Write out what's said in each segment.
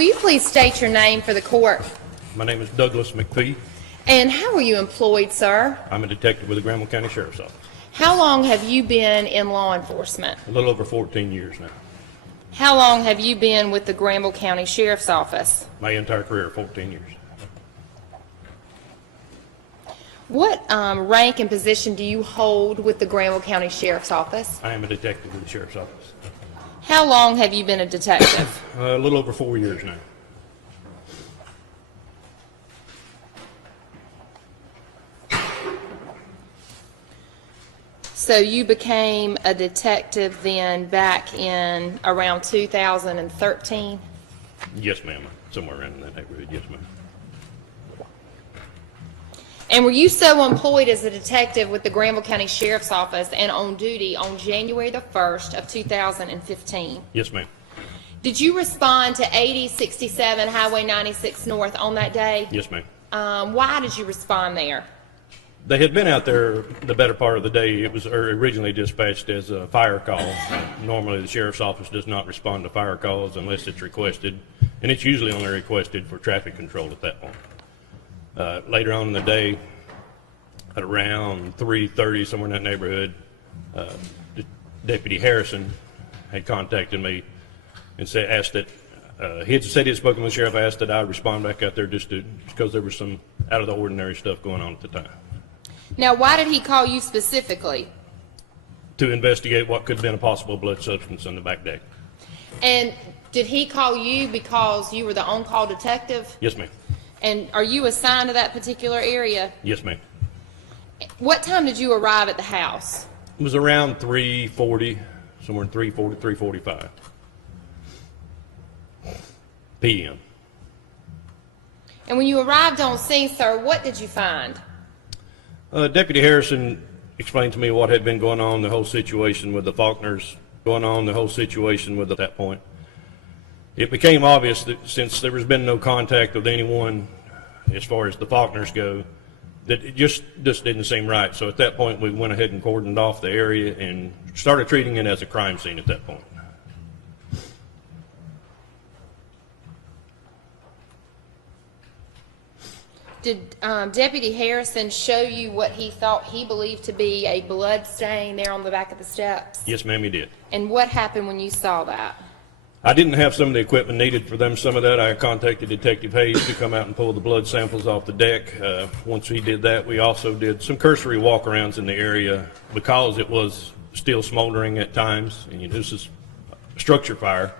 Will you please state your name for the court? My name is Douglas McFee. And how are you employed, sir? I'm a detective with the Granville County Sheriff's Office. How long have you been in law enforcement? A little over 14 years now. How long have you been with the Granville County Sheriff's Office? My entire career, 14 years. What rank and position do you hold with the Granville County Sheriff's Office? I am a detective with the Sheriff's Office. How long have you been a detective? A little over 4 years now. So you became a detective then back in around 2013? Yes, ma'am. Somewhere around in that neighborhood. Yes, ma'am. And were you so employed as a detective with the Granville County Sheriff's Office and on duty on January the 1st of 2015? Yes, ma'am. Did you respond to 8067 Highway 96 North on that day? Yes, ma'am. Why did you respond there? They had been out there the better part of the day. It was originally dispatched as a fire call. Normally the Sheriff's Office does not respond to fire calls unless it's requested, and it's usually only requested for traffic control at that point. Later on in the day, at around 3:30, somewhere in that neighborhood, Deputy Harrison had contacted me and asked that he had said he had spoken with the sheriff. Asked that I respond back out there just because there was some out of the ordinary stuff going on at the time. Now, why did he call you specifically? To investigate what could have been a possible blood substance on the back deck. And did he call you because you were the on-call detective? Yes, ma'am. And are you assigned to that particular area? Yes, ma'am. What time did you arrive at the house? It was around 3:40, somewhere in 3:40, 3:45 p.m. And when you arrived on scene, sir, what did you find? Deputy Harrison explained to me what had been going on, the whole situation with the Faulkners going on, the whole situation with at that point. It became obvious that since there has been no contact with anyone as far as the Faulkners go, that it just didn't seem right. So at that point we went ahead and cordoned off the area and started treating it as a crime scene at that point. Did Deputy Harrison show you what he believed to be a blood stain there on the back of the steps? Yes, ma'am, he did. And what happened when you saw that? I didn't have some of the equipment needed for them. Some of that I contacted Detective Hayes to come out and pull the blood samples off the deck. Once he did that, we also did some cursory walk-arounds in the area because it was still smoldering at times. And this is a structure fire.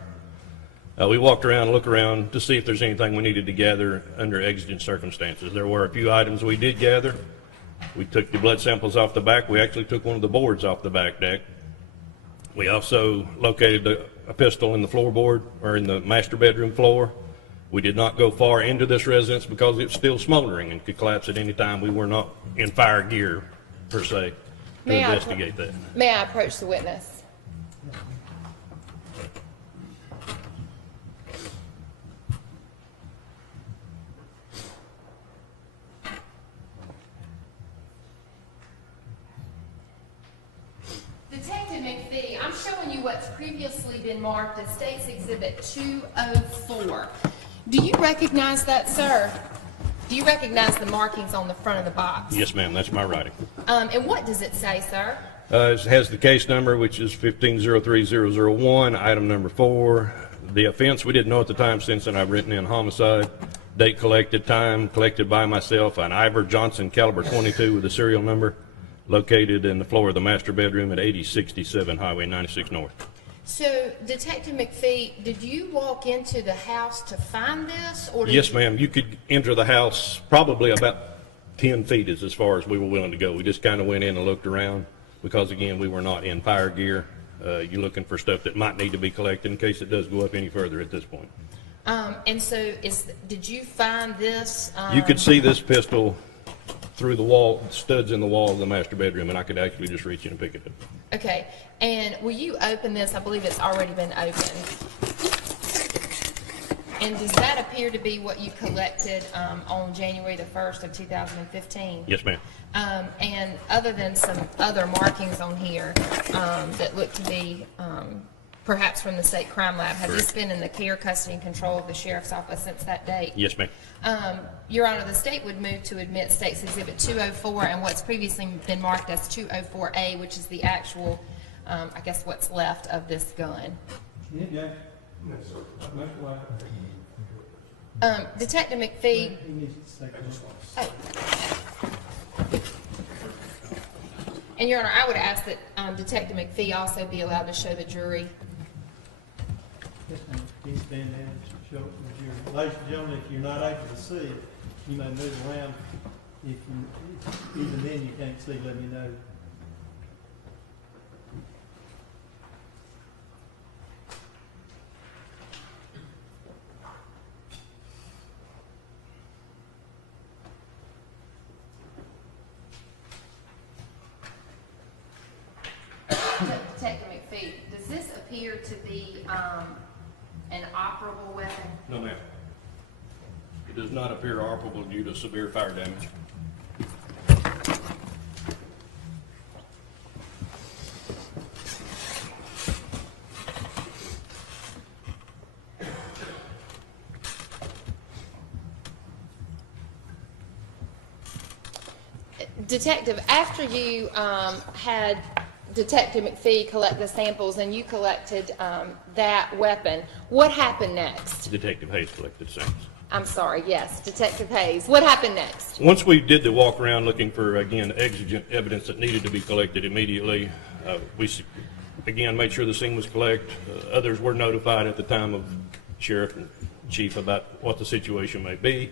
We walked around, looked around to see if there's anything we needed to gather under exigent circumstances. There were a few items we did gather. We took the blood samples off the back. We actually took one of the boards off the back deck. We also located a pistol in the floorboard, or in the master bedroom floor. We did not go far into this residence because it's still smoldering and could collapse at any time. We were not in fire gear, per se, to investigate that. May I approach the witness? Detective McFee, I'm showing you what's previously been marked as State's Exhibit 204. Do you recognize that, sir? Do you recognize the markings on the front of the box? Yes, ma'am, that's my writing. And what does it say, sir? It has the case number, which is 1503001, item number 4. The offense, we didn't know at the time, since then I've written in homicide. Date collected, time collected by myself, an Ivor Johnson caliber 22 with a serial number, located in the floor of the master bedroom at 8067 Highway 96 North. So, Detective McFee, did you walk into the house to find this? Or Yes, ma'am. You could enter the house probably about 10 feet is as far as we were willing to go. We just kind of went in and looked around because, again, we were not in fire gear. You're looking for stuff that might need to be collected in case it does go up any further at this point. And so, did you find this? You could see this pistol through the wall, studs in the wall of the master bedroom, and I could actually just reach in and pick it up. Okay. And will you open this? I believe it's already been opened. And does that appear to be what you collected on January the 1st of 2015? Yes, ma'am. And other than some other markings on here that look to be perhaps from the state crime lab. Has this been in the care, custody, and control of the sheriff's office since that date? Yes, ma'am. Your Honor, the state would move to admit State's Exhibit 204 and what's previously been marked as 204A, which is the actual, I guess, what's left of this gun. Detective McFee. Oh. And Your Honor, I would ask that Detective McFee also be allowed to show the jury. Yes, ma'am. Can you stand there and show it to the jury? Ladies and gentlemen, if you're not able to see it, you may move around. If even then you can't see, let me know. Detective McFee, does this appear to be an operable weapon? No, ma'am. It does not appear operable due to severe fire damage. Detective, after you had Detective McFee collect the samples and you collected that weapon, what happened next? Detective Hayes collected samples. I'm sorry, yes, Detective Hayes. What happened next? Once we did the walk around looking for, again, exigent evidence that needed to be collected immediately, we again made sure the scene was collected. Others were notified at the time of sheriff and chief about what the situation may be.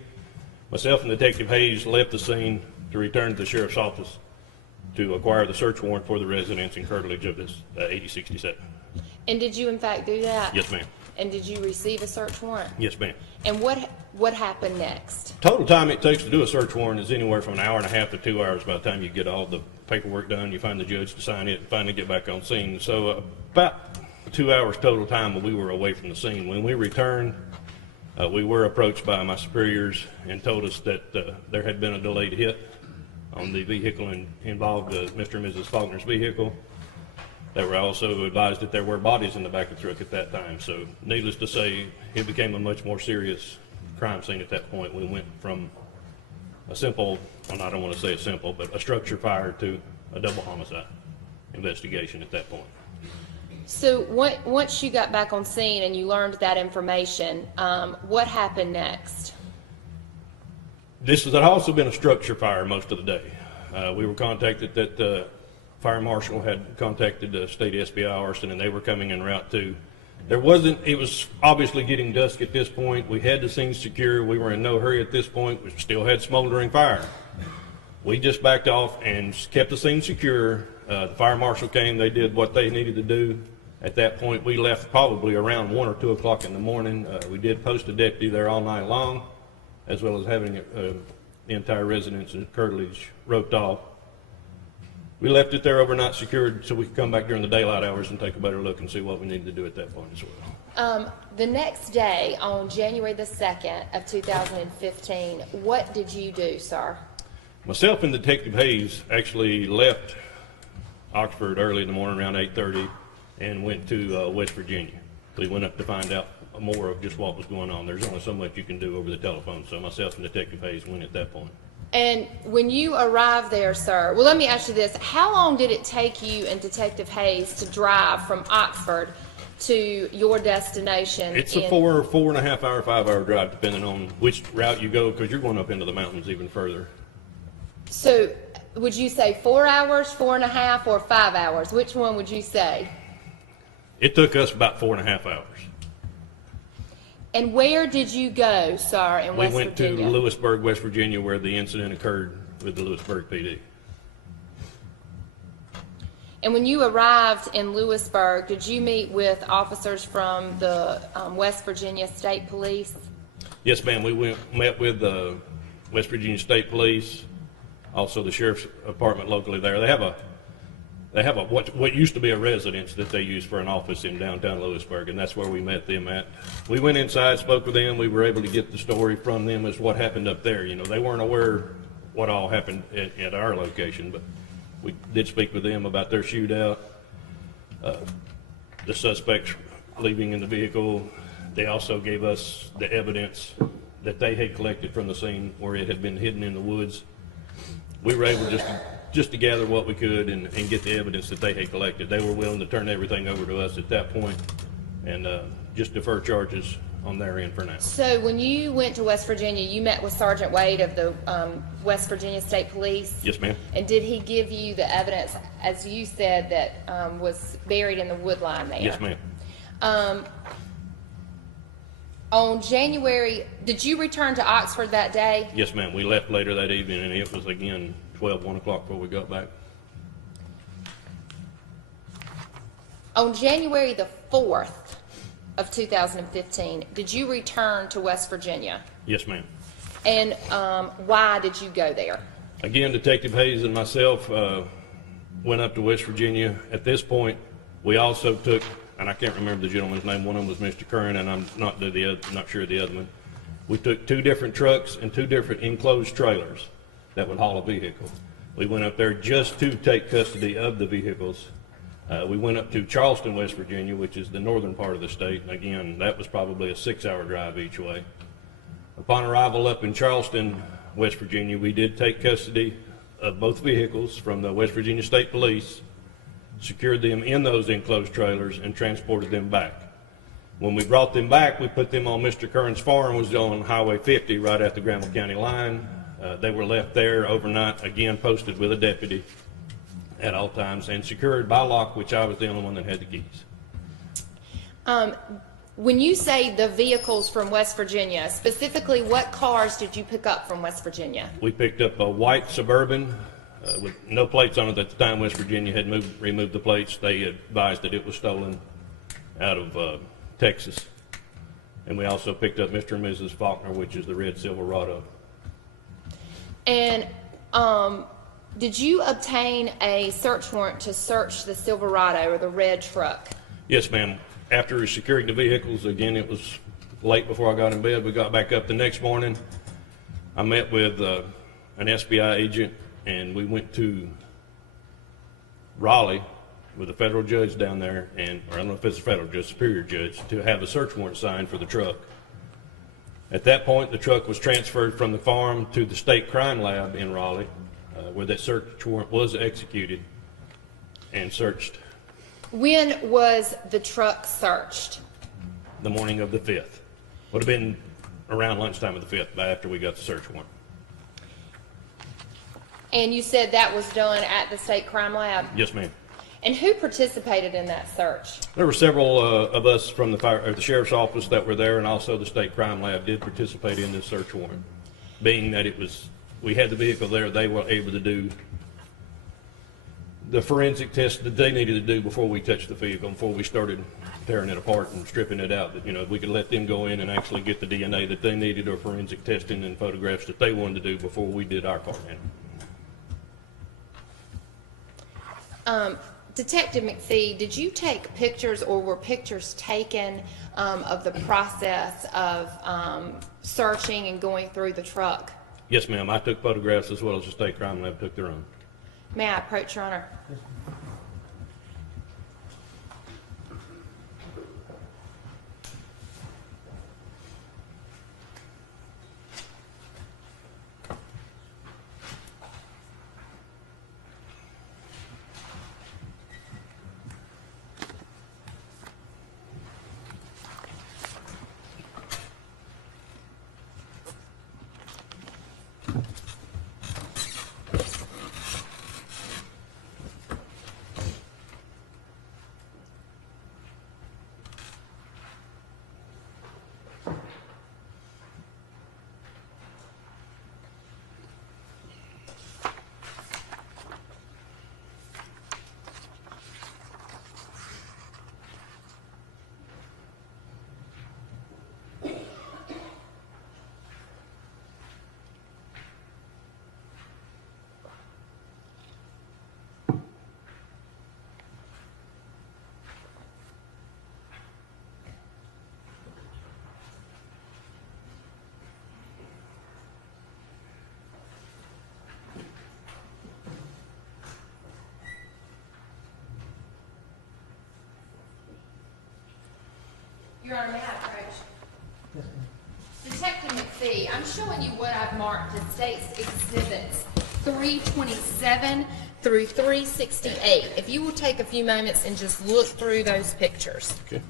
Myself and Detective Hayes left the scene to return to the sheriff's office to acquire the search warrant for the residence and curtilage of this 8067. And did you in fact do that? Yes, ma'am. And did you receive a search warrant? Yes, ma'am. And what happened next? Total time it takes to do a search warrant is anywhere from an hour and a half to 2 hours by the time you get all the paperwork done, you find the judge to sign it, and finally get back on scene. So about 2 hours total time when we were away from the scene. When we returned, we were approached by my superiors and told us that there had been a delayed hit on the vehicle involved, Mr. and Mrs. Faulkner's vehicle. They were also advised that there were bodies in the back of the truck at that time. So needless to say, it became a much more serious crime scene at that point. We went from a simple, well, I don't want to say a simple, but a structure fire to a double homicide investigation at that point. So once you got back on scene and you learned that information, what happened next? This had also been a structure fire most of the day. We were contacted that fire marshal had contacted the state SBI arson and they were coming en route to. It was obviously getting dusk at this point. We had the scene secure. We were in no hurry at this point. We still had smoldering fire. We just backed off and kept the scene secure. The fire marshal came. They did what they needed to do. At that point, we left probably around 1 or 2 o'clock in the morning. We did post a deputy there all night long, as well as having the entire residence and curtilage roped off. We left it there overnight secured so we could come back during the daylight hours and take a better look and see what we needed to do at that point as well. The next day, on January the 2nd of 2015, what did you do, sir? Myself and Detective Hayes actually left Oxford early in the morning around 8:30 and went to West Virginia. We went up to find out more of just what was going on. There's only so much you can do over the telephone, so myself and Detective Hayes went at that point. And when you arrived there, sir, well, let me ask you this. How long did it take you and Detective Hayes to drive from Oxford to your destination? It's a 4.5 hour, 5 hour drive, depending on which route you go, because you're going up into the mountains even further. So would you say 4 hours, 4.5, or 5 hours? Which one would you say? It took us about 4.5 hours. And where did you go, sir, in West Virginia? We went to Lewisburg, West Virginia, where the incident occurred with the Lewisburg PD. And when you arrived in Lewisburg, did you meet with officers from the West Virginia State Police? Yes, ma'am. We met with the West Virginia State Police, also the Sheriff's Department locally there. They have what used to be a residence that they use for an office in downtown Lewisburg, and that's where we met them at. We went inside, spoke with them. We were able to get the story from them as what happened up there. You know, they weren't aware what all happened at our location, but we did speak with them about their shootout. the suspects leaving in the vehicle. They also gave us the evidence that they had collected from the scene where it had been hidden in the woods. We were able just to gather what we could and get the evidence that they had collected. They were willing to turn everything over to us at that point and just defer charges on their end for now. So when you went to West Virginia, you met with Sergeant Wade of the West Virginia State Police? Yes, ma'am. And did he give you the evidence, as you said, that was buried in the wood line there? Yes, ma'am. On January, did you return to Oxford that day? Yes, ma'am. We left later that evening, and it was again 1 o'clock before we got back. On January the 4th of 2015, did you return to West Virginia? Yes, ma'am. And why did you go there? Again, Detective Hayes and myself went up to West Virginia. At this point, we also took, and I can't remember the gentleman's name. One of them was Mr. Curran, and I'm not sure of the other one. We took 2 different trucks and 2 different enclosed trailers that would haul a vehicle. We went up there just to take custody of the vehicles. We went up to Charleston, West Virginia, which is the northern part of the state. Again, that was probably a 6-hour drive each way. Upon arrival up in Charleston, West Virginia, we did take custody of both vehicles from the West Virginia State Police, secured them in those enclosed trailers, and transported them back. When we brought them back, we put them on Mr. Curran's farm, which was on Highway 50 right at the Granville County line. They were left there overnight, again posted with a deputy at all times, and secured by lock, which I was the only one that had the keys. When you say the vehicles from West Virginia, specifically what cars did you pick up from West Virginia? We picked up a white Suburban with no plates on it at the time. West Virginia had removed the plates. They advised that it was stolen out of Texas. And we also picked up Mr. and Mrs. Faulkner, which is the red Silverado. And did you obtain a search warrant to search the Silverado or the red truck? Yes, ma'am. After securing the vehicles, again, it was late before I got in bed. We got back up the next morning. I met with an SBI agent, and we went to Raleigh with a federal judge down there, and or I don't know if it's a federal judge, superior judge, to have a search warrant signed for the truck. At that point, the truck was transferred from the farm to the state crime lab in Raleigh, where that search warrant was executed and searched. When was the truck searched? The morning of the 5th. Would have been around lunchtime of the 5th, after we got the search warrant. And you said that was done at the state crime lab? Yes, ma'am. And who participated in that search? There were several of us from the sheriff's office that were there, and also the state crime lab did participate in this search warrant. Being that we had the vehicle there, they were able to do the forensic test that they needed to do before we touched the vehicle, before we started tearing it apart and stripping it out. That, we could let them go in and actually get the DNA that they needed, or forensic testing and photographs that they wanted to do before we did our part in. Detective McFee, did you take pictures, or were pictures taken of the process of searching and going through the truck? Yes, ma'am. I took photographs as well as the state crime lab took their own. May I approach, Your Honor? Your Honor, may I approach? Yes, ma'am. Detective McFee, I'm showing you what I've marked as State's Exhibits 327 through 368. If you will take a few moments and just look through those pictures. Okay.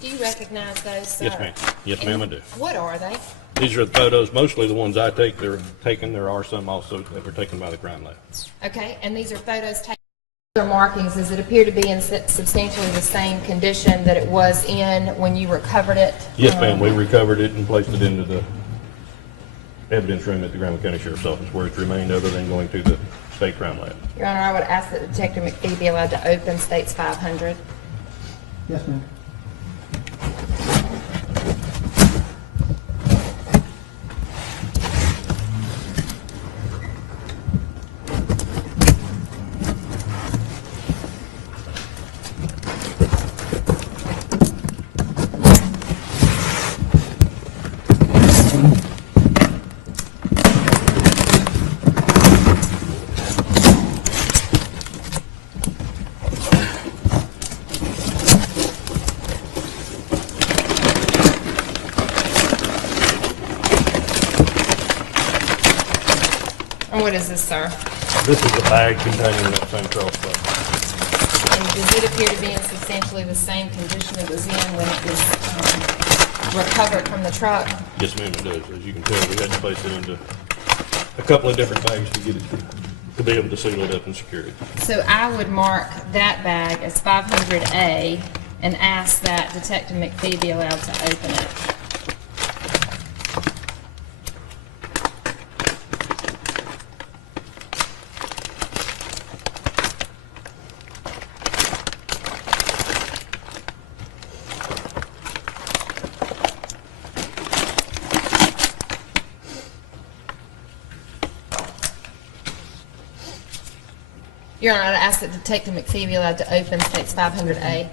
Do you recognize those, sir? Yes, ma'am. Yes, ma'am, I do. What are they? These are the photos, mostly the ones I take. They're taken. There are some also that were taken by the crime lab. Okay, and these are photos taken. Other markings, does it appear to be in substantially the same condition that it was in when you recovered it? Yes, ma'am. We recovered it and placed it into the evidence room at the Graham County Sheriff's Office, where it's remained other than going to the state crime lab. Your Honor, I would ask that Detective McFee be allowed to open States 500. Yes, ma'am. What is this, sir? This is a bag containing that same crossbow. And does it appear to be in substantially the same condition it was in when it was recovered from the truck? Yes, ma'am, it does. As you can tell, we had to place it into a couple of different bags to get it to be able to seal it up and secure it. So I would mark that bag as 500A and ask that Detective McFee be allowed to open it. Your Honor, I'd ask that Detective McFee be allowed to open States 500A.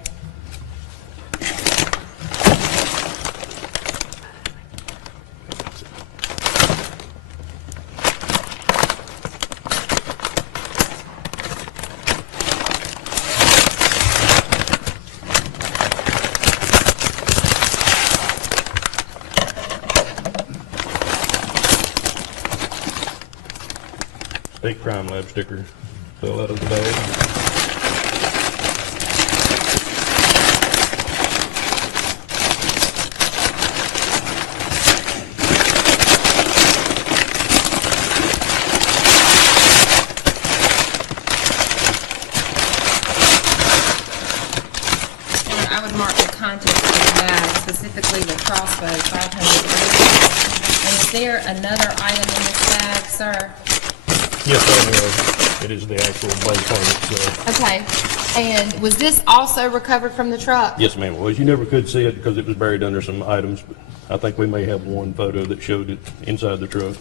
State crime lab sticker fell out of the bag. I would mark the contents of the bag, specifically the crossbow, 500. And is there another item in this bag, sir? Yes, sir. It is the actual blade point itself. Okay. And was this also recovered from the truck? Yes, ma'am. Well, you never could see it because it was buried under some items, but I think we may have one photo that showed it inside the truck.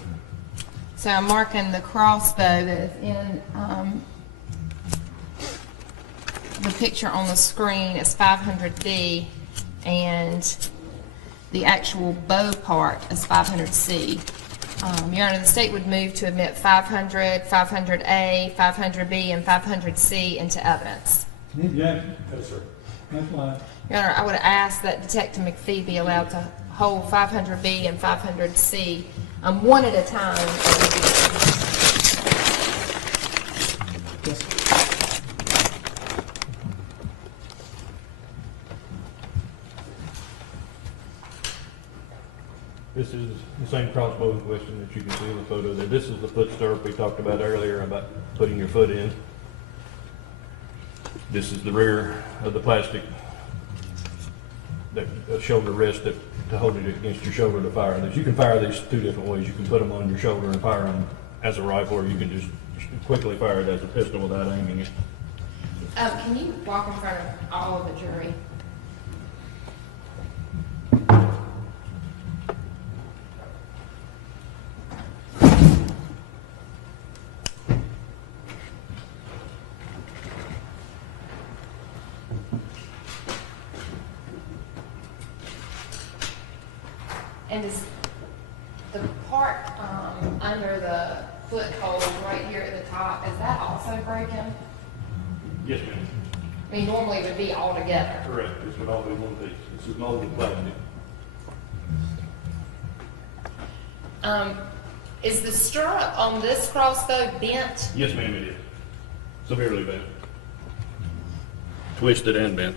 So I'm marking the crossbow that is in the picture on the screen as 500D, and the actual bow part as 500C. Your Honor, the state would move to admit 500, 500A, 500B, and 500C into evidence. Any objection? Yes, sir. That's fine. Your Honor, I would ask that Detective McFee be allowed to hold 500B and 500C one at a time. Yes. This is the same crossbow in question that you can see in the photo there. This is the foot stirrup we talked about earlier about putting your foot in. This is the rear of the plastic, shoulder rest to hold it against your shoulder to fire this. You can fire these two different ways. You can put them on your shoulder and fire them as a rifle, or you can just quickly fire it as a pistol without aiming it. Can you walk in front of all of the jury? And is the part under the foothold right here at the top, is that also broken? Yes, ma'am. I mean, normally it would be all together. Correct. This would all be one piece. This is molded plastic. Is the stirrup on this crossbow bent? Yes, ma'am, it is. Severely bent. Twisted and bent.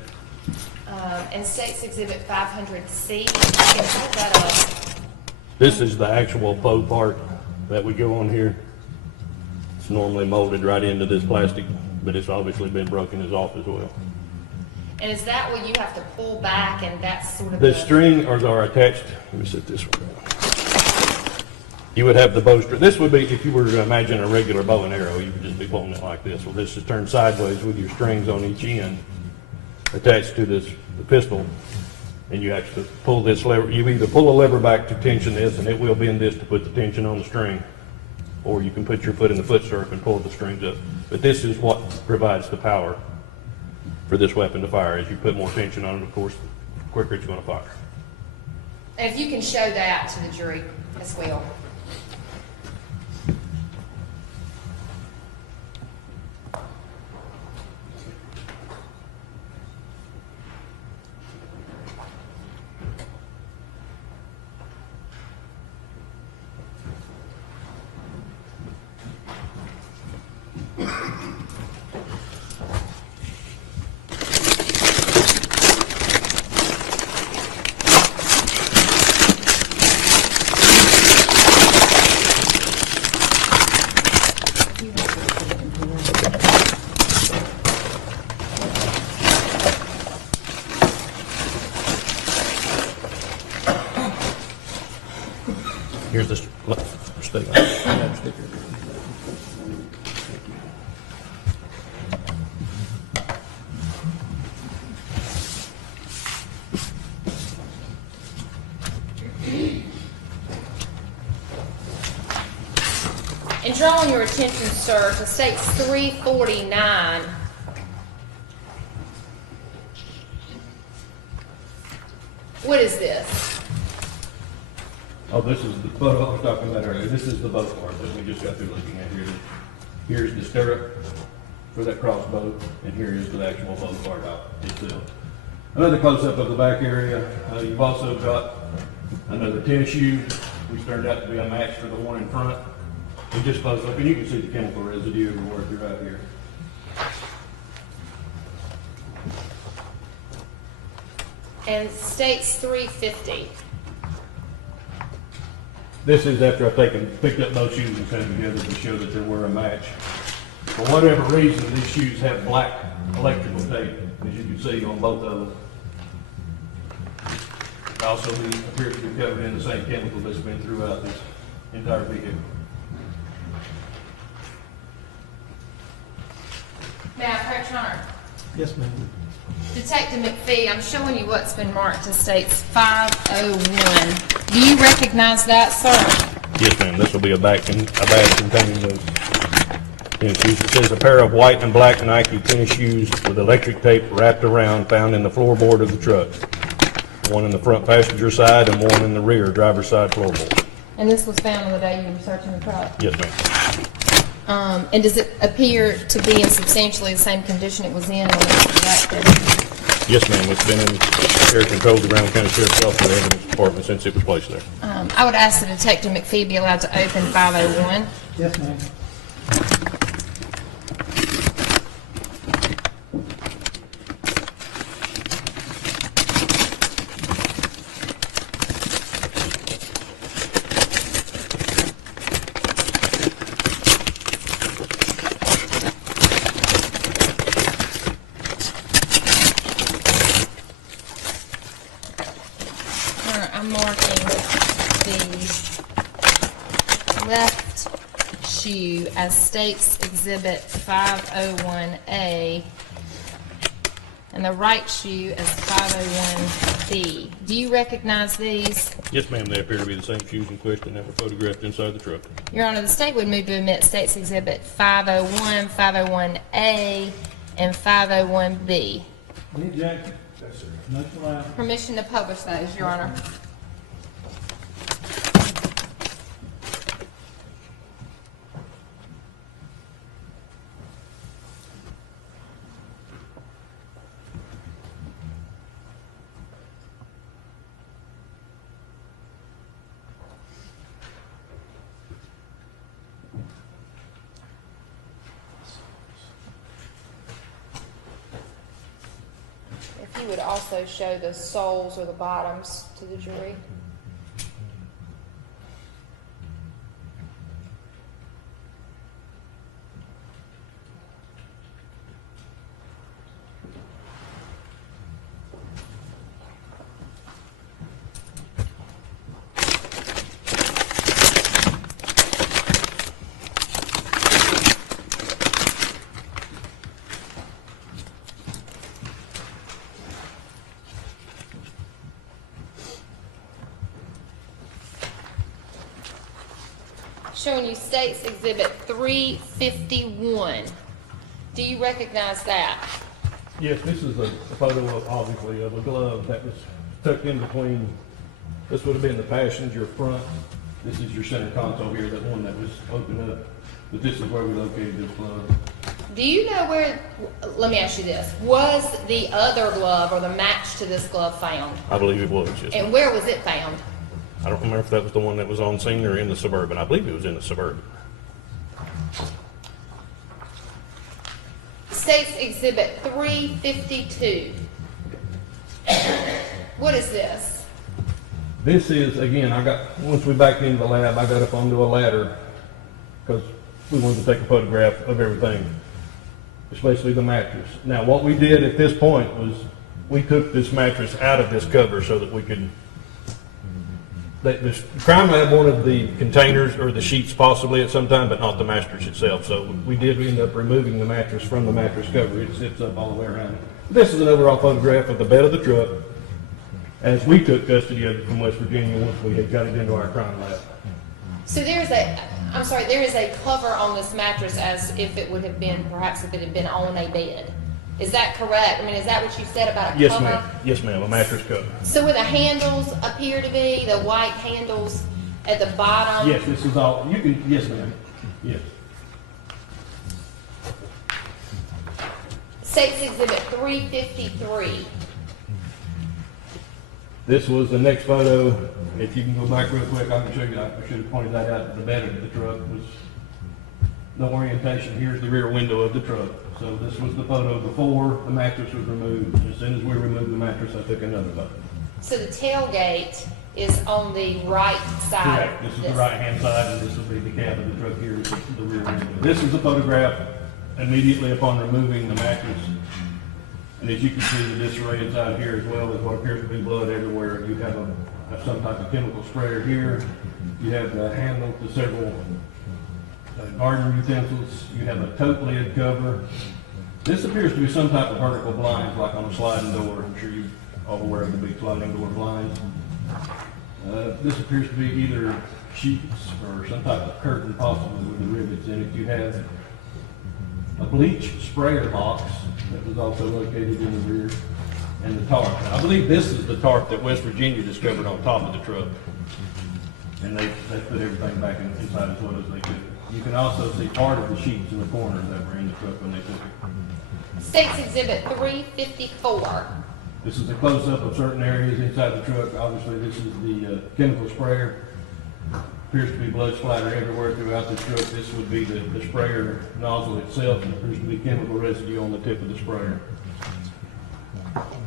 And State's Exhibit 500C, can you hold that up? This is the actual bow part that we go on here. It's normally molded right into this plastic, but it's obviously been broken off as well. And is that what you have to pull back and that's sort of The string are attached, let me set this one down. You would have the bowstring. This would be, if you were to imagine a regular bow and arrow, you would just be pulling it like this. Well, this is turned sideways with your strings on each end attached to the pistol, and you actually pull this lever. You either pull a lever back to tension this, and it will bend this to put the tension on the string, or you can put your foot in the foot stirrup and pull the strings up. But this is what provides the power for this weapon to fire. As you put more tension on it, of course, the quicker it's going to fire. And if you can show that to the jury as well. Here's the sticker. And drawing your attention, sir, to States 349. What is this? Oh, this is the photo I was talking about earlier. This is the bow part that we just got through looking at here. Here's the stirrup for that crossbow, and here is the actual bow part out itself. Another close-up of the back area. You've also got another tennis shoe, which turned out to be a match for the one in front. We just close up, and you can see the chemical residue everywhere throughout here. And States 350. This is after I've picked up those shoes and set them together to show that they were a match. For whatever reason, these shoes have black electrical tape, as you can see on both of them. Also, they appear to be covered in the same chemical that's been throughout this entire vehicle. May I approach, Your Honor? Yes, ma'am. Detective McFee, I'm showing you what's been marked as States 501. Do you recognize that, sir? Yes, ma'am. This will be a bag containing those tennis shoes. It says a pair of white and black Nike tennis shoes with electric tape wrapped around, found in the floorboard of the truck. one in the front passenger side and one in the rear driver's side floorboard. And this was found on the day you were searching the truck? Yes, ma'am. And does it appear to be in substantially the same condition it was in when it was collected? Yes, ma'am. It's been in air control of the Brown County Sheriff's Office and Evidence Department since it was placed there. I would ask that Detective McFee be allowed to open 501. Yes, ma'am. I'm marking the left shoe as State's Exhibit 501A and the right shoe as 501B. Do you recognize these? Yes, ma'am. They appear to be the same shoes in question that were photographed inside the truck. Your Honor, the State would move to admit State's Exhibit 501, 501A, and 501B. Any objection? Yes, sir. Much allowed. Permission to publish those, Your Honor. If you would also show the soles or the bottoms to the jury. Showing you State's Exhibit 351. Do you recognize that? Yes, this is a photo of, obviously, of a glove that was tucked in between. This would have been the passenger front. This is your center console here, that one that was opened up. But this is where we located this glove. Do you know where, let me ask you this, was the other glove or the match to this glove found? I believe it was, yes. And where was it found? I don't remember if that was the one that was on scene or in the Suburban. I believe it was in the Suburban. State's Exhibit 352. What is this? This is, again, once we backed into the lab, I got up onto a ladder because we wanted to take a photograph of everything, especially the mattress. Now, what we did at this point was we took this mattress out of this cover so that we could. The crime lab wanted the containers or the sheets possibly at some time, but not the mattress itself. So we did end up removing the mattress from the mattress cover. It sits up all the way around. This is an overall photograph of the bed of the truck as we took custody of it from West Virginia once we had got it into our crime lab. So there is a cover on this mattress as if it would have been, perhaps if it had been on a bed. Is that correct? I mean, is that what you said about a Yes, cover? ma'am. Yes, ma'am. A mattress cover. So where the handles appear to be, the white handles at the bottom? Yes, this is all. You can. Yes, ma'am. Yes. State's Exhibit 353. This was the next photo. If you can go back real quick, I can show you. I should have pointed that out. The bed of the truck was no orientation. Here's the rear window of the truck. So this was the photo before the mattress was removed. As soon as we removed the mattress, I took another photo. So the tailgate is on the right side. Correct. This is the right-hand side, and this will be the cab of the truck here. This is the rear window. This is a photograph immediately upon removing the mattress. And as you can see, the disarray inside here as well is what appears to be blood everywhere. You have some type of chemical sprayer here. You have the handle to several garden utensils. You have a tote lid cover. This appears to be some type of vertical blinds, like on a sliding door. I'm sure you're all aware of the big sliding door blinds. This appears to be either sheets or some type of curtain, possibly with the rivets in it. You have a bleach sprayer box that was also located in the rear. and the tarp. I believe this is the tarp that West Virginia discovered on top of the truck. And they put everything back inside as well as they could. You can also see part of the sheets in the corner that were in the truck when they took it. State's Exhibit 354. This is a close-up of certain areas inside the truck. Obviously, this is the chemical sprayer. Appears to be blood splatter everywhere throughout the truck. This would be the sprayer nozzle itself, and appears to be chemical residue on the tip of the sprayer.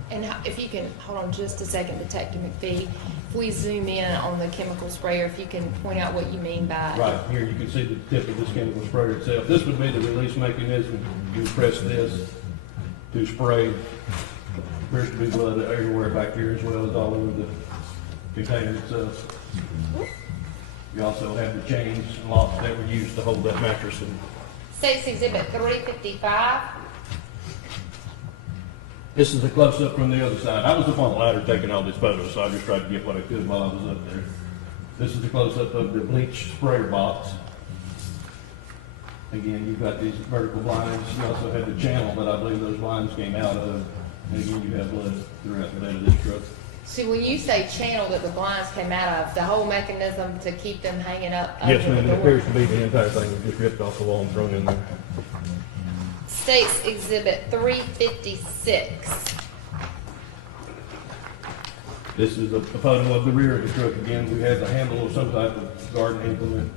And if you can, hold on just a second, Detective McFee. If we zoom in on the chemical sprayer, if you can point out what you mean by. Right, here you can see the tip of this chemical sprayer itself. This would be the release mechanism. You press this to spray. Appears to be blood everywhere back here as well as all over the container itself. You also have the chains and locks that were used to hold that mattress in. State's Exhibit 355. This is a close-up from the other side. I was up on the ladder taking all these photos, so I just tried to get what I could while I was up there. This is a close-up of the bleach sprayer box. Again, you've got these vertical blinds. You also have the channel that I believe those blinds came out of. And again, you have blood throughout the bed of this truck. See, when you say channel that the blinds came out of, the whole mechanism to keep them hanging up over Yes, the ma'am, it door? appears to be the entire thing was just ripped off the wall and thrown in there. State's Exhibit 356. This is a photo of the rear of the truck. Again, we had the handle of some type of garden implement,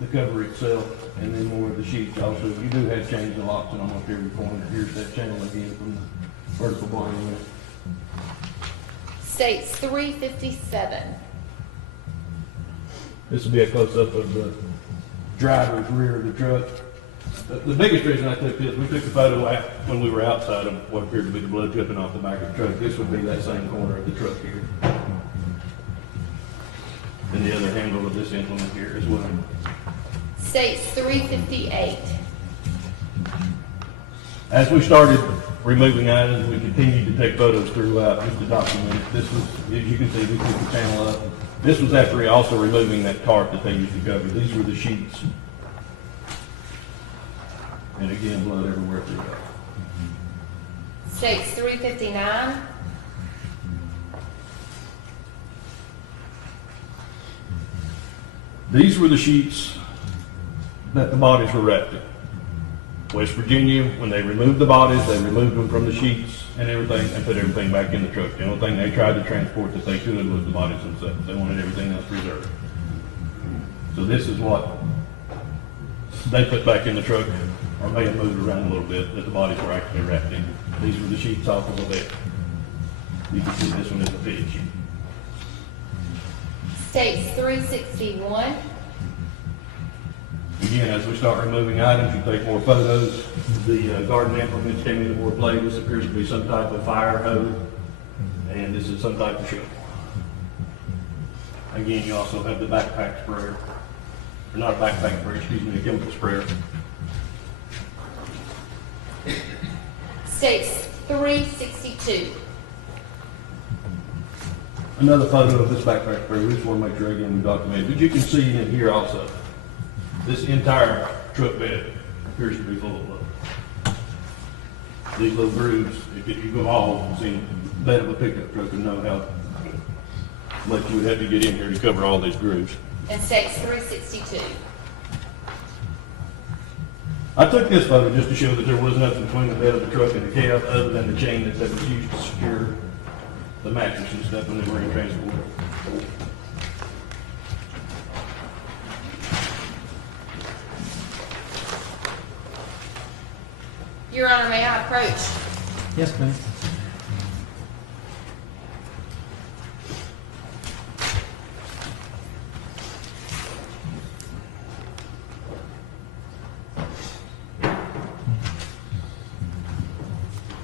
the cover itself, and then more of the sheets also. You do have chains and locks in almost every corner. Here's that channel again from the vertical blind. State's 357. This will be a close-up of the driver's rear of the truck. The biggest reason I took this, we took the photo when we were outside of what appeared to be the blood dripping off the back of the truck. This would be that same corner of the truck here. And the other handle of this implement here as well. State's 358. As we started removing items, we continued to take photos throughout just to document it. This was, as you can see, we took the channel up. This was after also removing that tarp that they used to cover. These were the sheets. And again, blood everywhere throughout. State's 359. These were the sheets that the bodies were wrapped in. West Virginia, when they removed the bodies, they removed them from the sheets and everything and put everything back in the truck. The only thing they tried to transport that they could was the bodies themselves. They wanted everything else preserved. So this is what they put back in the truck, or may have moved around a little bit, that the bodies were actually wrapped in. These were the sheets off of the bed. You can see this one is a fitted sheet. State's 361. Again, as we start removing items, you take more photos. The garden implements came into more play. This appears to be some type of fire hose, and this is some type of shovel. Again, you also have the backpack sprayer, or not a backpack sprayer, excuse me, a chemical sprayer. State's 362. Another photo of this backpack sprayer. We just want to make sure again we document it. But you can see in here also, this entire truck bed appears to be full of blood. These little grooves, if you've all seen the bed of a pickup truck and know how much you would have to get in here to cover all these grooves. And State's 362. I took this photo just to show that there was nothing between the bed of the truck and the cab other than the chain that was used to secure the mattress and stuff when they were in transport. Your Honor, may I approach? Yes, ma'am.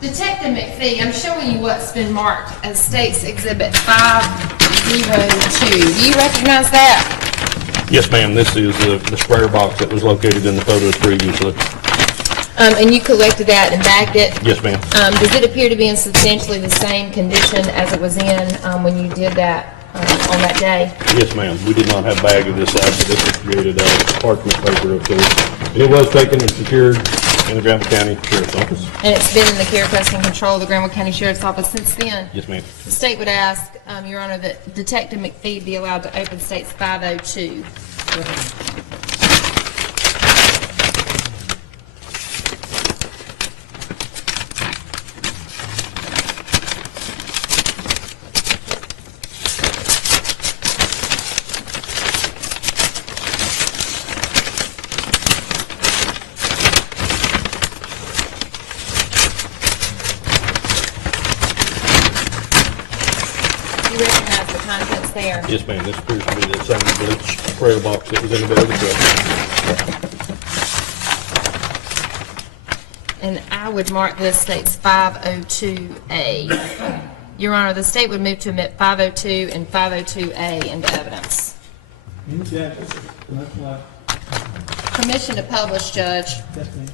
Detective McFee, I'm showing you what's been marked as State's Exhibit 502. Do you recognize that? Yes, ma'am. This is the sprayer box that was located in the photos previously. And you collected that and bagged it? Yes, ma'am. Does it appear to be in substantially the same condition as it was in when you did that on that day? Yes, ma'am. We did not have a bag of this size, so this was created out of parchment paper, of course. And it was taken and secured In the Granville County Sheriff's Office. And it's been in the care, custody, and control of the Granville County Sheriff's Office since then? Yes, ma'am. The state would ask, Your Honor, that Detective McFee be allowed to open State's 502. You recognize the contents there? Yes, ma'am. This appears to be the same bleach prayer box that was in the bed of the truck. And I would mark this State's 502A. Your Honor, the state would move to admit 502 and 502A into evidence. Any objections? That's why, Permission to publish, Judge. yes, ma'am.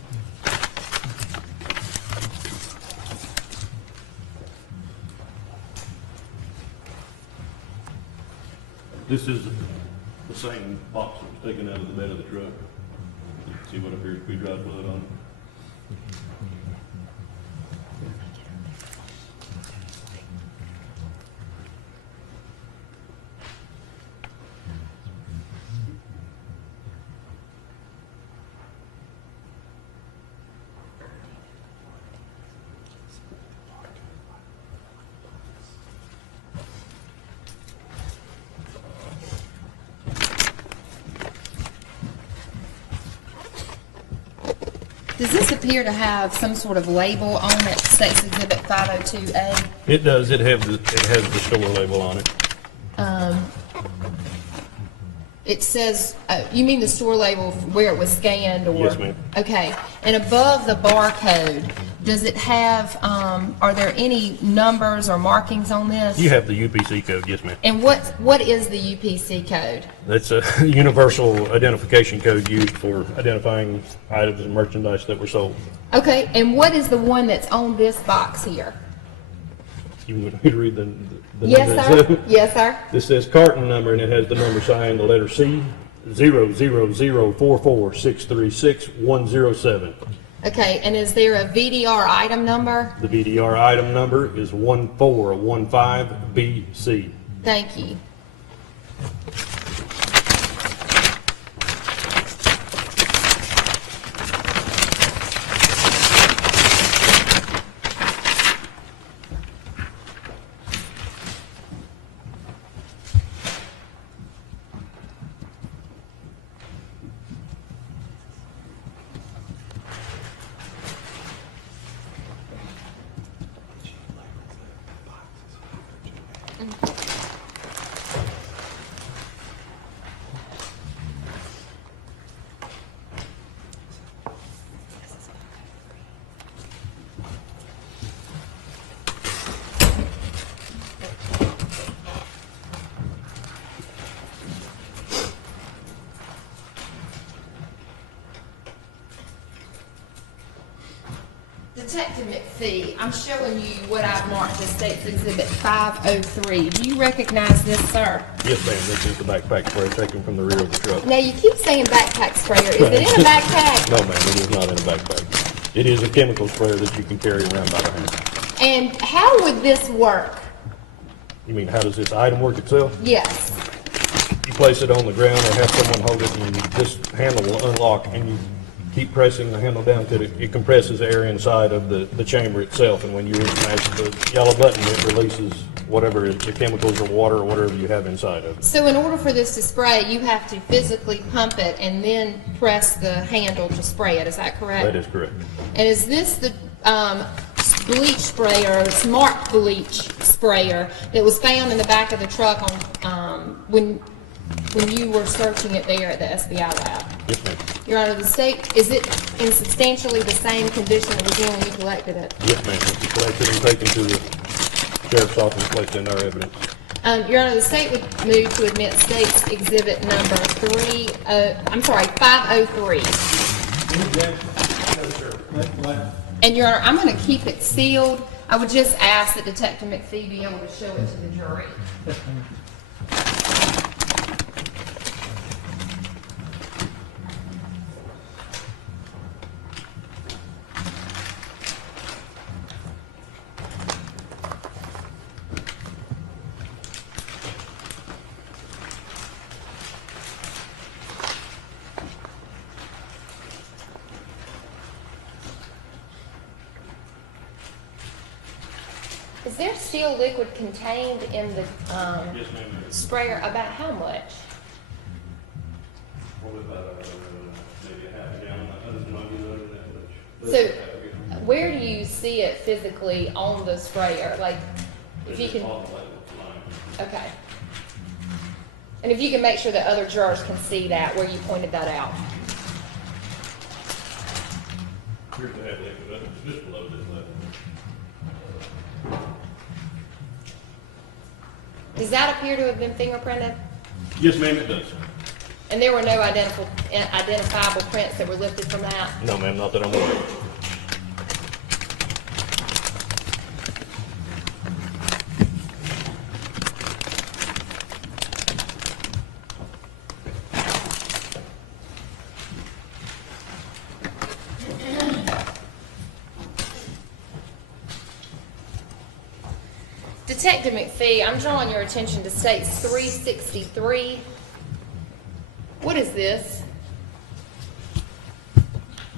This is the same box that was taken out of the bed of the truck. See what appears to be dried blood on it. Does this appear to have some sort of label on it, State's Exhibit 502A? It does. It has the store label on it. It says, you mean the store label where it was scanned or? Yes, ma'am. Okay. And above the barcode, does it have, are there any numbers or markings on this? You have the UPC code, yes, ma'am. And what is the UPC code? That's a universal identification code used for identifying items and merchandise that were sold. Okay, and what is the one that's on this box here? You want me to read the Yes, number? sir. Yes, sir. This says carton number, and it has the number signed, the letter C, 00044636107. Okay, and is there a VDR item number? The VDR item number is 1415BC. Thank you. Detective McFee, I'm showing you what I've marked as State's Exhibit 503. Do you recognize this, sir? Yes, ma'am, this is the backpack spray taken from the rear of the truck. Now, you keep saying backpack sprayer. Is it in a backpack? No, ma'am, it is not in a backpack. It is a chemical sprayer that you can carry around by the hand. And how would this work? You mean, how does this item work itself? Yes. You place it on the ground or have someone hold it, and this handle will unlock, and you keep pressing the handle down till it compresses the air inside of the chamber itself, and when you smash the yellow button, it releases whatever the chemicals or water or whatever you have inside of it. So in order for this to spray, you have to physically pump it and then press the handle to spray it. Is that correct? That is correct. And is this the bleach sprayer, smart bleach sprayer that was found in the back of the truck on when you were searching it there at the SBI lab? Yes, ma'am. Your Honor, the state, is it in substantially the same condition it was in when you collected it? Yes, ma'am. It's collected and taken to the sheriff's office, placed in our evidence. Your Honor, the state would move to admit State's Exhibit number 503. Any objections? No, sir. That's why, And Your Honor, I'm going to keep it sealed. I would just ask that Detective McFee be able to show it to the jury. yes, ma'am. Is there still liquid contained in the Yes, ma'am. sprayer? About how much? Probably about maybe a half a gallon. I don't know that much. So, where do you see it physically on the sprayer? Like, if you can. Okay. And if you can make sure that other jurors can see that, where you pointed that out. Here's the head liquid, just below this level. Does that appear to have been fingerprinted? Yes, ma'am, it does. And there were no identifiable prints that were lifted from that? No, ma'am, not that I'm aware of. Detective McFee, I'm drawing your attention to States 363. What is this?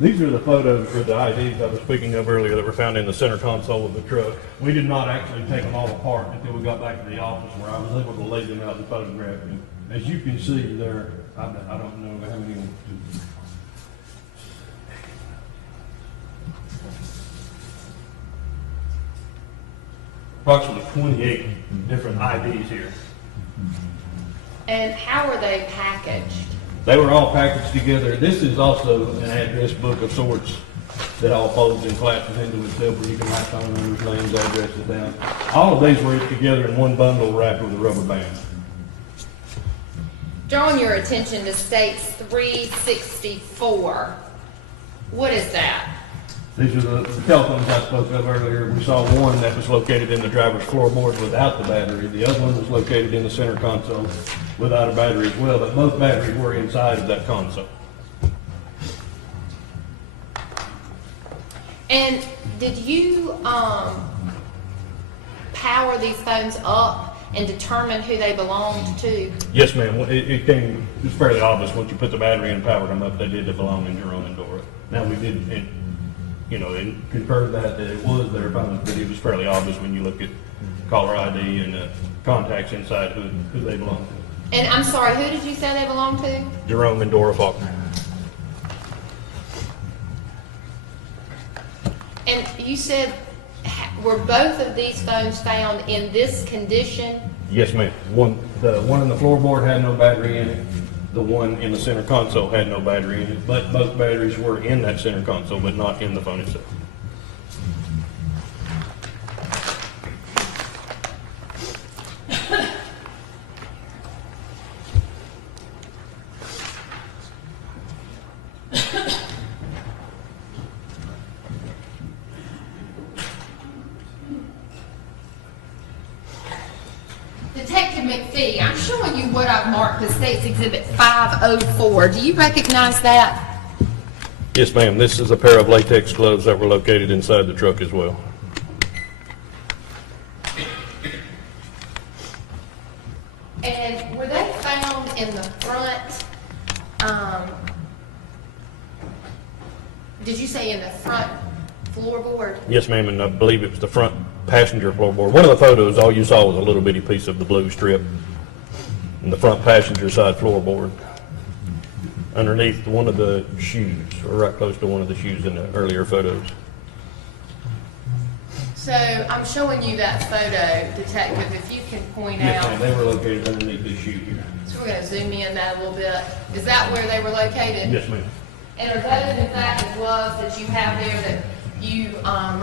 These are the photos for the IDs I was speaking of earlier that were found in the center console of the truck. We did not actually take them all apart until we got back to the office where I was able to lay them out and photograph them. As you can see there, I don't know how many. Approximately 28 different IDs here. And how are they packaged? They were all packaged together. This is also an address book of sorts that all folds and collapses into itself where you can write phone numbers, names, addresses down. All of these were together in one bundle wrapped with a rubber band. Drawing your attention to States 364. What is that? These are the telephones I spoke of earlier. We saw one that was located in the driver's floorboard without the battery. The other one was located in the center console without a battery as well, but both batteries were inside of that console. And did you power these phones up and determine who they belonged to? Yes, ma'am. It was fairly obvious once you put the battery in and powered them up, they did belong in Jerome and Dora. Now we did, and confirmed that it was their phones, but it was fairly obvious when you look at caller ID and the contacts inside who they belong to. And I'm sorry, who did you say they belonged to? Jerome and Dora Faulkner. And you said, were both of these phones found in this condition? Yes, ma'am. The one in the floorboard had no battery in it. The one in the center console had no battery in it, but both batteries were in that center console, but not in the phone itself. Detective McFee, I'm showing you what I've marked as State's Exhibit 504. Do you recognize that? Yes, ma'am. This is a pair of latex gloves that were located inside the truck as well. And were they found in the front, did you say in the front floorboard? Yes, ma'am, and I believe it was the front passenger floorboard. One of the photos, all you saw was a little bitty piece of the blue strip in the front passenger side floorboard underneath one of the shoes, or right close to one of the shoes in the earlier photos. So I'm showing you that photo, Detective, if you can point Yes, ma'am, out. they were located underneath this shoe here. So we're going to zoom in that a little bit. Is that where they were located? Yes, ma'am. And are those in fact the gloves that you have there that you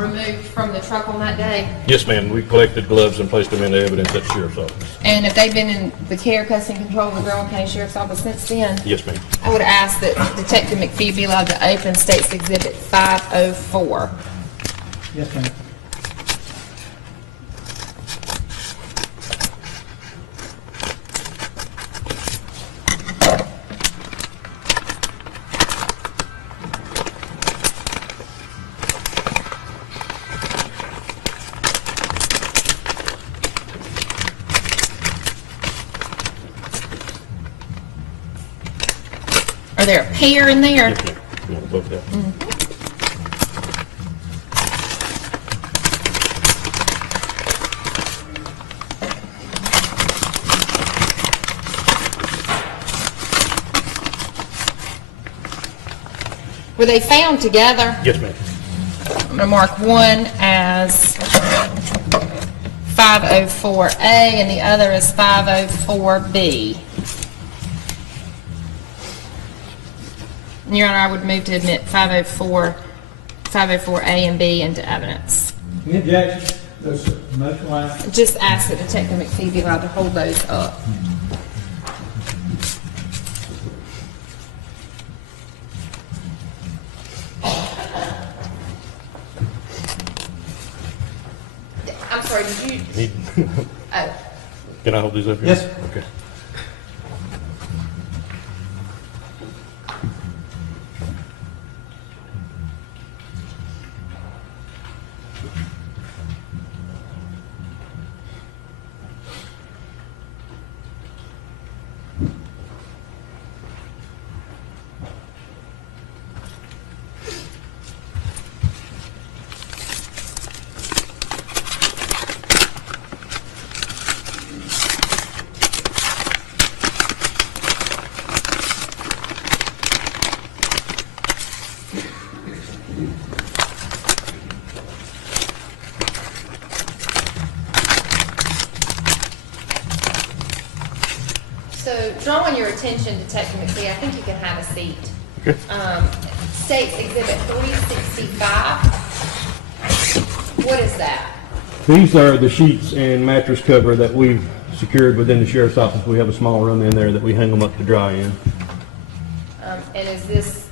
removed from the truck on that day? Yes, ma'am, we collected gloves and placed them into evidence at the sheriff's office. And if they've been in the care, custody, and control of the Grove County Sheriff's Office since then? Yes, ma'am. I would ask that Detective McFee be allowed to open State's Exhibit 504. Yes, ma'am. Are there a pair in there? Yes, ma'am. You want both that? Were they found together? Yes, ma'am. I'm going to mark one as 504A and the other as 504B. Your Honor, I would move to admit 504A and B into evidence. Any objections? No, sir. Motion line. Just ask that Detective McFee be allowed to hold those up. I'm sorry, did you? Oh. Can I hold these up here? Yes. Okay. So, drawing your attention, Detective McFee, I think you can have a seat. Okay. State's Exhibit 365. What is that? These are the sheets and mattress cover that we've secured within the sheriff's office. We have a small room in there that we hang them up to dry in. And does this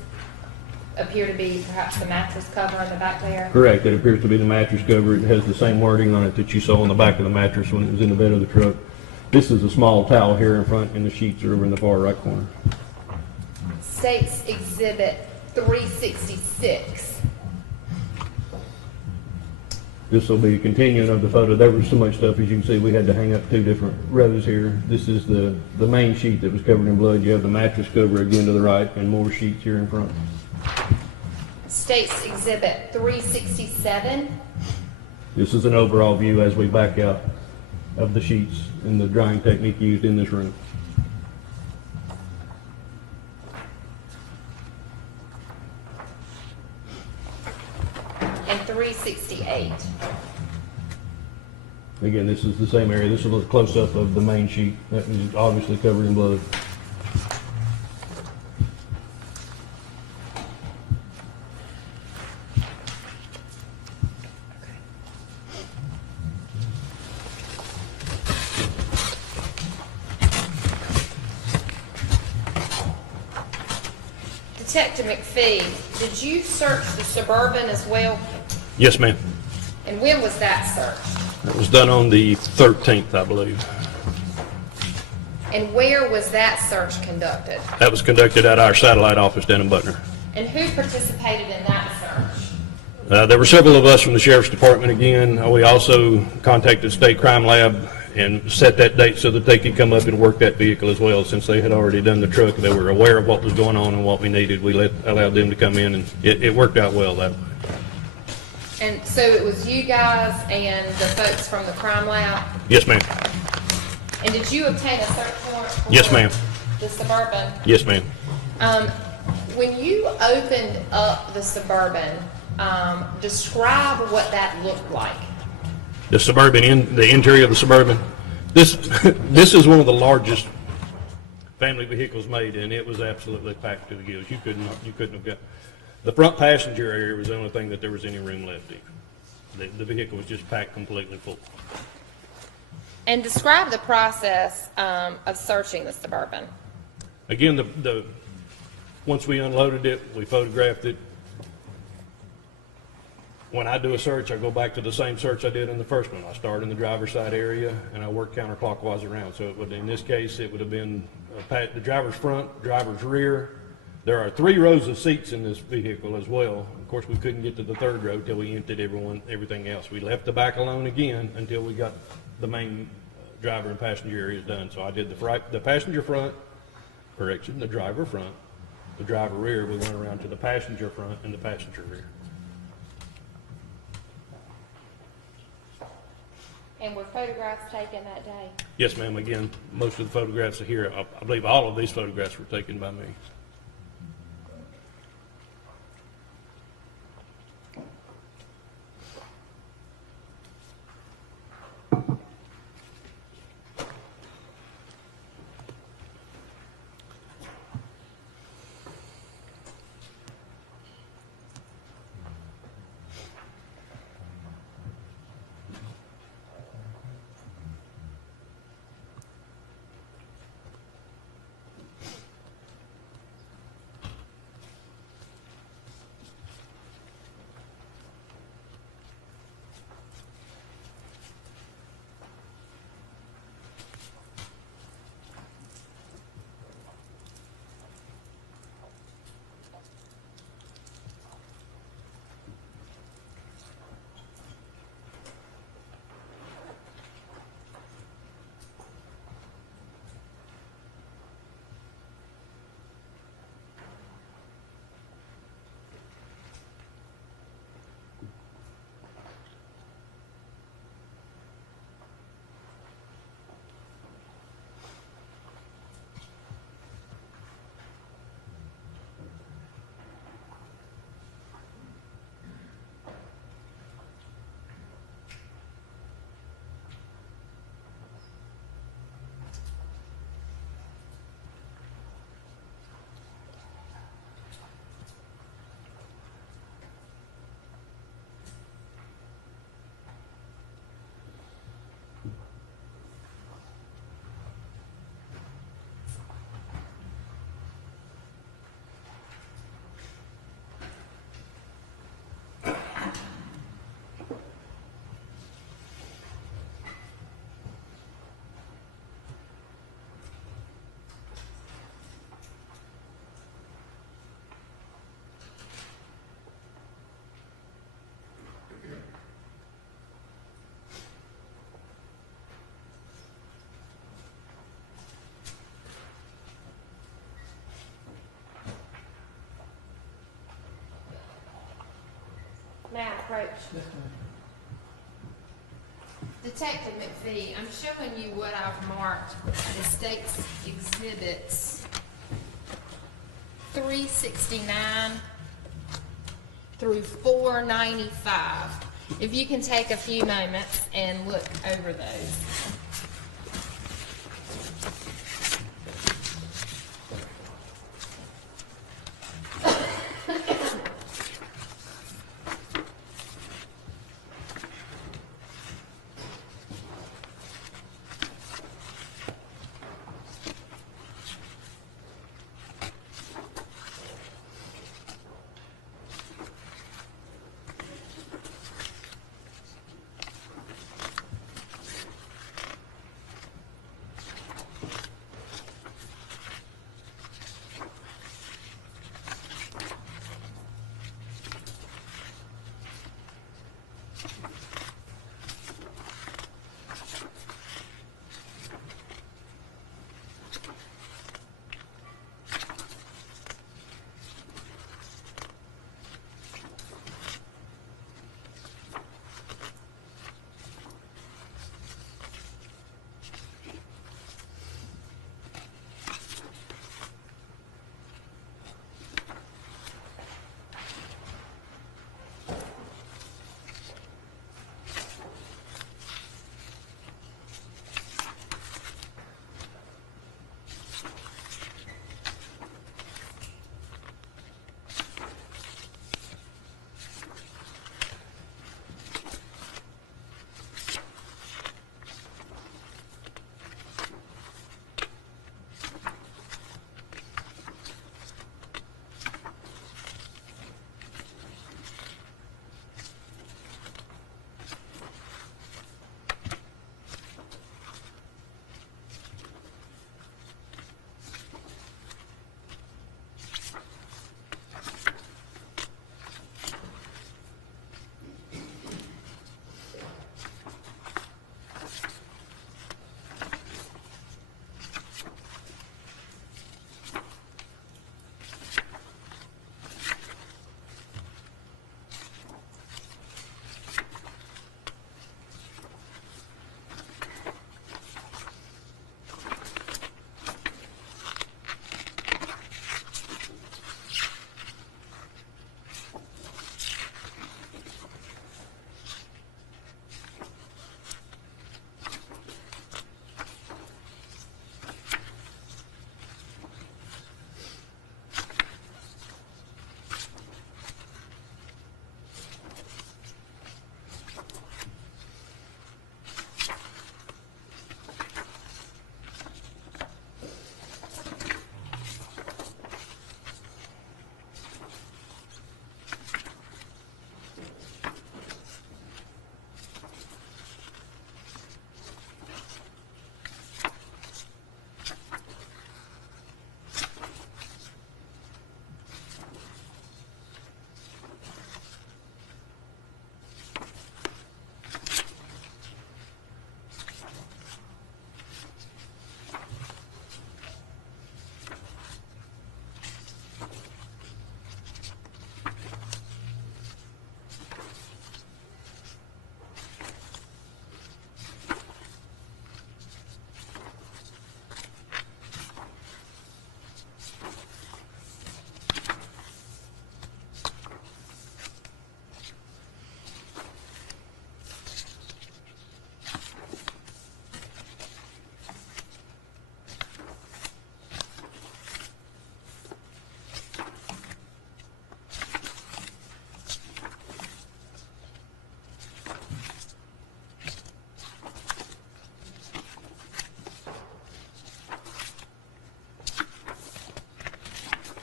appear to be perhaps the mattress cover in the back there? Correct. It appears to be the mattress cover. It has the same wording on it that you saw on the back of the mattress when it was in the bed of the truck. This is a small towel here in front, and the sheets are over in the far right corner. State's Exhibit 366. This will be a continuing of the photo. There was so much stuff, as you can see, we had to hang up two different rows here. This is the main sheet that was covered in blood. You have the mattress cover again to the right, and more sheets here in front. State's Exhibit 367. This is an overall view as we back out of the sheets and the drying technique used in this room. And 368. Again, this is the same area. This is a close-up of the main sheet that is obviously covered in blood. Detective McFee, did you search the Suburban as well? Yes, ma'am. And when was that search? That was done on the 13th, I believe. And where was that search conducted? That was conducted at our satellite office down in Butner. And who participated in that search? There were several of us from the Sheriff's Department again. We also contacted State Crime Lab and set that date so that they could come up and work that vehicle as well. Since they had already done the truck, they were aware of what was going on and what we needed. We allowed them to come in, and it worked out well that way. And so it was you guys and the folks from the crime lab? Yes, ma'am. And did you obtain a search warrant for Yes, ma'am. the Suburban? Yes, ma'am. When you opened up the Suburban, describe what that looked like. The Suburban, the interior of the Suburban. This is one of the largest family vehicles made, and it was absolutely packed to the gills. You couldn't have got. The front passenger area was the only thing that there was any room left in. The vehicle was just packed completely full. And describe the process of searching the Suburban. Again, once we unloaded it, we photographed it. When I do a search, I go back to the same search I did in the first one. I start in the driver's side area, and I work counterclockwise around. So it would, in this case, it would have been the driver's front, driver's rear. There are 3 rows of seats in this vehicle as well. Of course, we couldn't get to the 3rd row till we emptied everything else. We left the back alone again until we got the main driver and passenger areas done. So I did the passenger front, the driver front, the driver rear. We went around to the passenger front and the passenger rear. And were photographs taken that day? Yes, ma'am. Again, most of the photographs are here. I believe all of these photographs were taken by me. Now approach. Yes, ma'am. Detective McFee, I'm showing you what I've marked as state's exhibits 369 through 495. If you can take a few moments and look over those.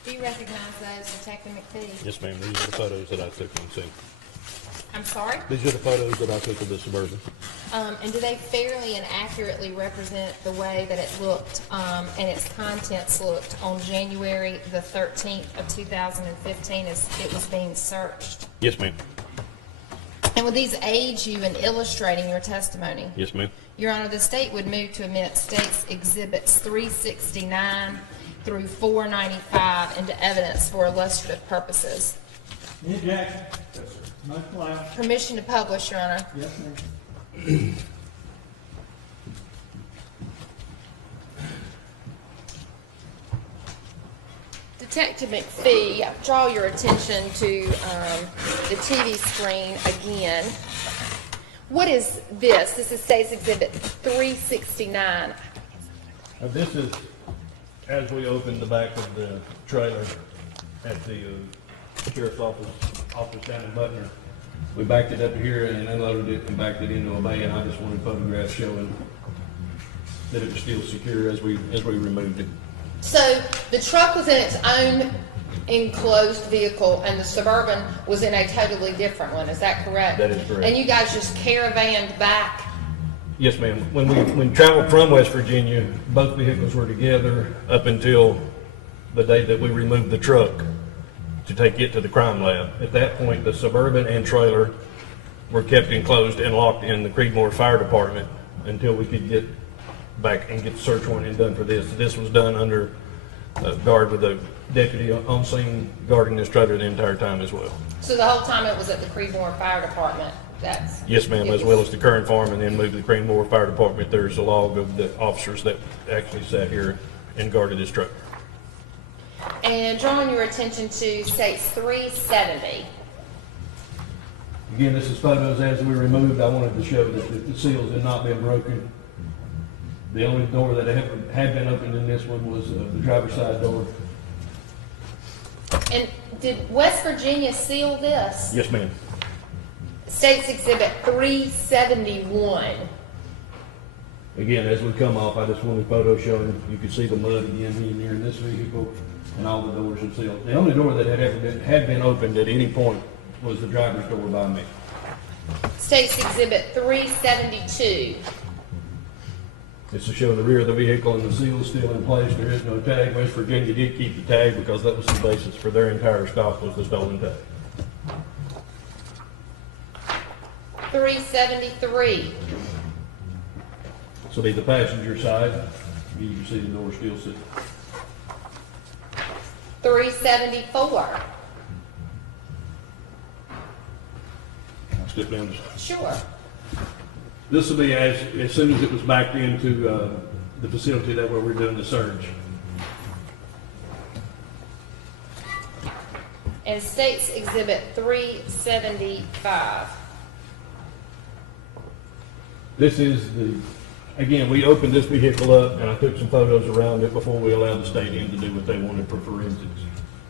Do you recognize those, Detective McFee? Yes, ma'am. These are the photos that I took on scene. I'm sorry? These are the photos that I took of the Suburban. And do they fairly and accurately represent the way that it looked and its contents looked on January the 13th of 2015 as it was being searched? Yes, ma'am. And would these aid you in illustrating your testimony? Yes, ma'am. Your Honor, the state would move to admit State's Exhibits 369 through 495 into evidence for illustrative purposes. Any objection? Motion allowed. Permission to publish, Your Honor. Yes, ma'am. Detective McFee, I draw your attention to the TV screen again. What is this? This is State's Exhibit 369. This is, as we opened the back of the trailer at the sheriff's office down in Butner, we backed it up here and unloaded it and backed it into a bay, and I just wanted photographs showing that it was still secure as we removed it. So the truck was in its own enclosed vehicle, and the Suburban was in a totally different one. Is that correct? That is correct. And you guys just caravanned back? Yes, ma'am. When we traveled from West Virginia, both vehicles were together up until the day that we removed the truck to take it to the crime lab. At that point, the Suburban and trailer were kept enclosed and locked in the Creedmoor Fire Department until we could get back and get the search warrant done for this. This was done under guard with a deputy on scene guarding this trailer the entire time as well. So the whole time it was at the Creedmoor Fire Department? That's... Yes, ma'am, as well as the current farm, and then moved to the Creedmoor Fire Department. There's a log of the officers that actually sat here and guarded this truck. And drawing your attention to States 370. Again, this is photos as we removed. I wanted to show that the seals had not been broken. The only door that had been opened in this one was the driver's side door. And did West Virginia seal this? Yes, ma'am. States Exhibit 371. Again, as we come off, I just wanted photos showing you could see the mud again here in this vehicle, and all the doors are sealed. The only door that had been opened at any point was the driver's door by me. States Exhibit 372. This is showing the rear of the vehicle and the seal is still in place. There is no tag. West Virginia did keep the tag because that was the basis for their entire stop, was the stolen tag. 373. This will be the passenger side. You can see the door still sitting. 374. I'll skip down this. Sure. This will be as soon as it was backed into the facility that where we're doing the search. And States Exhibit 375. This is again, we opened this vehicle up and I took some photos around it before we allowed the state in to do what they wanted for forensics.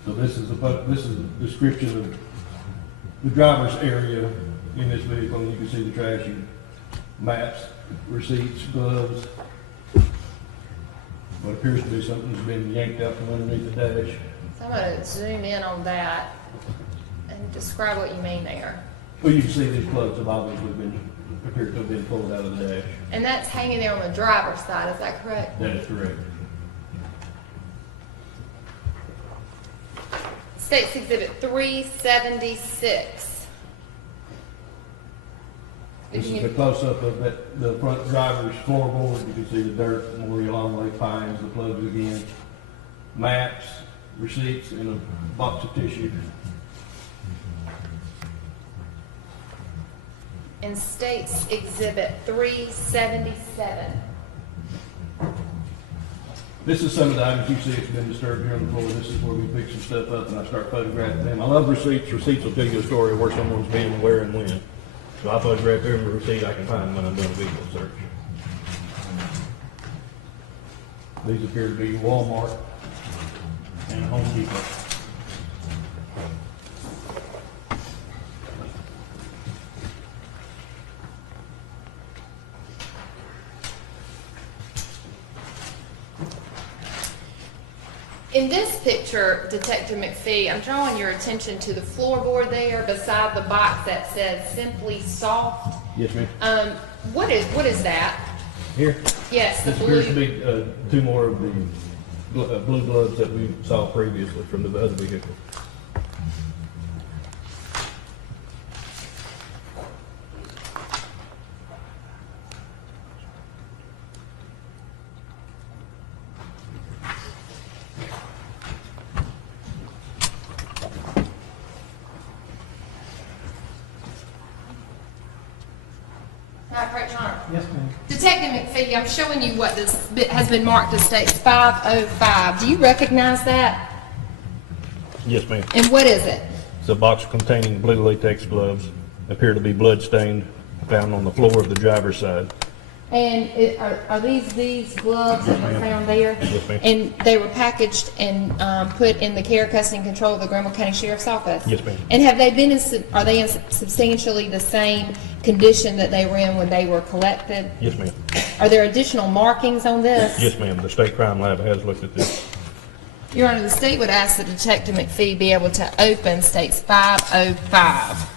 So this is a description of the driver's area in this vehicle, and you can see the trash, maps, receipts, gloves. What appears to be something that's been yanked out from underneath the dash. So I'm going to zoom in on that and describe what you mean there. Well, you can see these plugs have obviously appear to have been pulled out of the dash. And that's hanging there on the driver's side, is that correct? That is correct. States Exhibit 376. This is a close-up of the front driver's floorboard. You can see the dirt, Memorial Long Lake pines, the plugs again, maps, receipts, and a box of tissue. And States Exhibit 377. This is some of the items you see it's been disturbed here on the floor. This is where we pick some stuff up and I start photographing them. I love receipts. Receipts will tell you a story of where someone's been and where and when. So I photograph every receipt I can find when I'm doing a vehicle search. These appear to be Walmart and Home Depot. In this picture, Detective McFee, I'm drawing your attention to the floorboard there beside the box that says Simply Soft. Yes, ma'am. What is that? Here. Yes, the This appears to blue. be two more of the blue gloves that we saw previously from the other vehicle. Detective McFee, I'm showing you what this bit has been marked as states 505. Do you recognize that? Yes, ma'am. And what is it? It's a box containing blue latex gloves, appear to be blood-stained, found on the floor of the driver's side. And are these gloves that were found there? Yes, ma'am. And they were packaged and put in the care, custody, and control of the Greenville County Sheriff's Office? Yes, ma'am. And have they been are they in substantially the same condition that they were in when they were collected? Yes, ma'am. Are there additional markings on this? Yes, ma'am. The state crime lab has looked at this. Your Honor, the state would ask that Detective McFee be able to open states 505.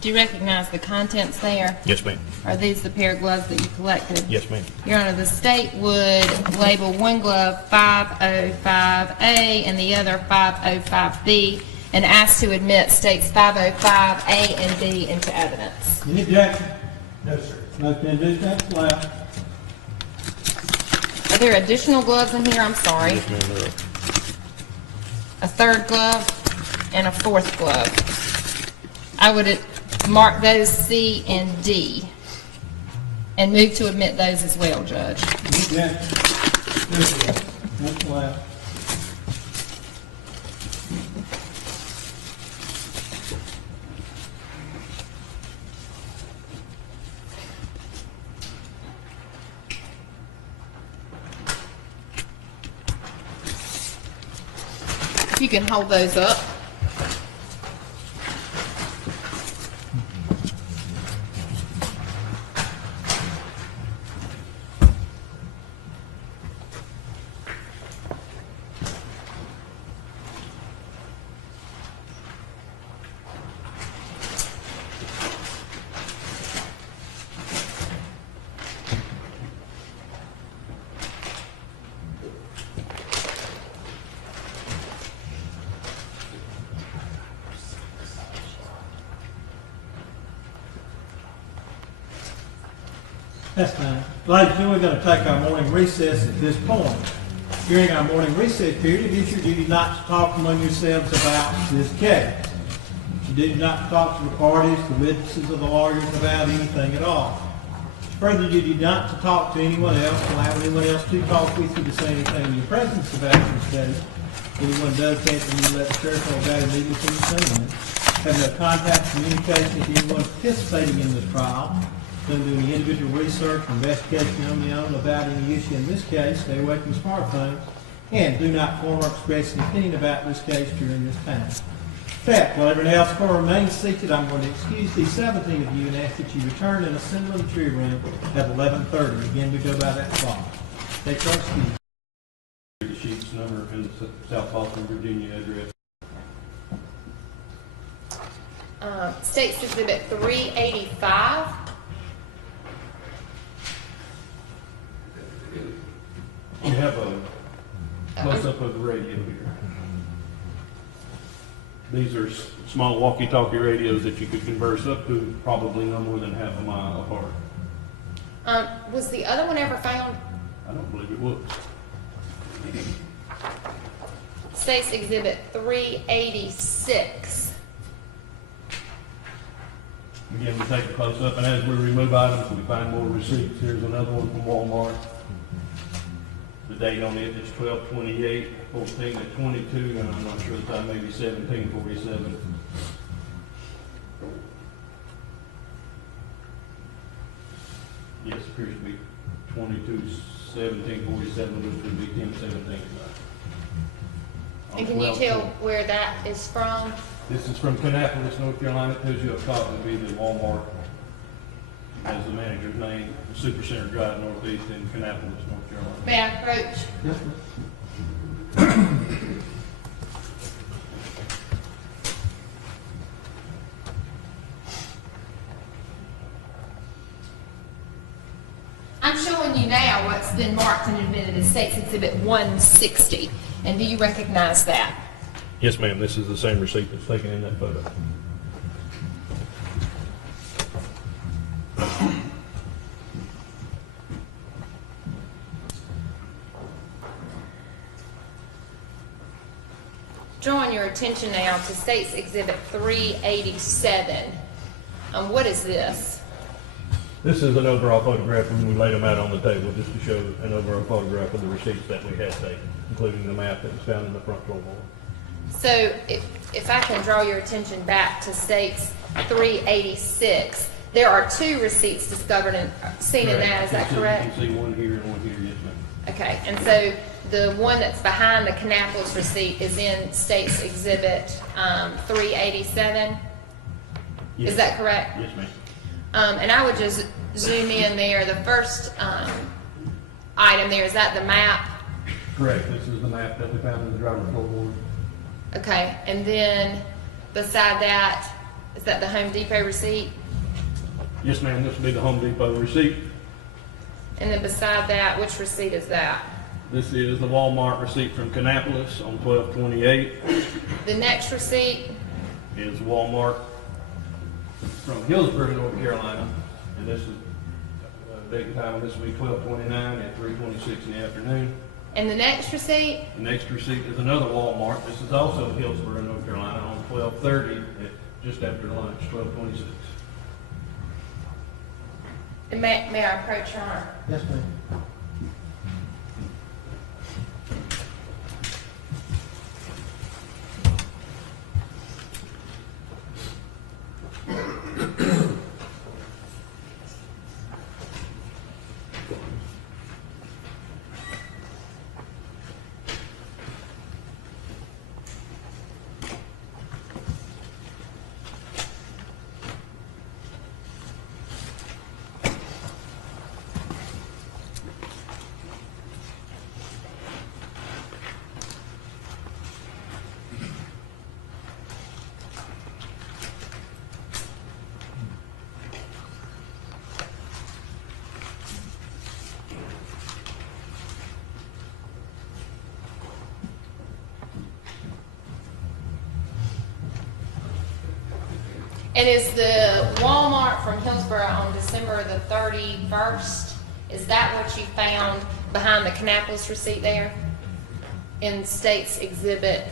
Do you recognize the contents there? Yes, ma'am. Are these the pair of gloves that you collected? Yes, ma'am. Your Honor, the state would label one glove 505A and the other 505B and ask to admit states 505A and B into evidence. Any objection? No, sir. Motion induced, that's allowed. Are there additional gloves in here? I'm sorry. Yes, ma'am. A third glove and a fourth glove. I would mark those C and D and move to admit those as well, Judge. Any objection? That's allowed. If you can hold those up. That's fine. Ladies and gentlemen, we're going to take our morning recess at this point. During our morning recess period, it is your duty not to talk among yourselves about this case. You do not talk to the parties, the witnesses, or the lawyers about anything at all. Further, you do not to talk to anyone else, allow anyone else to talk with you to say anything in your presence about this case. If anyone does that, then you let the sheriff know about it immediately to the scene. Have no contact, communication with anyone participating in this trial. Don't do any individual research or investigation on your own about any issue in this case. Stay away from smartphones. And do not form or express an opinion about this case during this time. In fact, while everyone else will remain seated, I'm going to excuse these 17 of you and ask that you return and assemble in the jury room at 11:30. Again, we go by that clock. Take your excuse. The sheet's number and the South Boston, Virginia address. State's Exhibit 385. You have a close-up of the radio here. These are small walkie-talkie radios that you could converse up to probably no more than half a mile apart. Was the other one ever found? I don't believe it was. State's Exhibit 386. Again, we take a close-up, and as we remove items, we find more receipts. Here's another one from Walmart. The date on it is 12/28, 14 at 22, and I'm not sure the time, maybe 17:47. Yes, appears to be 22/17/47, which would be 10/17. And can you tell where that is from? This is from Kannapolis, North Carolina. It tells you up top it'll be the Walmart as the manager's name, Supercenter Drive Northeast in Kannapolis, North Carolina. May I approach? Yes, ma'am. submitted as State's Exhibit 160. And do you recognize that? Yes, ma'am, this is the same receipt that's taken in that photo. Drawing your attention now to State's Exhibit 387. What is this? This is an overall photograph when we laid them out on the table, just to show an overall photograph of the receipts that we had taken, including the map that was found in the front floor wall. So if I can draw your attention back to State's 386, there are 2 receipts discovered and seen in that, is that correct? You can see one here and one here, yes, ma'am. Okay, and so the one that's behind the Kannapolis receipt is in State's Exhibit 387? Yes. Is that correct? Yes, ma'am. And I would just zoom in there. The first item there, is that the map? Correct, this is the map that we found in the driver's floorboard. Okay, and then beside that, is that the Home Depot receipt? Yes, ma'am, this will be the Home Depot receipt. And then beside that, which receipt is that? This is the Walmart receipt from Kannapolis on 12/28. The next receipt? Is Walmart from Hillsborough, North Carolina, and this is date and time. This will be 12/29 at 3:26 in the afternoon. And the next receipt? The next receipt is another Walmart. This is also Hillsborough, North Carolina, on 12/30 at just after lunch, 12:26. And may I approach your Honor? Yes, ma'am. And is the Walmart from Hillsborough on December the 31st, is that what you found behind the Kannapolis receipt there? In State's Exhibit?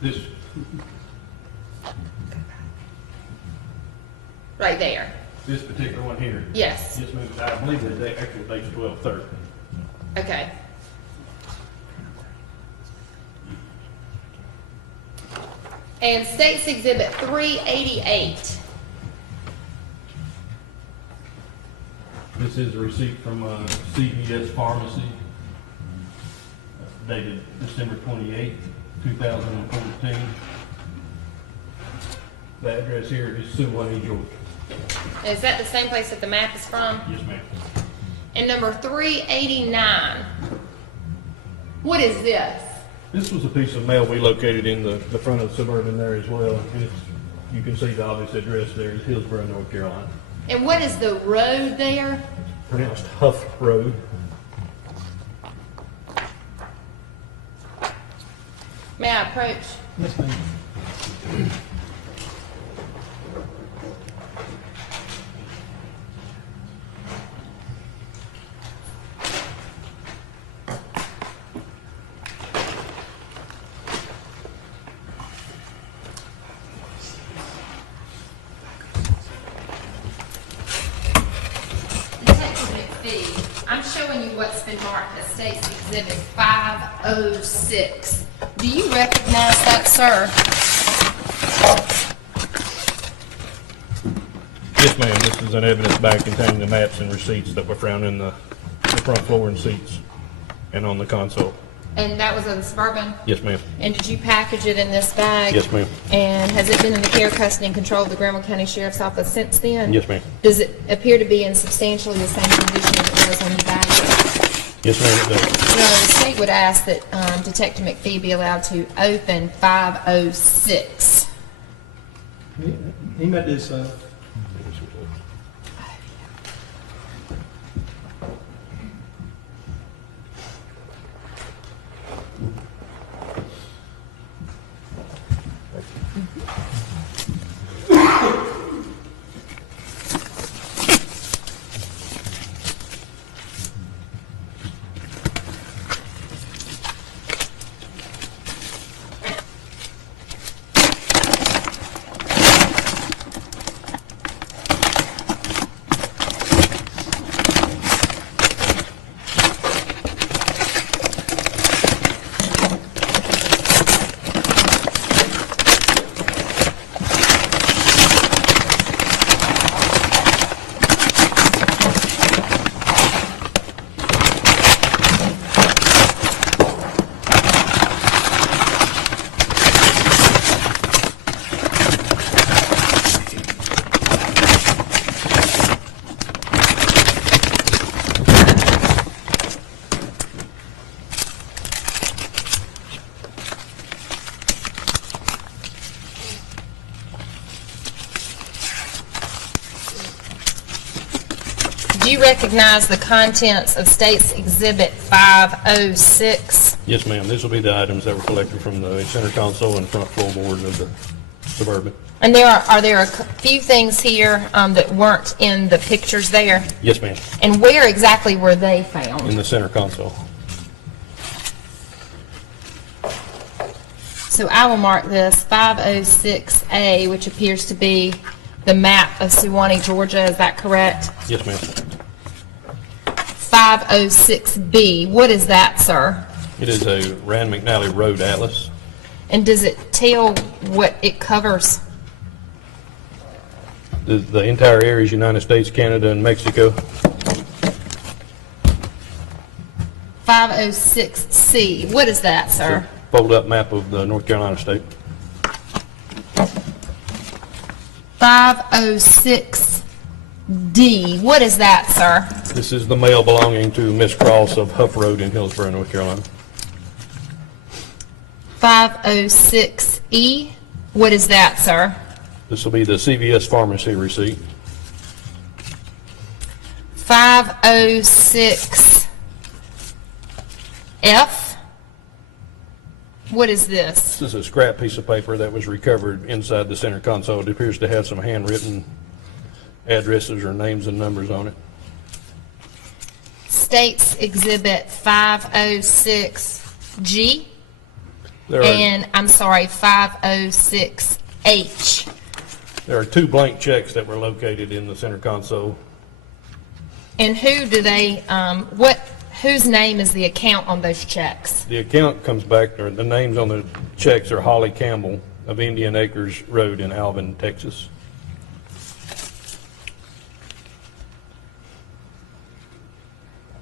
This, Right there? this particular one here. Yes. Yes, ma'am. I believe that the actual date's 12/30. Okay. And State's Exhibit 388. This is a receipt from CVS Pharmacy, dated December 28th, 2014. The address here is Suburban, Georgia. Is that the same place that the map is from? Yes, ma'am. And number 389. What is this? This was a piece of mail we located in the front of Suburban there as well. And it's, you can see the obvious address there is Hillsborough, North Carolina. And what is the road there? Pronounced Huff Road. May I approach? Yes, ma'am. Detective McFee, I'm showing you what's been marked as State's Exhibit 506. Do you recognize that, sir? Yes, ma'am. This is an evidence bag containing the maps and receipts that were found in the front floor and seats and on the console. And that was a Suburban? Yes, ma'am. And did you package it in this bag? Yes, ma'am. And has it been in the care, custody, and control of the Greenville County Sheriff's Office since then? Yes, ma'am. Does it appear to be in substantially the same condition as it was when you bagged it? Yes, ma'am, it does. No, the state would ask that Detective McFee be allowed to open 506. He may do so. you recognize the contents of State's Exhibit 506? Yes, ma'am. These will be the items that were collected from the center console and front floorboards of the Suburban. And are there a few things here that weren't in the pictures there? Yes, ma'am. And where exactly were they found? In the center console. So I will mark this 506A, which appears to be the map of Suwanee, Georgia. Is that correct? Yes, ma'am. 506B, what is that, sir? It is a Rand McNally Road Atlas. And does it tell what it covers? The entire area is United States, Canada, and Mexico. 506C, what is that, sir? Fold-up map of the North Carolina state. 506D, what is that, sir? This is the mail belonging to Miss Cross of Huff Road in Hillsborough, North Carolina. 506E, what is that, sir? This will be the CVS pharmacy receipt. 506F, what is this? This is a scrap piece of paper that was recovered inside the center console. It appears to have some handwritten addresses or names and numbers on it. State's Exhibit 506G, There and I'm sorry, 506H. are 2 blank checks that were located in the center console. And who do they, whose name is the account on those checks? The account comes back, or the names on the checks are Holly Campbell of Indian Acres Road in Alvin, Texas.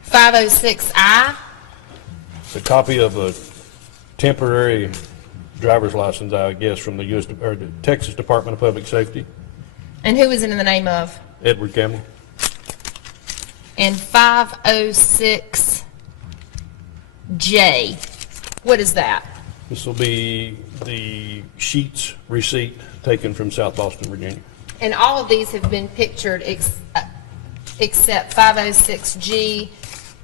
$506I, It's a copy of a temporary driver's license, I guess, from the the Texas Department of Public Safety. and who is it in the name of? Edward Campbell. And 506J, what is that? This will be the Sheets receipt taken from South Boston, Virginia. And all of these have been pictured except 506G,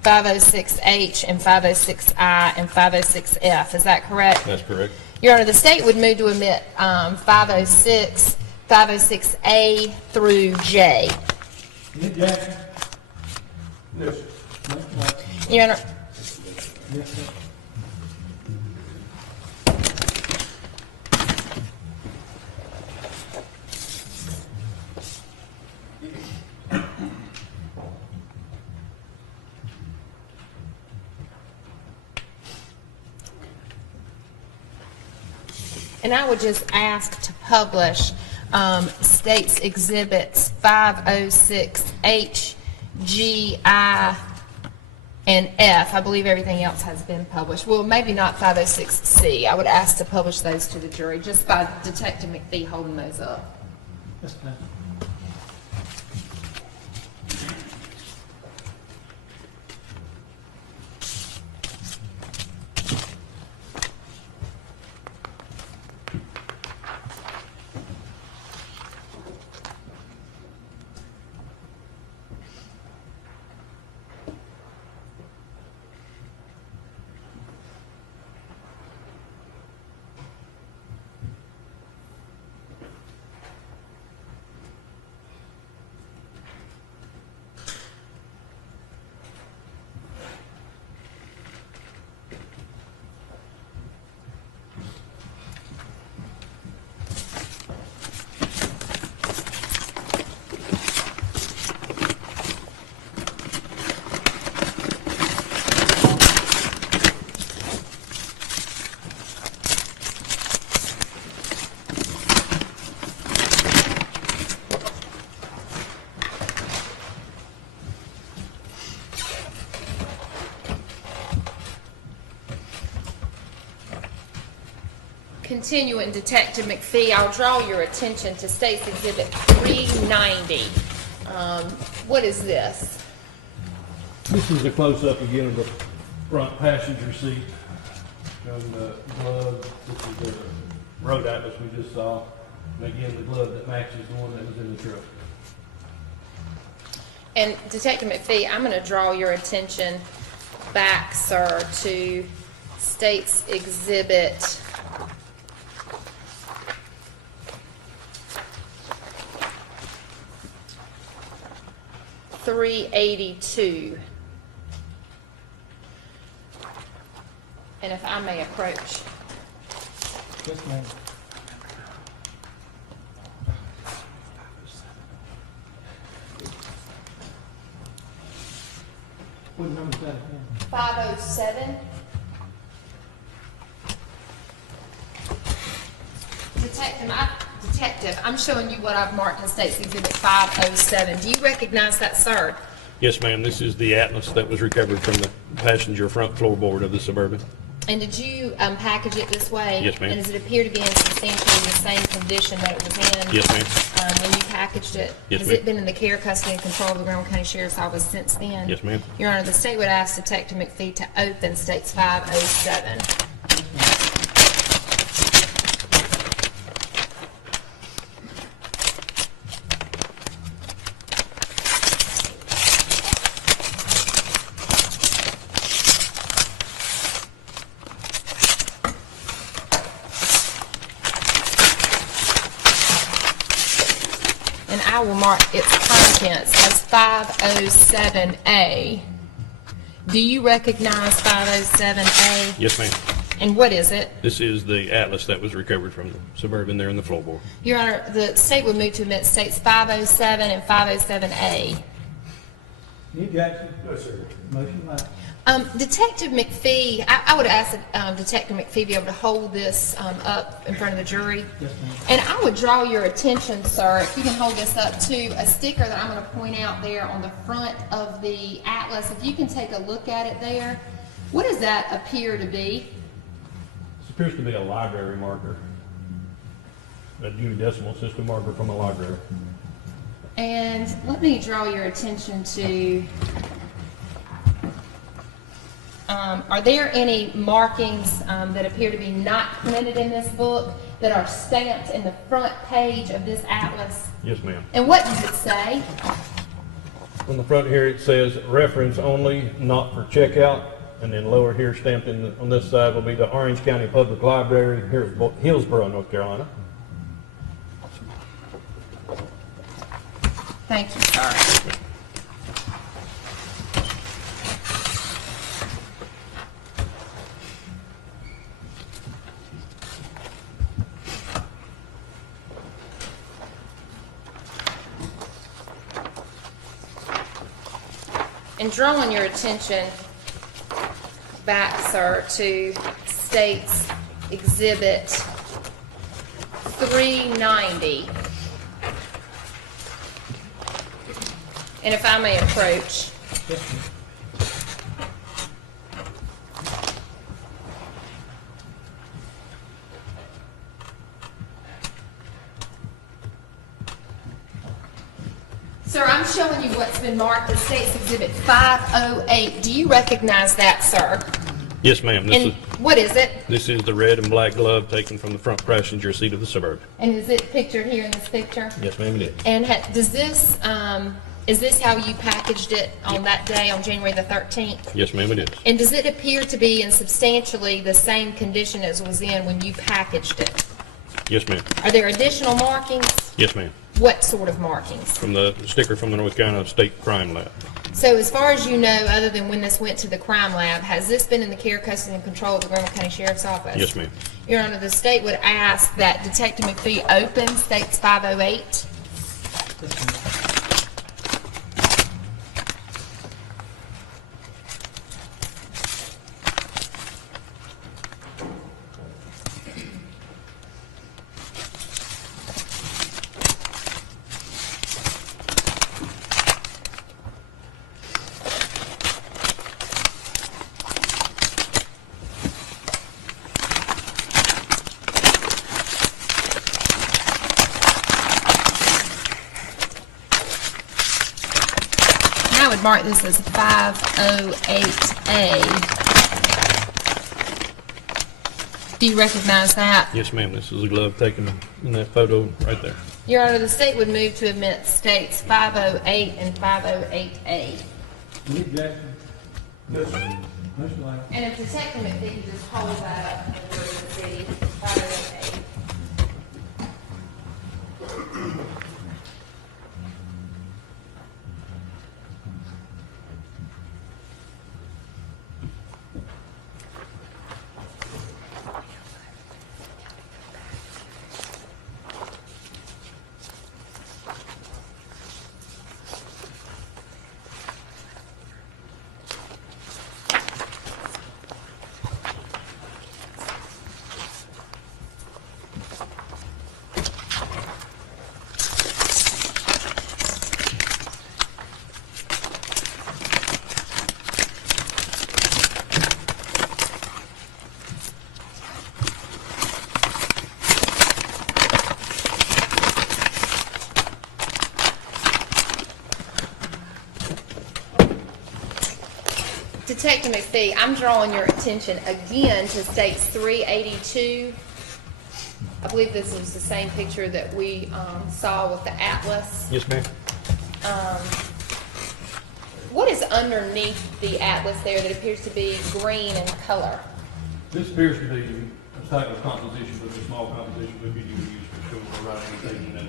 506H, and 506I, and 506F. Is that correct? That's correct. Your Honor, the state would move to omit 506, 506A through J. Nick Jackson? Yes. Your Honor, Yes, sir. and I would just ask to publish State's Exhibits 506H, G, I, and F. I believe everything else has been published. Well, maybe not 506C. I would ask to publish those to the jury just by Detective McFee holding those up. That's fine. Continuing, Detective McFee, I'll draw your attention to State's Exhibit 390. What is this? This is a close-up again of the front passenger seat. Showing the glove. This is the road atlas we just saw. And again, the glove that matches the one that was in the truck. And Detective McFee, I'm going to draw your attention back, sir, to State's Exhibit 382. And if I may approach. Yes, ma'am. What number is that again? 507. Detective, I'm showing you what I've marked in State's Exhibit 507. Do you recognize that, sir? Yes, ma'am. This is the atlas that was recovered from the passenger front floorboard of the Suburban. And did you package it this way? Yes, ma'am. And does it appear to be in substantially the same condition that it was in? Yes, ma'am. When you packaged it? Yes, Has ma'am. it been in the care, custody, and control of the Graham County Sheriff's Office since then? Yes, ma'am. Your Honor, the state would ask Detective McFee to open State's 507. And I will mark its contents as 507A. Do you recognize 507A? Yes, ma'am. And what is it? This is the atlas that was recovered from the Suburban there in the floorboard. Your Honor, the state would move to admit States 507 and 507A. Any objection? No, sir. Motion by Detective McFee, I would ask that Detective McFee be able to hold this up in front of the jury. Yes, ma'am. And I would draw your attention, sir, if you can hold this up, to a sticker that I'm going to point out there on the front of the atlas. If you can take a look at it there, what does that appear to be? This appears to be a library marker, a Dewey Decimal System marker from a library. And let me draw your attention to, are there any markings that appear to be not printed in this book that are stamped in the front page of this atlas? Yes, ma'am. And what does it say? On the front here, it says reference only, not for checkout. And then lower here, stamped on this side, will be the Orange County Public Library here at Hillsborough, North Carolina. Thank you, sir. And drawing your attention back, sir, to State's Exhibit 390. And if I may approach. Yes, ma'am. Sir, I'm showing you what's been marked as State's Exhibit 508. Do you recognize that, sir? Yes, ma'am. And what is it? This is the red and black glove taken from the front passenger seat of the Suburban. And is it pictured here in this picture? Yes, ma'am, it is. And does this, is this how you packaged it on that day, on January the 13th? Yes, ma'am, it is. And does it appear to be in substantially the same condition as was in when you packaged it? Yes, ma'am. Are there additional markings? Yes, ma'am. What sort of markings? From the sticker from the North Carolina State Crime Lab. So as far as you know, other than when this went to the crime lab, has this been in the care, custody, and control of the Graham County Sheriff's Office? Yes, ma'am. Your Honor, the state would ask that Detective McFee open State's 508. Yes, ma'am. I would mark this as 508A. Do you recognize that? Yes, ma'am. This is a glove taken in that photo right there. Your Honor, the state would move to admit states 508 and 508A. Any objection? Yes, sir. Mr. Lamb? And if Detective McFee could just hold that up in the word of the city, 508A. Detective McFee, I'm drawing your attention again to states 382. I believe this was the same picture that we saw with the atlas. Yes, ma'am. What is underneath the atlas there that appears to be green in color? This appears to be a type of composition, but a small composition book you can use for showing the writing and taking that.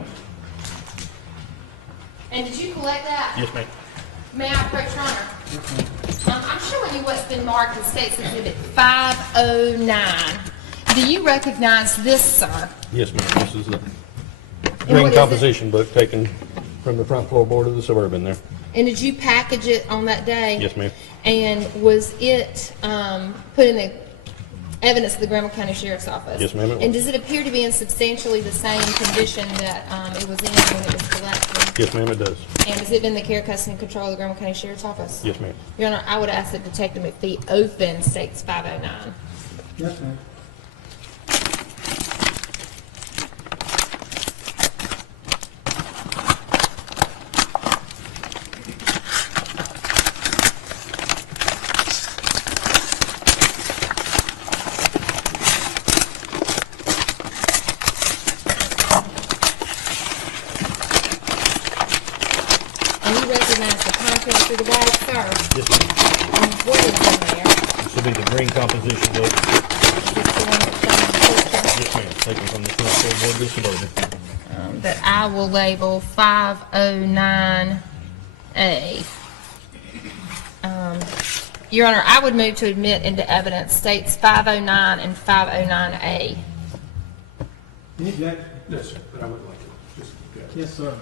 And did you collect that? Yes, ma'am. May I approach Your Honor? I'm showing you what's been marked as State's Exhibit 509. Do you recognize this, sir? Yes, ma'am. This is the what green is it? composition book taken from the front floorboard of the Suburban there. And did you package it on that day? Yes, ma'am. And was it put in the evidence of the Graham County Sheriff's Office? Yes, ma'am, it was. And does it appear to be in substantially the same condition that it was in when it was collected? Yes, ma'am, it does. And has it been the care, custody, and control of the Graham County Sheriff's Office? Yes, ma'am. Your Honor, I would ask that Detective McFee open States 509. Yes, ma'am. And you recognize the contents through the bag, sir? Yes, ma'am. And what is in there? This will be the green composition book. Just the one that's shown in the picture? Yes, ma'am. Taken from the front floorboard of the Suburban. That I will label 509A. Your Honor, I would move to admit into evidence states 509 and 509A. Any objection? Yes, sir, but I would like to just, Yes, sir.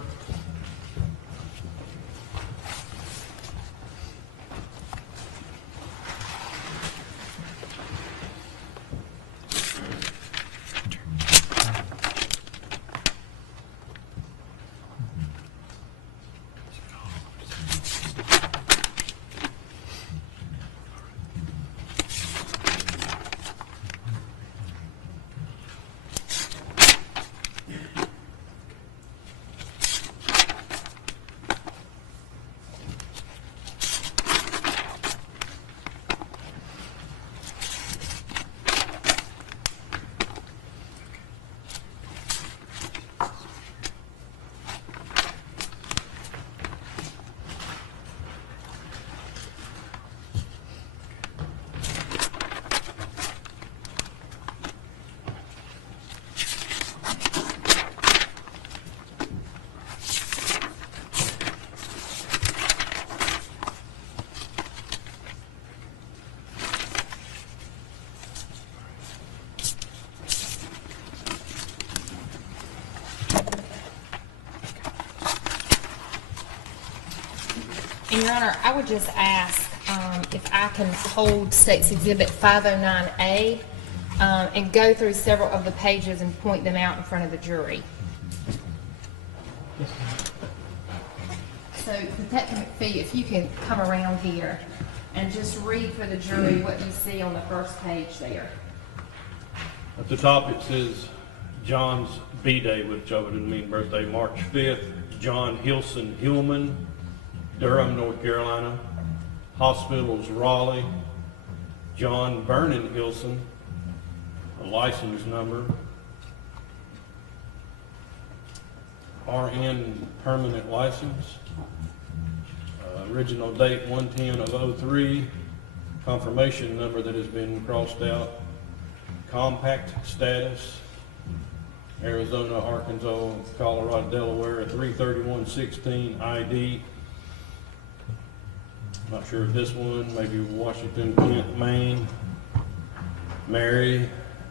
And Your Honor, I would just ask if I can hold State's Exhibit 509A and go through several of the pages and point them out in front of the jury. Yes, ma'am. So Detective McFee, if you can come around here and just read for the jury what you see on the first page there. At the top, it says John's B-Day, which I would mean birthday, March 5th. John Hilson Hillman, Durham, North Carolina. Hospitals, Raleigh. John Vernon Hilson, a license number. RN permanent license. Original date 1/10/03. Confirmation number that has been crossed out. Compact status. Arizona, Arkansas, Colorado, Delaware, 3/31/16 ID. Not sure of this one, maybe Washington, Kent, Maine. Mary,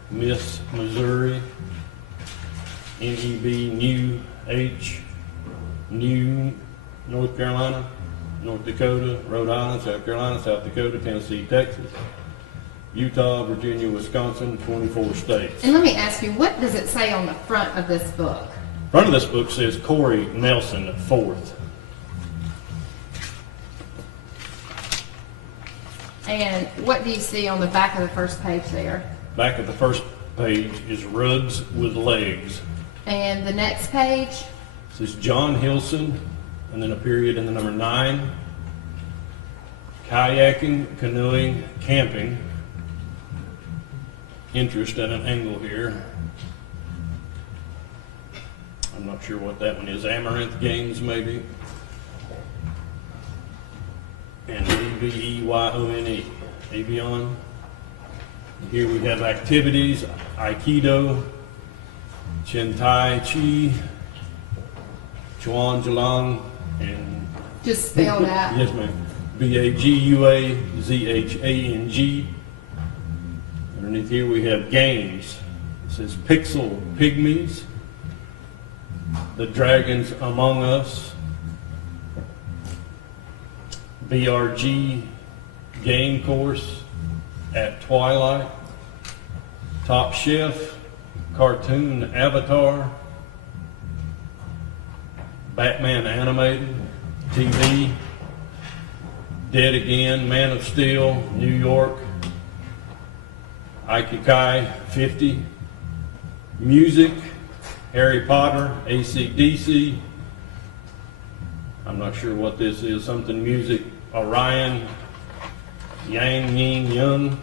Miss, Missouri. NEB, New, H, New, North Carolina, North Dakota, Rhode Island, South Carolina, South Dakota, Tennessee, Texas, Utah, Virginia, Wisconsin, 24 states. And let me ask you, what does it say on the front of this book? Front of this book says Corey Nelson, 4th. And what do you see on the back of the first page there? Back of the first page is Rugs with Legs. And the next page? It says John Hilson, and then a period and the number 9. Kayaking, canoeing, camping. Interest at an angle here. I'm not sure what that one is. Amaranth Games, maybe. And Eveyone, Avion. Here we have activities: Aikido, Chen Tai Chi, Chuan Jilang, and Just spell that. yes, ma'am. BAGUAZHANG. Underneath here we have games. It says Pixel Pygmies, The Dragons Among Us, BRG Game Course at Twilight, Top Chef, Cartoon Avatar, Batman Animated, TV, Dead Again, Man of Steel, New York, Ikikai 50, Music, Harry Potter, AC/DC, I'm not sure what this is, something music, Orion, Yang Yin Young.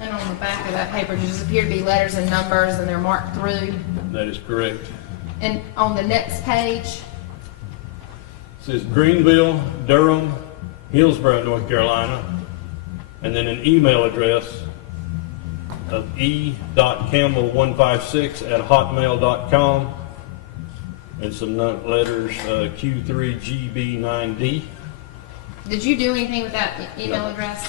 And on the back of that paper, there just appear to be letters and numbers, and they're marked through. That is correct. And on the next page, It says Greenville, Durham, Hillsborough, North Carolina, and then an email address of e.campbell156@hotmail.com, and some letters, Q3GB9D. did you do anything with that email No. address?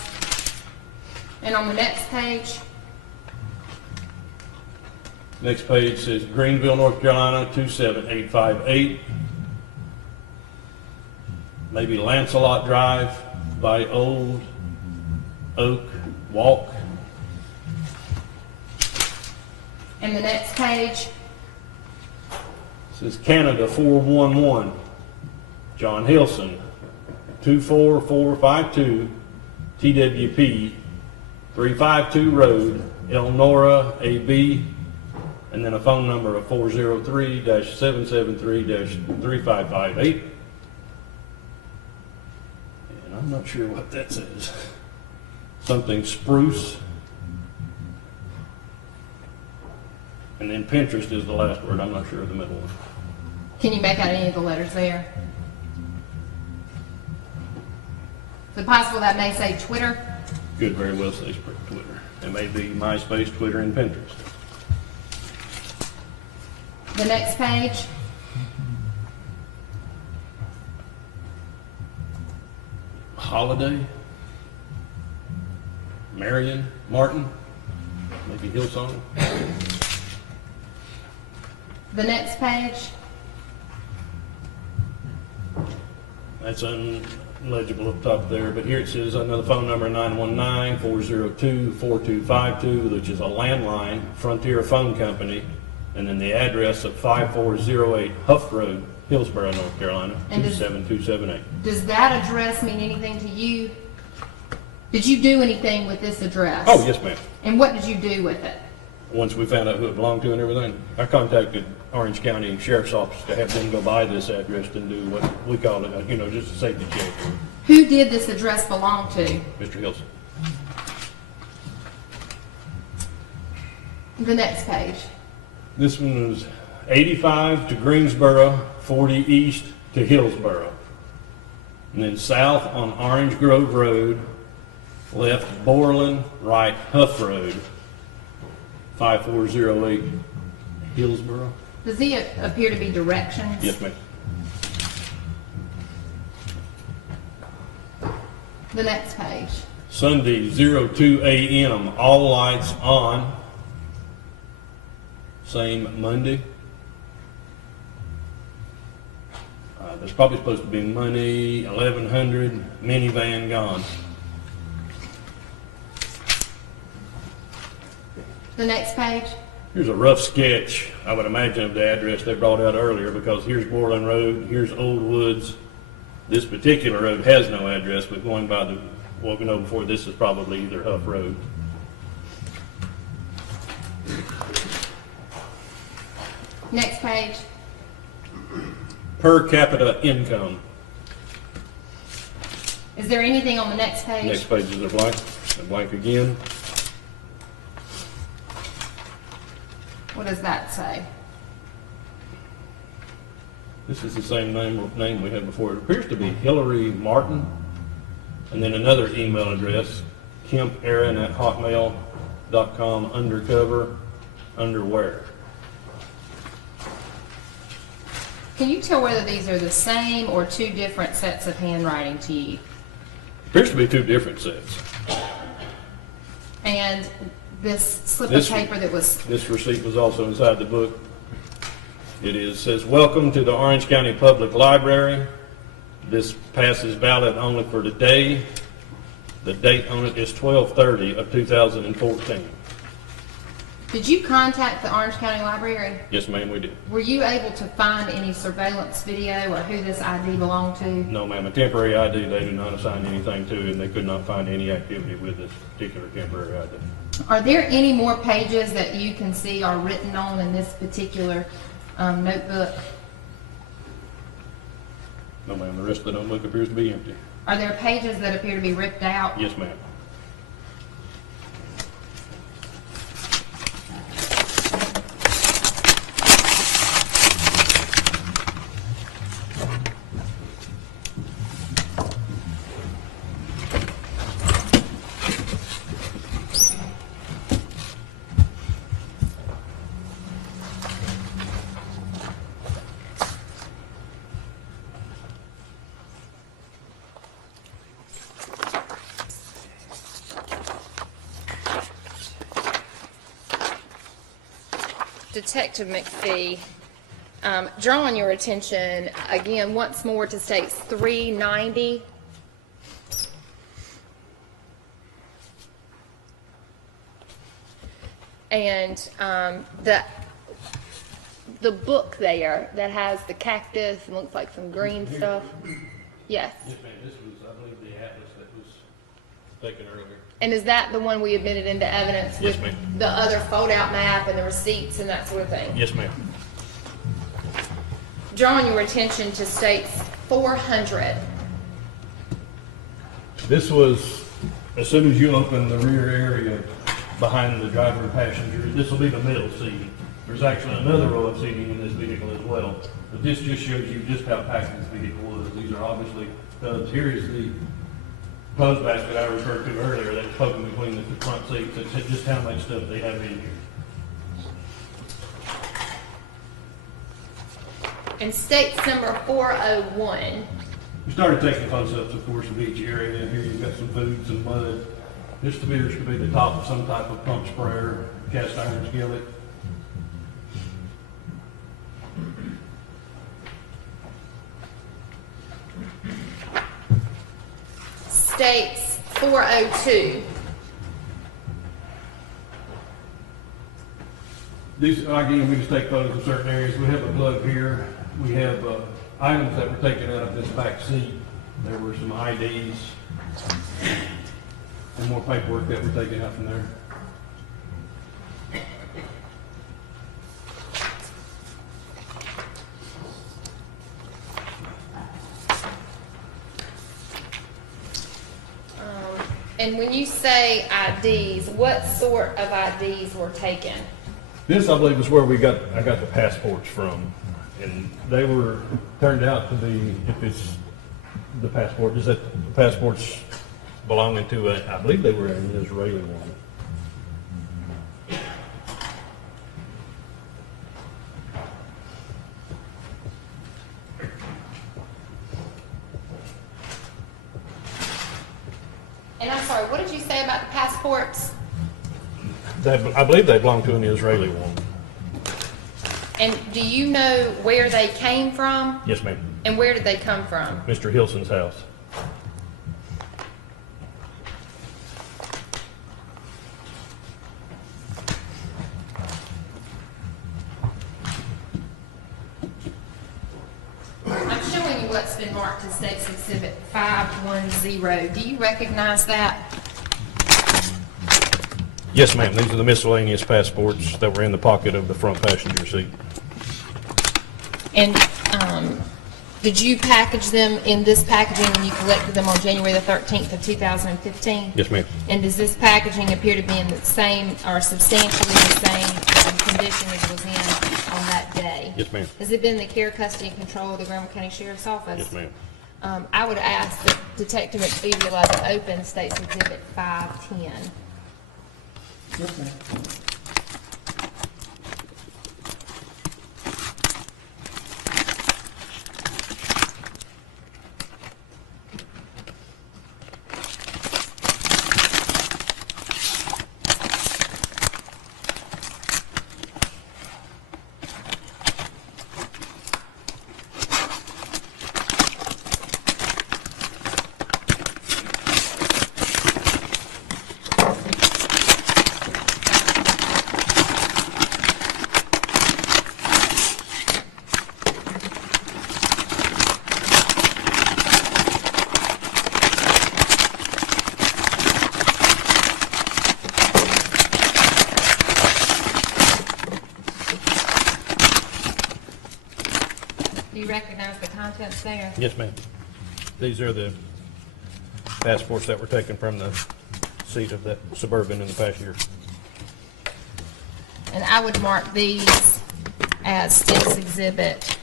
And on the next page, Next page says Greenville, North Carolina, 27858. Maybe Lancelot Drive by Old Oak Walk. and the next page, Says Canada 411, John Hilson, 24452 TWP, 352 Road, Elnora, AB, and then a phone number of 403-773-3558. And I'm not sure what that says. Something Spruce. And then Pinterest is the last word. I'm not sure of the middle one. can you make out any of the letters there? Is it possible that may say Twitter? Could very well say Twitter. It may be MySpace, Twitter, and Pinterest. The next page, Holiday, Marion, Martin, maybe Hillsong. the next page, That's unlegible up top there, but here it says another phone number, 919-402-4252, which is a landline, Frontier Phone Company, and then the address of 5408 Huff Road, Hillsborough, North Carolina, And does- 27278. does that address mean anything to you? Did you do anything with this address? Oh, yes, ma'am. And what did you do with it? Once we found out who it belonged to and everything, I contacted Orange County Sheriff's Office to have them go by this address and do what we call it, just a safety check. Who did this address belong to? Mr. Hilson. The next page. This one was 85 to Greensboro, 40 east to Hillsboro. And then south on Orange Grove Road, left Borland, right Huff Road, 5408 Hillsboro. Does he appear to be directions? Yes, ma'am. The next page. Sunday, 02 a.m., all lights on. Same Monday. There's probably supposed to be money, 1100, minivan gone. The next page. Here's a rough sketch, I would imagine, of the address they brought out earlier, because here's Borland Road, here's Old Woods. This particular road has no address, but going by the, what we know before, this is probably either Huff Road. Next page. Per capita income. Is there anything on the next page? Next pages are blank. They're blank again. What does that say? This is the same name we had before. It appears to be Hillary Martin, and then another email address, kempaaron@hotmail.com, undercover, underwear. Can you tell whether these are the same or two different sets of handwriting to you? Appears to be two different sets. And this slip This- of paper that was, This receipt was also inside the book. It says, welcome to the Orange County Public Library. This pass is valid only for today. The date on it is 12/30 of 2014. did you contact the Orange County Library? Yes, ma'am, we did. Were you able to find any surveillance video or who this ID belonged to? No, ma'am, a temporary ID they do not assign anything to, and they could not find any activity with this particular temporary ID. Are there any more pages that you can see are written on in this particular notebook? No, ma'am, the rest of the notebook appears to be empty. Are there pages that appear to be ripped out? Yes, ma'am. Detective McFee, drawing your attention again once more to states 390. And the book there that has the cactus and looks like some green stuff. Yes. Yes, ma'am, this was, I believe, the atlas that was taken earlier. And is that the one we admitted into evidence Yes, with ma'am. the other fold-out map and the receipts and that sort of thing? Yes, ma'am. Drawing your attention to states 400. This was, as soon as you open the rear area behind the driver and passenger, this will be the middle seat. There's actually another row of seating in this vehicle as well. But this just shows you just how packed this vehicle was. These are obviously tubs. Here is the clothes basket I referred to earlier that's poking between the front seats. It's just how much stuff they have in here. And states number 401. We started taking close-ups, of course, of each area. Here you've got some food, some mud. This appears to be the top of some type of pump sprayer, cast iron skillet. States 402. These, again, we just take photos of certain areas. We have a plug here. We have items that were taken out of this back seat. There were some IDs and more paperwork that were taken out from there. And when you say IDs, what sort of IDs were taken? This, I believe, is where I got the passports from, and they were, turned out to be, if it's the passport, is that the passports belonging to I believe they were an Israeli one. And I'm sorry, what did you say about the passports? I believe they belong to an Israeli one. And do you know where they came from? Yes, ma'am. And where did they come from? Mr. Hilson's house. I'm showing you what's been marked as State's Exhibit 510. Do you recognize that? Yes, ma'am. These are the miscellaneous passports that were in the pocket of the front passenger seat. And did you package them in this packaging when you collected them on January the 13th of 2015? Yes, ma'am. And does this packaging appear to be in the same or substantially the same condition as it was in on that day? Yes, ma'am. Has it been in the care, custody, and control of the Graham County Sheriff's Office? Yes, ma'am. I would ask that Detective McFee be allowed to open State's Exhibit 510. Yes, ma'am. Do you recognize the contents there? Yes, ma'am. These are the passports that were taken from the seat of that Suburban in the passenger. And I would mark these as State's Exhibit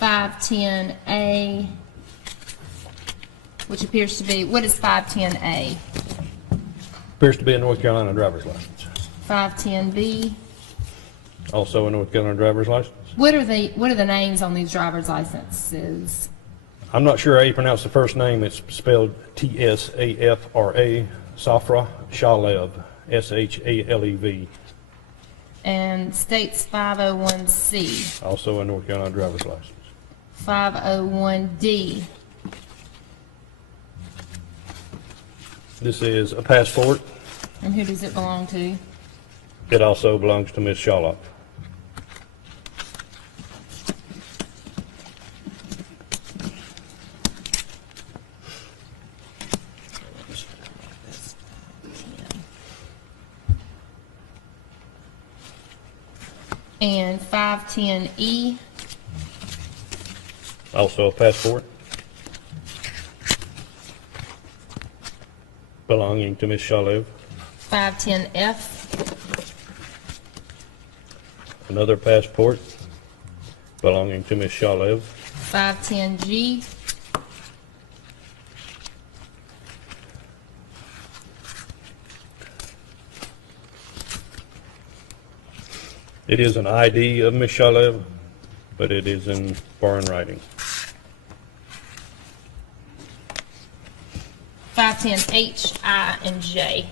510A, which appears to be, what is 510A? Appears to be a North Carolina driver's license. 510B? Also a North Carolina driver's license. What are the names on these driver's licenses? I'm not sure how you pronounce the first name. It's spelled T-S-A-F-R-A, Safra Shalev, S-H-A-L-E-V. And State's 501C, Also a North Carolina driver's license. 501D. This is a passport. And who does it belong to? It also belongs to Miss Shaloff. And 510E, Also a passport belonging to Miss Shalev. 510F, Another passport belonging to Miss Shalev. 510G, It is an ID of Miss Shalev, but it is in foreign writing. 510H, I, and J.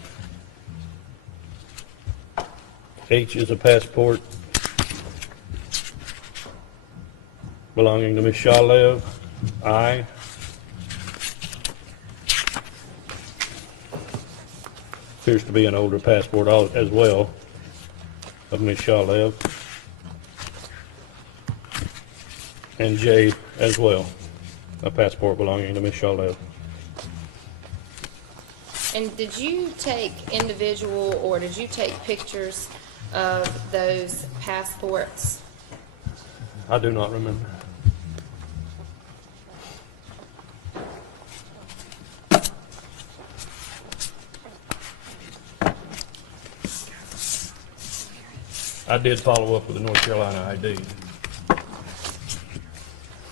H is a passport belonging to Miss Shalev. I appears to be an older passport as well of Miss Shalev. And J as well, a passport belonging to Miss Shalev. And did you take individual or did you take pictures of those passports? I do not remember. I did follow up with the North Carolina ID.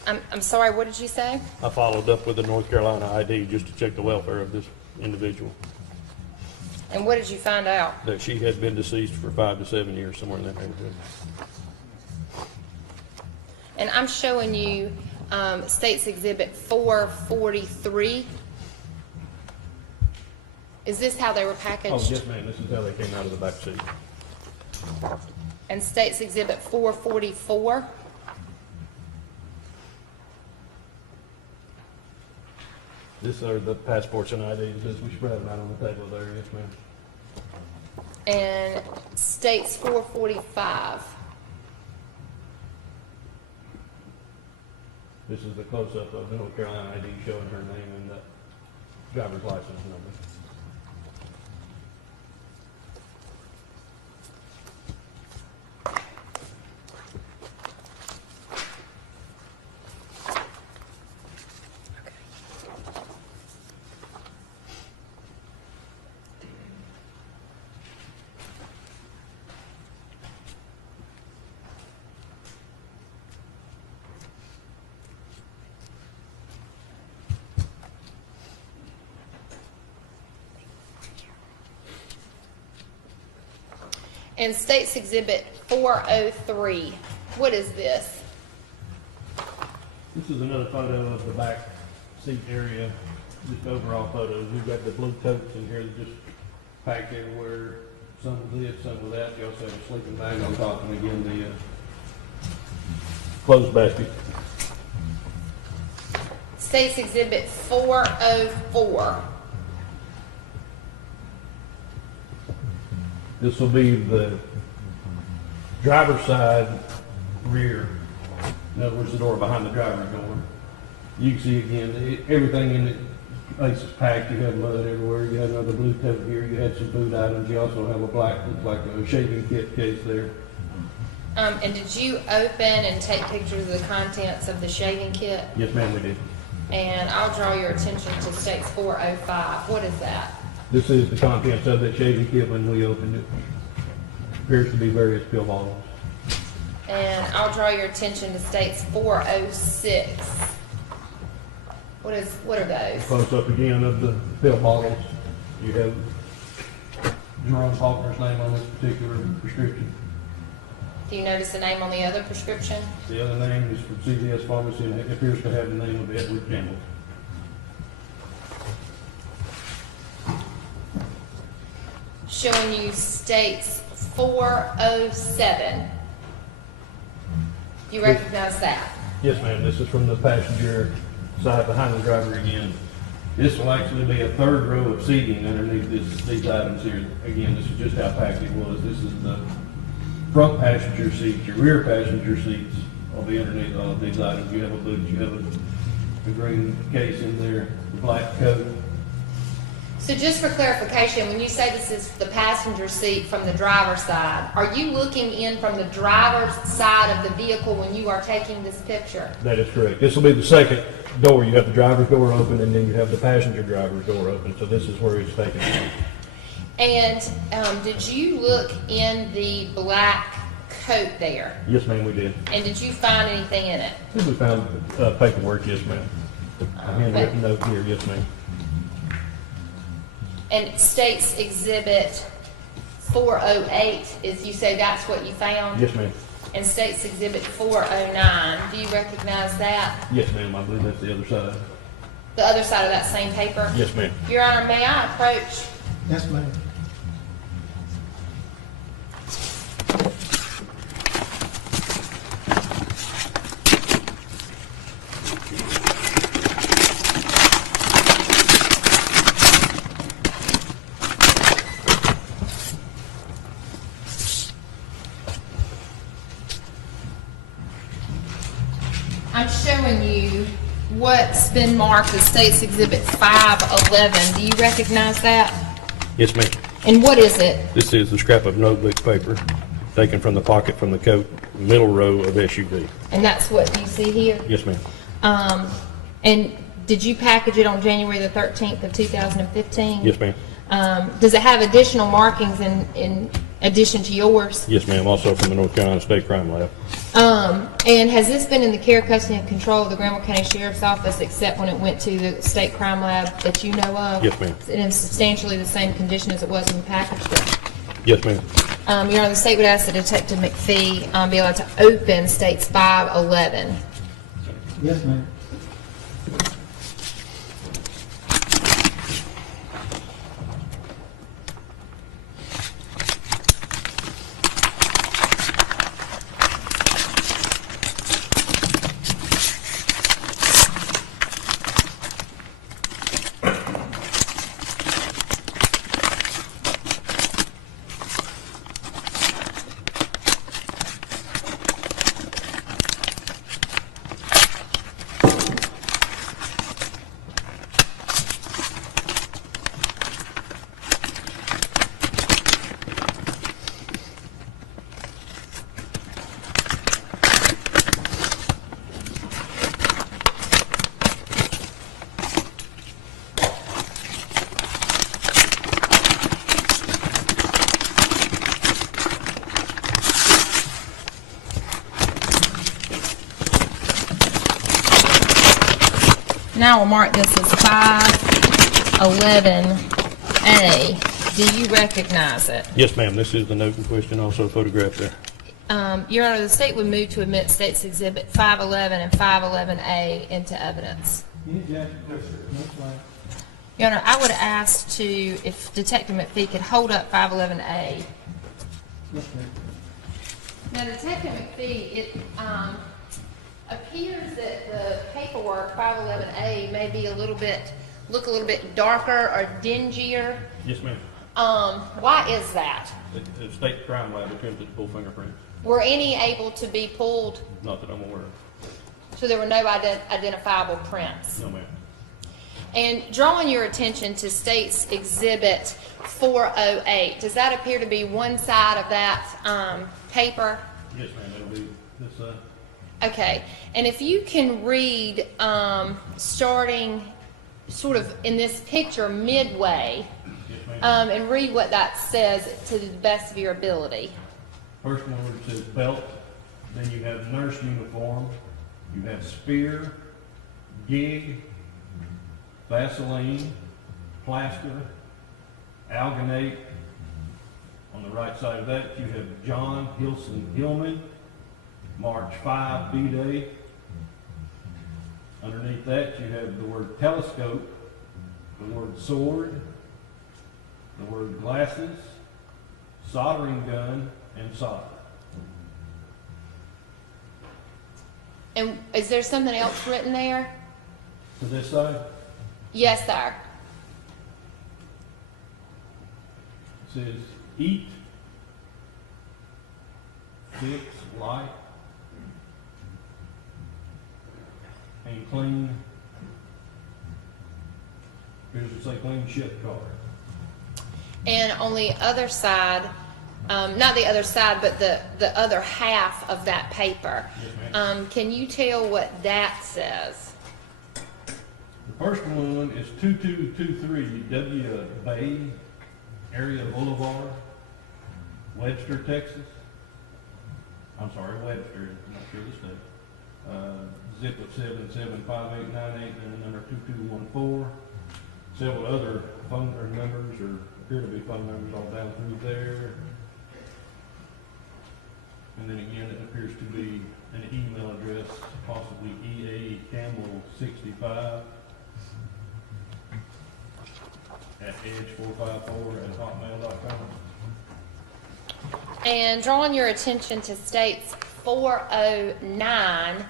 I'm sorry, what did you say? I followed up with the North Carolina ID just to check the welfare of this individual, And what did you find out? that she had been deceased for 5 to 7 years, somewhere in that neighborhood. And I'm showing you State's Exhibit 443. Is this how they were packaged? Oh, yes, ma'am, this is how they came out of the back seat. And State's Exhibit 444? These are the passports and IDs, as we should have them out on the table there, yes, ma'am. And State's 445. This is the close-up of the North Carolina ID showing her name and the driver's license number. And State's Exhibit 403. What is this? This is another photo of the back seat area, just overall photos. We've got the blue totes in here that just packed everywhere. Some with this, some with that. You also have a sleeping bag on top, and again, the clothes basket. State's Exhibit 404. This will be the driver's side rear. In other words, the door behind the driver's door. You can see again, everything in the place is packed. You have mud everywhere. You have another blue tote here. You had some food items. You also have a black, looks like a shaving kit case there. And did you open and take pictures of the contents of the shaving kit? Yes, ma'am, we did. And I'll draw your attention to State's 405. What is that? This is the contents of that shaving kit when we opened it. Appears to be various pill bottles. And I'll draw your attention to State's 406. What are those? Close up again of the pill bottles. You have Jerome Faulkner's name on this particular prescription. Do you notice the name on the other prescription? The other name is from CVS Pharmacy, and it appears to have the name of Edward Campbell. Showing you State's 407. Do you recognize that? Yes, ma'am. This is from the passenger side behind the driver again. This will actually be a third row of seating underneath these items here. Again, this is just how packed it was. This is the front passenger seats. Your rear passenger seats will be underneath all of these items. You have a boot, you have a green case in there, black coat. So just for clarification, when you say this is the passenger seat from the driver's side, are you looking in from the driver's side of the vehicle when you are taking this picture? That is correct. This will be the second door. You have the driver's door open, and then you have the passenger driver's door open. So this is where he's taken from. And did you look in the black coat there? Yes, ma'am, we did. And did you find anything in it? We found paperwork, yes, ma'am. A handwritten note here, yes, ma'am. And State's Exhibit 408, is you say that's what you found? Yes, ma'am. And State's Exhibit 409, do you recognize that? Yes, ma'am, I believe that's the other side. The other side of that same paper? Yes, ma'am. Your Honor, may I approach? Yes, ma'am. I'm showing you what's been marked as State's Exhibit 511. Do you recognize that? Yes, ma'am. And what is it? This is the scrap of notebook paper taken from the pocket from the coat, middle row of SUV. And that's what you see here? Yes, ma'am. And did you package it on January the 13th of 2015? Yes, ma'am. Does it have additional markings in addition to yours? Yes, ma'am. Also from the North Carolina State Crime Lab. And has this been in the care, custody, and control of the Granville County Sheriff's Office except when it went to the State Crime Lab that you know of? Yes, ma'am. And in substantially the same condition as it was when you packaged it? Yes, ma'am. Your Honor, the state would ask that Detective McFee be allowed to open States 511. Yes, ma'am. Now we'll mark this as 511A. Do you recognize it? Yes, ma'am. This is the note in question, also photographed there. Your Honor, the state would move to admit States Exhibit 511 and 511A into evidence. Yeah, Judge. That's right. Your Honor, I would ask to, if Detective McPhee could hold up 511A. Yes, ma'am. Now, Detective McPhee, it appears that the paperwork, 511A, may be look a little bit darker or dingier. Yes, ma'am. Why is that? The State Crime Lab attempted to pull fingerprints. Were any able to be pulled, Not that I'm aware of. so there were no identifiable prints? No, ma'am. And drawing your attention to State's Exhibit 408, does that appear to be one side of that paper? Yes, ma'am. It'll be this side. Okay, and if you can read, starting sort of in this picture midway, Yes, ma'am. and read what that says to the best of your ability. First one where it says belt, then you have nurse uniform, you have spear, gig, Vaseline, plaster, alginate. On the right side of that, you have John Hilson Hillman, March 5 B-Day. Underneath that, you have the word telescope, the word sword, the word glasses, soldering gun, and solder. And is there something else written there? To this side, Yes, sir. it says eat, fix, light, and clean. Here's to say clean ship car. And on the other side, not the other side, but the other half of that paper, Yes, ma'am. can you tell what that says? The first one is 2223 W Bay Area Boulevard, Webster, Texas. I'm sorry, Webster, I'm not sure the state. Zip of 775898 and the number 2214. Several other phone numbers, or appear to be phone numbers all down through there. And then again, it appears to be an email address, possibly EA Campbell 65 at edge454@hotmail.com. And drawing your attention to States 409,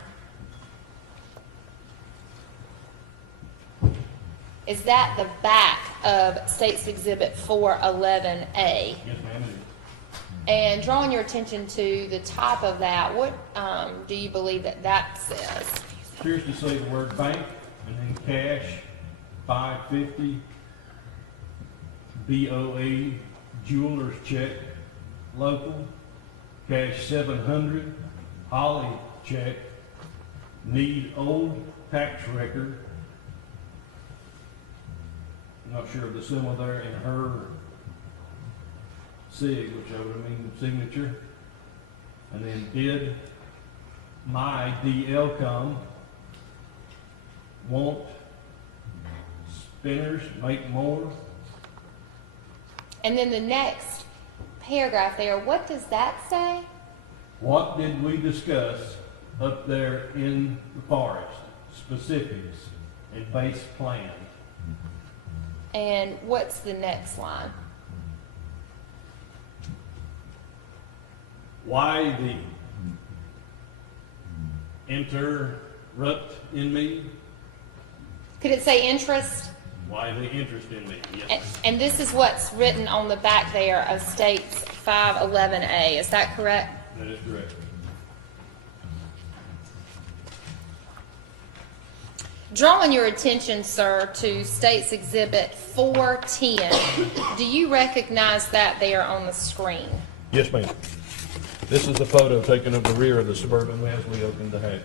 is that the back of States Exhibit 411A? Yes, ma'am, it is. And drawing your attention to the top of that, what do you believe that says? Appears to say the word bank, and then cash, 550, BOA, jeweler's check, local, cash 700, Holly check, need old tax record, I'm not sure of the symbol there in her sig, which I would mean signature. And then did my DLCOM want spinners make more? And then the next paragraph there, what does that say? What did we discuss up there in the forest? Specifics and base plan. And what's the next line? Why the interrupt in me? Could it say interest? Why the interest in me? Yes. And this is what's written on the back there of States 511A, is that correct? That is correct. Drawing your attention, sir, to States Exhibit 410, do you recognize that there on the screen? Yes, ma'am. This is the photo taken of the rear of the Suburban as we opened the hatch.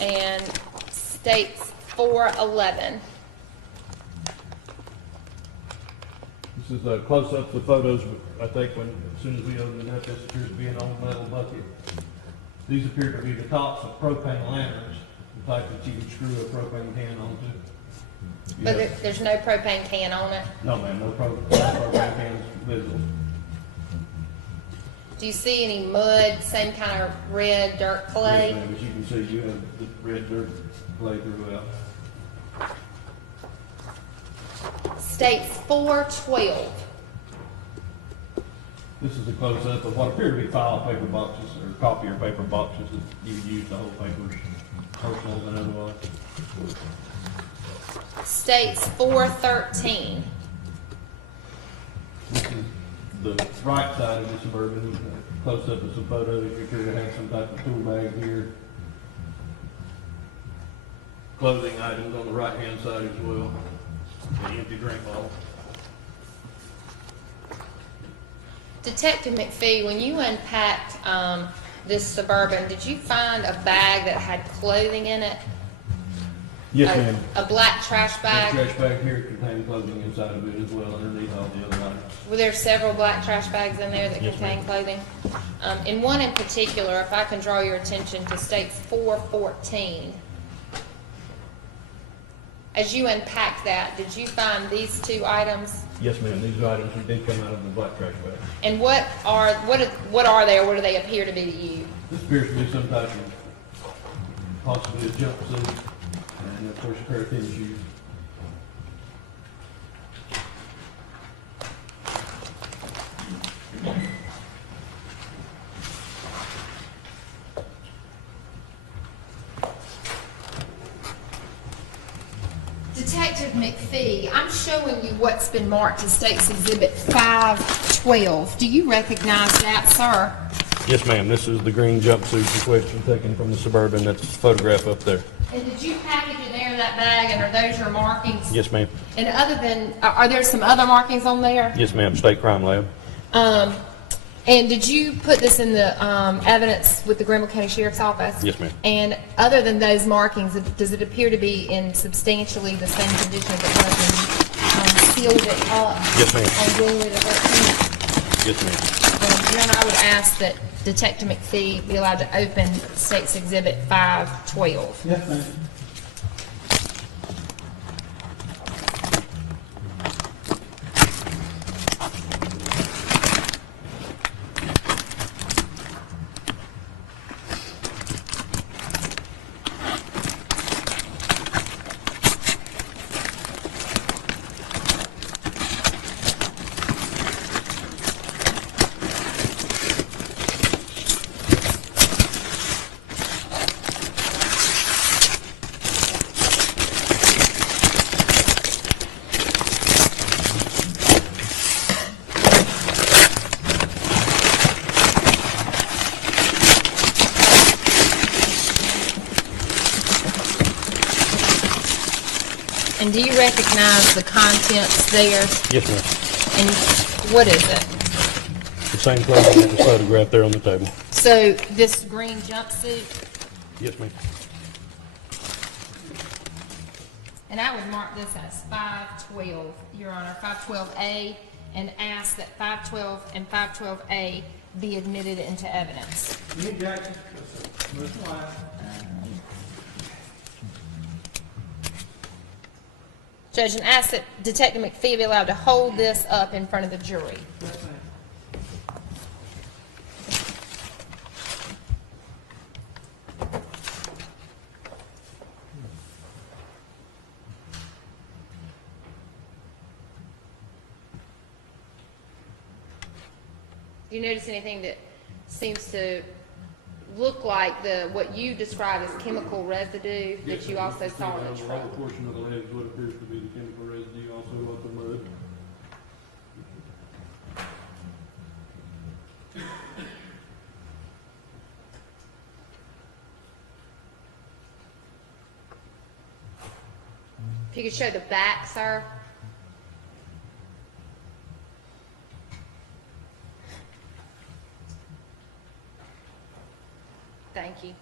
And States 411. This is a close-up of photos, I think, when, as soon as we opened it up, this appears to be an old metal bucket. These appear to be the tops of propane lanterns, the type that you can screw a propane can onto. But Yes. there's no propane can on it. No, ma'am, no propane cans visible. Do you see any mud, same kind of red dirt clay? Yes, ma'am, as you can see, you have the red dirt clay throughout. States 412. This is a close-up of what appear to be file paper boxes, or copier paper boxes that you would use to hold papers, personal and otherwise. States 413. This is the right side of the Suburban, close-up of some photos. You appear to have some type of tool bag here. Clothing items on the right-hand side as well. An empty drink bottle. Detective McFee, when you unpacked this Suburban, did you find a bag that had clothing in it? Yes, ma'am. A black trash The bag? trash bag here contains clothing inside of it as well, underneath all the other items. Were there several black trash bags in there that Yes, contain ma'am. clothing? In one in particular, if I can draw your attention to States 414. As you unpacked that, did you find these two items? Yes, ma'am. These items did come out of the black trash bag. And what are they, or what do they appear to be to you? This appears to be some type of, possibly a jumpsuit, and of course a pair of tennis shoes. Detective McFee, I'm showing you what's been marked as State's Exhibit 512. Do you recognize that, sir? Yes, ma'am. This is the green jumpsuit in question taken from the Suburban. That's photographed up there. And did you package it there in that bag, and are those your markings? Yes, ma'am. And other than, are there some other markings on there? Yes, ma'am. State Crime Lab. And did you put this in the evidence with the Granville County Sheriff's Office? Yes, ma'am. And other than those markings, does it appear to be in substantially the same condition as it was when you sealed it up? Yes, ma'am. On January the 13th? Yes, ma'am. Your Honor, I would ask that Detective McFee be allowed to open State's Exhibit 512. Yes, ma'am. And do you recognize the contents there? Yes, ma'am. And what is it? The same clothing that was photographed there on the table. So this green jumpsuit, Yes, ma'am. And I would mark this as 512, Your Honor, 512A, and ask that 512 and 512A be admitted into evidence. Any objections? Mr. White? Judge, and ask that Detective McFee be allowed to hold this up in front of the jury. Yes, ma'am. Do you notice anything that seems to look like what you describe as chemical residue that you also saw in the A truck? portion of the lead is what appears to be the chemical residue, also of the mud. If you could show the back, sir. Thank you.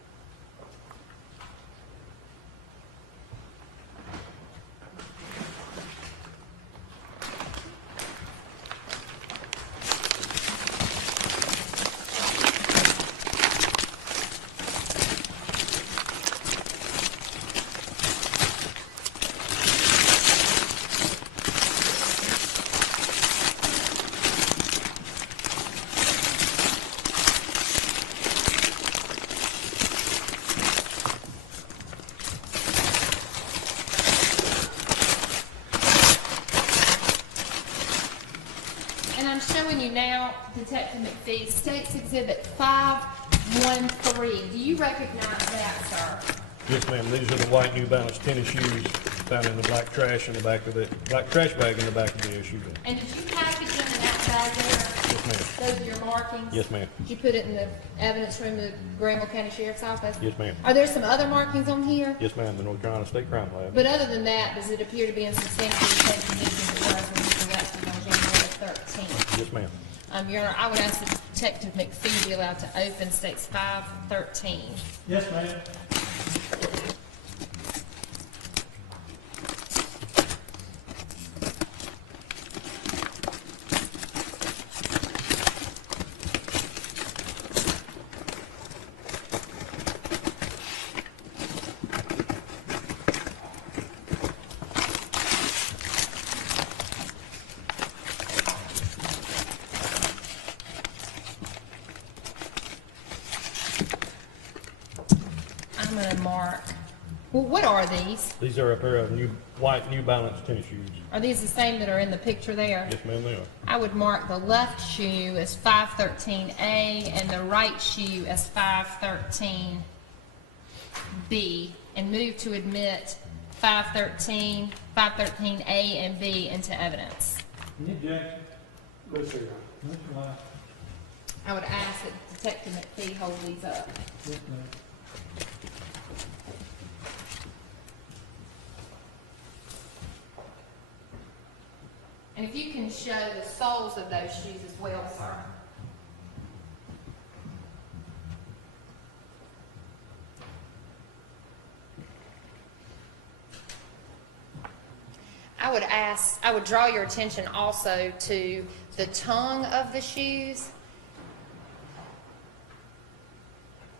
And I'm showing you now, Detective McFee, State's Exhibit 513. Do you recognize that, sir? Yes, ma'am. These are the white New Balance tennis shoes found in the black trash in the back of it, black trash bag in the back of the SUV. And did you package them in that bag there? Yes, ma'am. Those are your markings? Yes, ma'am. Did you put it in the evidence room of the Granville County Sheriff's Office? Yes, ma'am. Are there some other markings on here? Yes, ma'am. The North Carolina State Crime Lab. But other than that, does it appear to be in substantially the same condition as it was when you were arrested on January 13th? Yes, ma'am. Your Honor, I would ask that Detective McFee be allowed to open States 513. Yes, ma'am. I'm going to mark. Well, what are these? These are a pair of white New Balance tennis shoes. Are these the same that are in the picture there? Yes, ma'am, they are. I would mark the left shoe as 513A and the right shoe as 513B and move to admit 513, 513A and B into evidence. Any objection? Yes, sir. Mr. White? I would ask that Detective McFee hold these up. Yes, ma'am. And if you can show the soles of those shoes as well, sir. I would draw your attention also to the tongue of the shoes.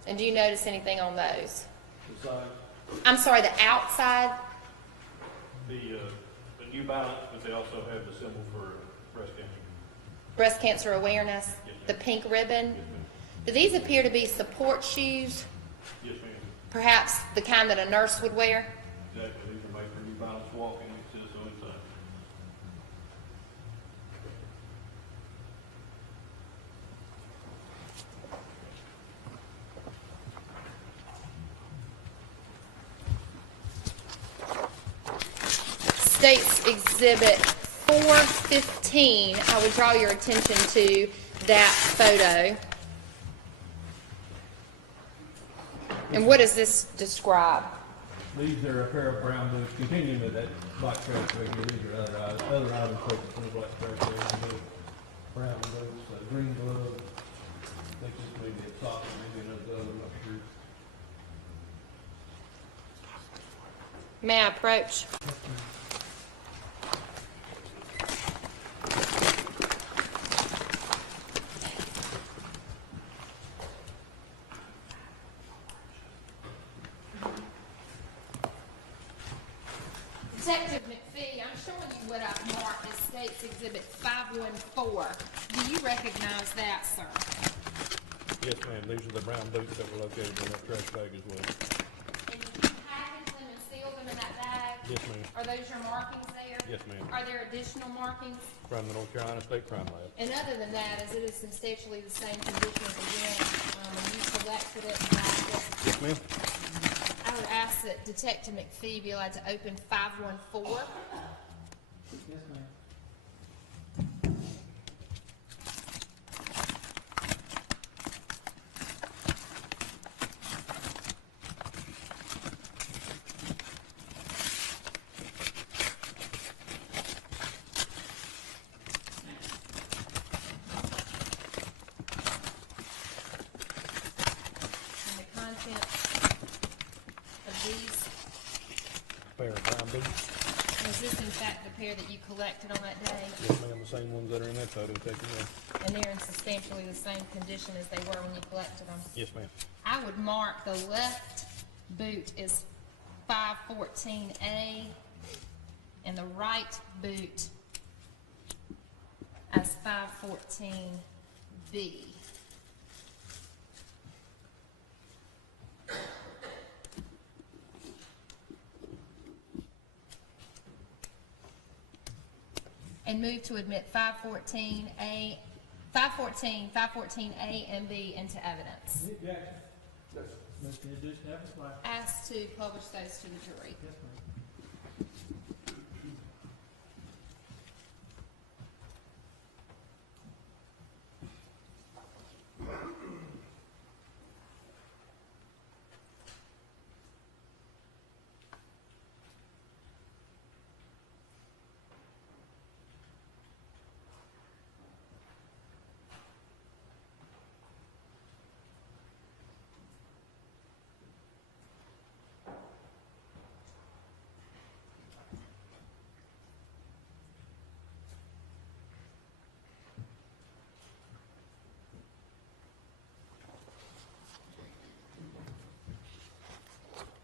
And do you notice anything on those? Besides, I'm sorry, the outside? The New Balance, but they also have the symbol for breast cancer. Breast cancer awareness, Yes, ma'am. the pink ribbon. Yes, ma'am. Do these appear to be support shoes? Yes, ma'am. Perhaps the kind that a nurse would wear? Exactly. These are made for New Balance walking. It says so inside. State's Exhibit 415, I would draw your attention to that photo. And what does this describe? These are a pair of brown boots, continuing with that black trash bag here. These are other items taken from the black trash bag. Brown boots, green gloves. I think this may be a sock, maybe another glove, I'm not sure. May I approach? Detective McFee, I'm showing you what I've marked as State's Exhibit 514. Do you recognize that, sir? Yes, ma'am, these are the brown boots that were located in that trash bag as well. And you packaged them and sealed them in that bag? Yes, ma'am. Are those your markings there? Yes, ma'am. Are there additional markings? From the North Carolina State Crime Lab. And other than that, as it is substantially the same condition as again, when you collected it and wrapped it, Yes, ma'am. I would ask that Detective McFee be allowed to open 514. Yes, ma'am. And the contents of these, Pair of brown boots. is this in fact the pair that you collected on that day? Yes, ma'am, the same ones that are in that photo taken there. And they're in substantially the same condition as they were when you collected them? Yes, ma'am. I would mark the left boot as 514A and the right boot as 514B. And move to admit 514A, 514A and B into evidence. Any objection? Mr. Addition, have a slide. Asked to publish those to the jury. Yes, ma'am.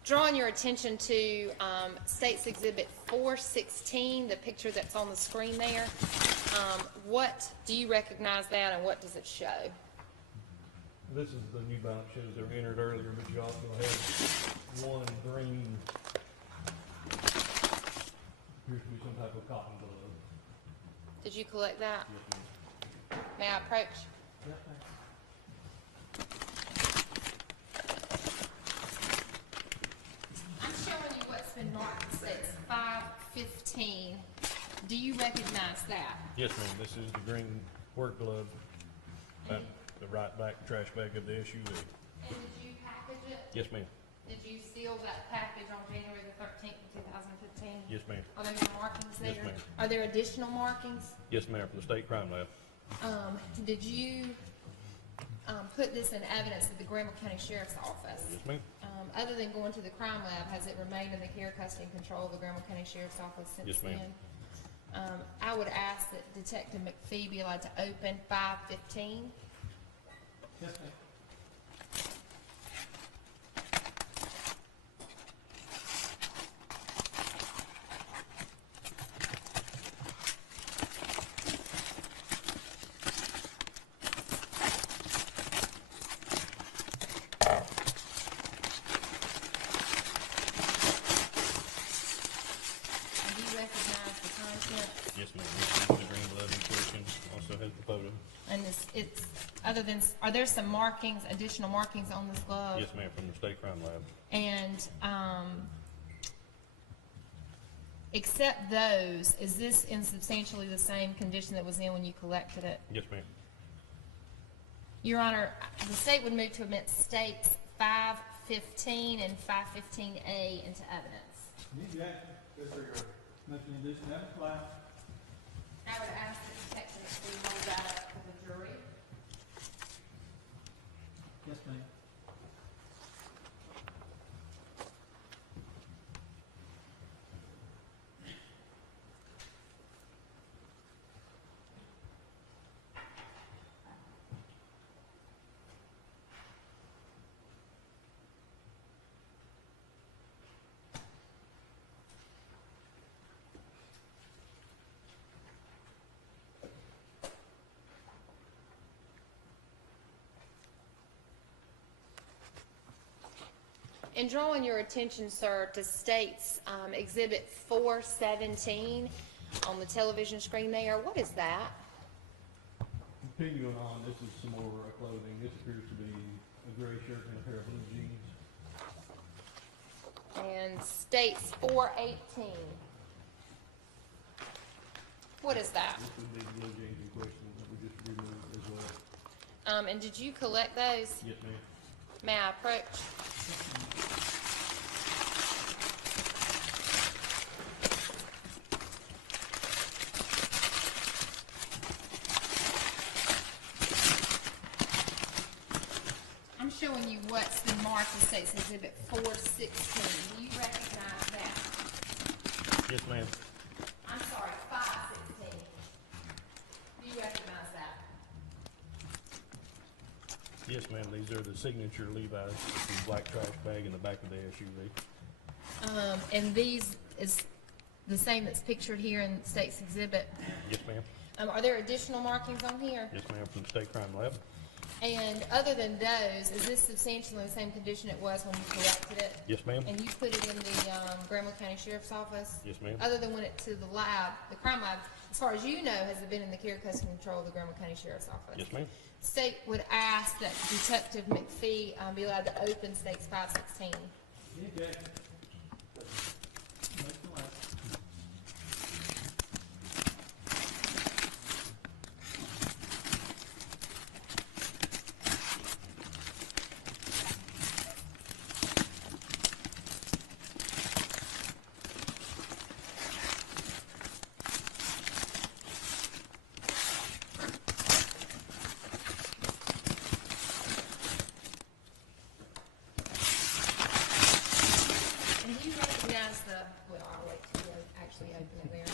Drawing your attention to State's Exhibit 416, the picture that's on the screen there. What, do you recognize that and what does it show? This is the new balance shoes that were entered earlier, but you also have one green, appears to be some type of cotton glove. Did you collect that? Yes, ma'am. May I approach? Yes, ma'am. I'm showing you what's been marked as State's 515. Do you recognize that? Yes, ma'am, this is the green work glove, at the right back trash bag of the SUV. And did you package it? Yes, ma'am. Did you seal that package on January the 13th, 2015? Yes, ma'am. Are there any markings there? Yes, ma'am. Are there additional markings? Yes, ma'am, from the State Crime Lab. Did you put this in evidence at the Granville County Sheriff's Office? Yes, ma'am. Other than going to the crime lab, has it remained in the care, custody, and control of the Granville County Sheriff's Office since Yes, ma'am. then? I would ask that Detective McFee be allowed to open 515. Yes, ma'am. And do you recognize the content? Yes, ma'am, this is the green glove in question, also has the photo. And it's, other than, are there some markings, additional markings on this glove? Yes, ma'am, from the State Crime Lab. And, except those, is this in substantially the same condition that was in when you collected it? Yes, ma'am. Your Honor, the state would move to admit States 515 and 515A into evidence. Any objection? Yes, sir, Mr. Addition, have a slide. I would ask the detective to hold that up for the jury. Yes, ma'am. And drawing your attention, sir, to State's Exhibit 417 on the television screen there, what is that? Continuing on, this is some more clothing. This appears to be a gray shirt and a pair of blue jeans. And State's 418. What is that? This would be the blue jeans in question that we just removed as well. And did you collect those? Yes, ma'am. May I approach? I'm showing you what's been marked as State's Exhibit 416. Do you recognize that? Yes, ma'am. I'm sorry, 516. Do you recognize that? Yes, ma'am. These are the signature Levi's, the black trash bag in the back of the SUV. And these is the same that's pictured here in State's Exhibit. Yes, ma'am. Are there additional markings on here? Yes, ma'am, from the State Crime Lab. And other than those, is this substantially the same condition it was when you collected it? Yes, ma'am. And you put it in the Granville County Sheriff's Office? Yes, ma'am. Other than when it to the lab, the crime lab, as far as you know, has it been in the care, custody, and control of the Granville County Sheriff's Office? Yes, ma'am. State would ask that Detective McFee be allowed to open State's 516. Yeah, Jack. Make the light. And do you recognize the, well, I'll wait till you actually open it there.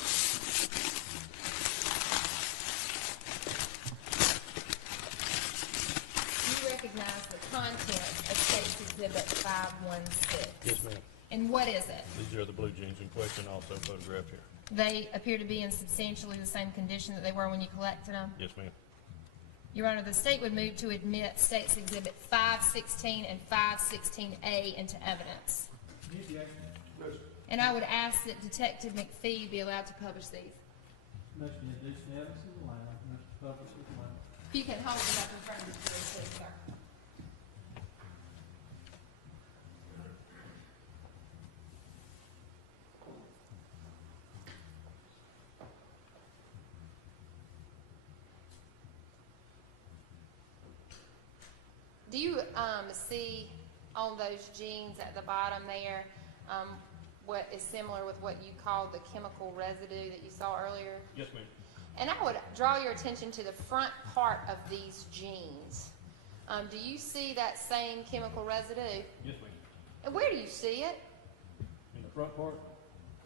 Do you recognize the content of State's Exhibit 516? Yes, ma'am. And what is it? These are the blue jeans in question, also photographed here. They appear to be in substantially the same condition that they were when you collected them. Yes, ma'am. Your Honor, the state would move to admit State's Exhibit 516 and 516A into evidence. Yeah, Jack. And I would ask that Detective McFee be allowed to publish these. Motion to introduce the evidence in the line, Mr. Public, with the line. If you can hold it up in front of the jury, please, sir. Do you see on those jeans at the bottom there what is similar with what you called the chemical residue that you saw earlier? Yes, ma'am. And I would draw your attention to the front part of these jeans. Do you see that same chemical residue? Yes, ma'am. And where do you see it? In the front part,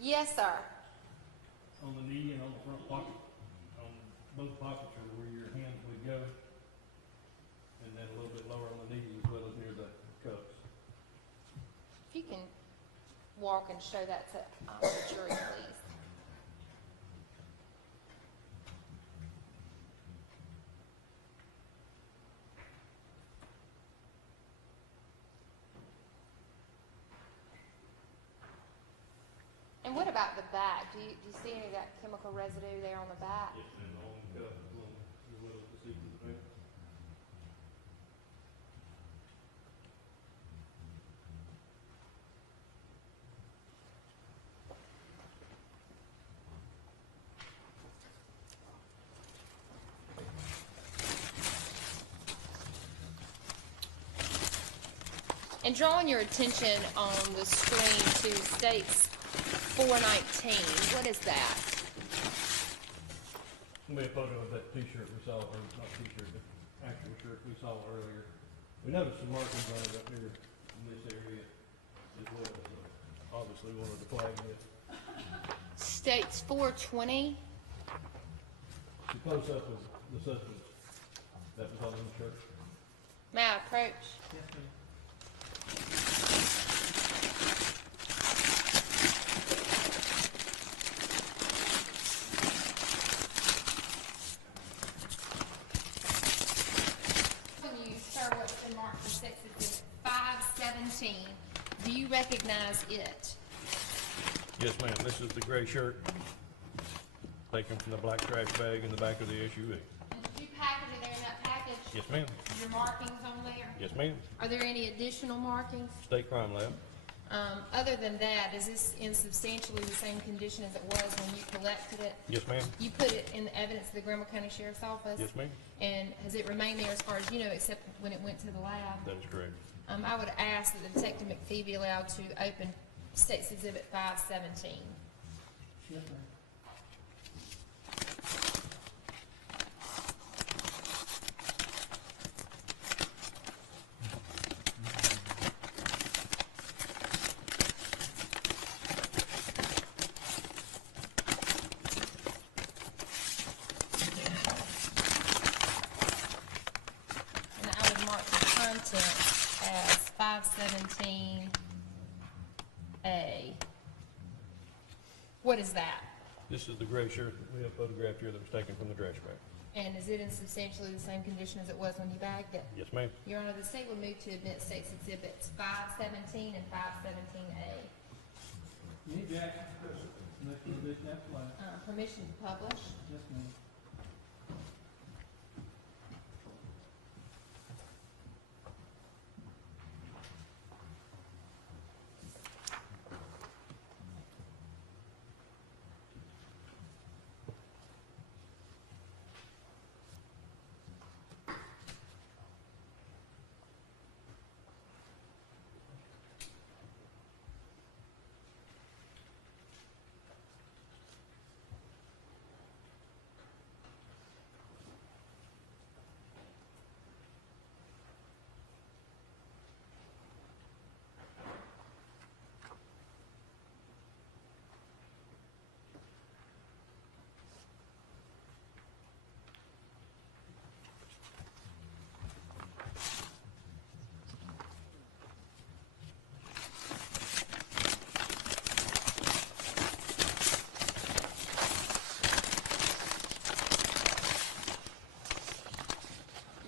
Yes, sir. on the knee and on the front pocket, on both pockets are where your hands would go. And then a little bit lower on the knees as well as near the cuffs. If you can walk and show that to the jury, please. And what about the back? Do you see any of that chemical residue there on the back? Yes, and on the cuff as well as the seat of the belt. And drawing your attention on the screen to State's 419, what is that? Maybe a photo of that t-shirt we saw, or not t-shirt, but actual shirt we saw earlier. We noticed some markings on it up here in this area as well, so obviously wanted to flag it. State's 420, The close-up of the substance that was on the shirt. may I approach? Yes, ma'am. When you, sir, what's been marked for State's Exhibit 517, do you recognize it? Yes, ma'am, this is the gray shirt taken from the black trash bag in the back of the SUV. And did you package it there in that package? Yes, ma'am. Your markings on there? Yes, ma'am. Are there any additional markings? State Crime Lab. Other than that, is this in substantially the same condition as it was when you collected it? Yes, ma'am. You put it in the evidence of the Greenville County Sheriff's Office? Yes, ma'am. And has it remained there as far as you know, except when it went to the lab? That is correct. I would ask that Detective McFee be allowed to open State's Exhibit 517. Yes, ma'am. And I would mark the content as 517A. What is that? This is the gray shirt that we have photographed here that was taken from the trash bag. And is it in substantially the same condition as it was when you bagged it? Yes, ma'am. Your Honor, the state would move to admit State's Exhibits 517 and 517A. Any objection? Unless you wish that way. Permission to publish. Yes, ma'am.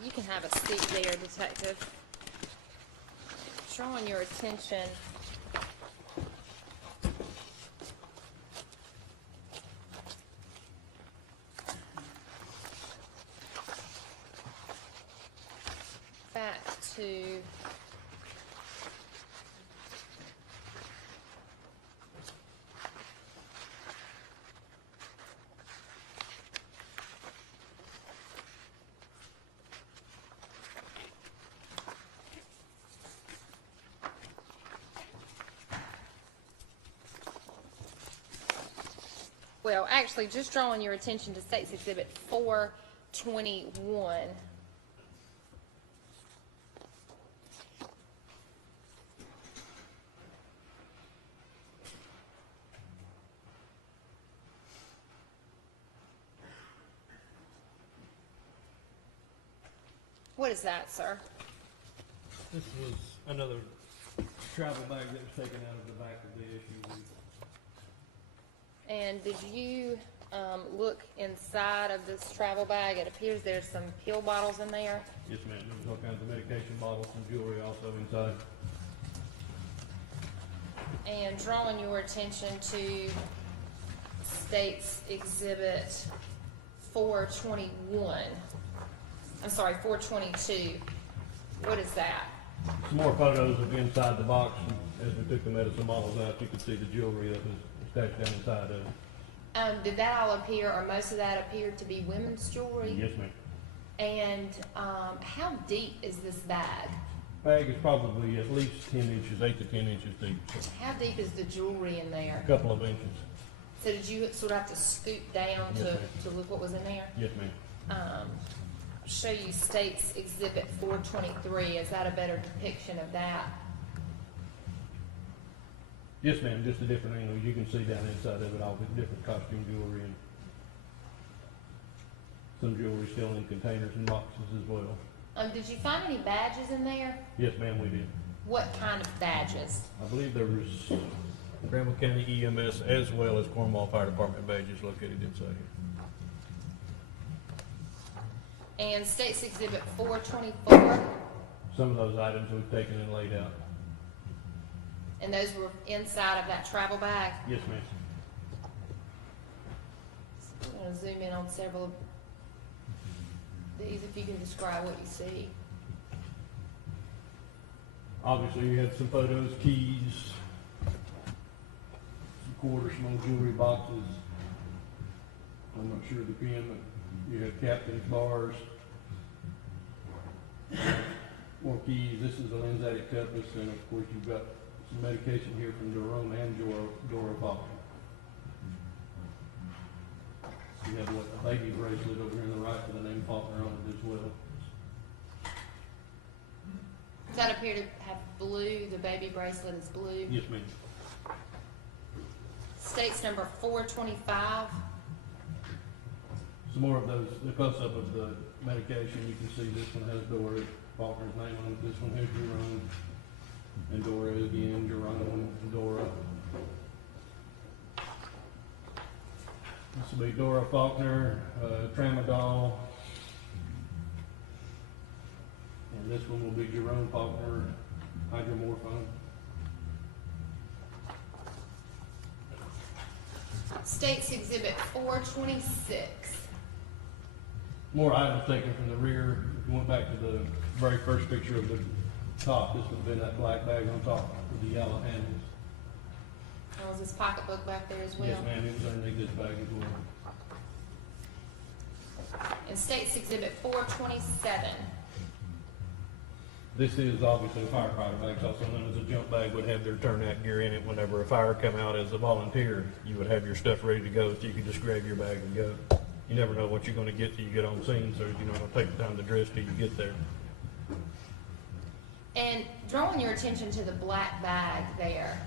You can have a seat there, Detective. Drawing your attention back to well, actually, just drawing your attention to State's Exhibit 421. What is that, sir? This was another travel bag that was taken out of the back of the SUV. And did you look inside of this travel bag? It appears there's some pill bottles in there. Yes, ma'am. There was all kinds of medication bottles and jewelry also inside. And drawing your attention to State's Exhibit 421. I'm sorry, 422. What is that? Some more photos of inside the box. As we took the medicine bottles out, you could see the jewelry that was stashed down inside of it. Did that all appear, or most of that appeared to be women's jewelry? Yes, ma'am. And how deep is this bag? Bag is probably at least 10 inches, 8 to 10 inches deep. How deep is the jewelry in there? A couple of inches. So did you sort of have to scoop down Yes, ma'am. to look what was in there? Yes, ma'am. Show you State's Exhibit 423. Is that a better depiction of that? Yes, ma'am. Just a different angle. You can see down inside of it all the different costume jewelry and some jewelry still in containers and boxes as well. Did you find any badges in there? Yes, ma'am, we did. What kind of badges? I believe there was Granville County EMS as well as Cornwall Fire Department badges located inside here. And State's Exhibit 424. some of those items we've taken and laid out. And those were inside of that travel bag? Yes, ma'am. I'm gonna zoom in on several of these, if you can describe what you see. Obviously, you had some photos, keys, some quarters, small jewelry boxes. I'm not sure of the pin, but you had captain's bars, more keys. This is a lensatic cutlass, and of course, you've got some medication here from Jerome and Dora Faulkner. You have a baby bracelet over here on the right with the name Faulkner on it as well. Does that appear to have blue, the baby bracelet is blue? Yes, ma'am. States number 425. Some more of those, the close-up of the medication, you can see this one has Dora Faulkner's name on it, this one has Jerome, and Dora again, Jerome, and Dora. This will be Dora Faulkner, Tramadol, and this one will be Jerome Faulkner, hydromorphone. States Exhibit 426. More items taken from the rear. If you went back to the very first picture of the top, this would have been that black bag on top with the yellow handles. Oh, is this pocketbook back there as well? Yes, ma'am, it was underneath this bag as well. And States Exhibit 427. This is obviously a firefighter bag, it's also known as a jump bag, would have their turnout gear in it. Whenever a fire come out as a volunteer, you would have your stuff ready to go, so you could just grab your bag and go. You never know what you're gonna get till you get on scene, so you're not gonna take the time to dress till you get there. And drawing your attention to the black bag there,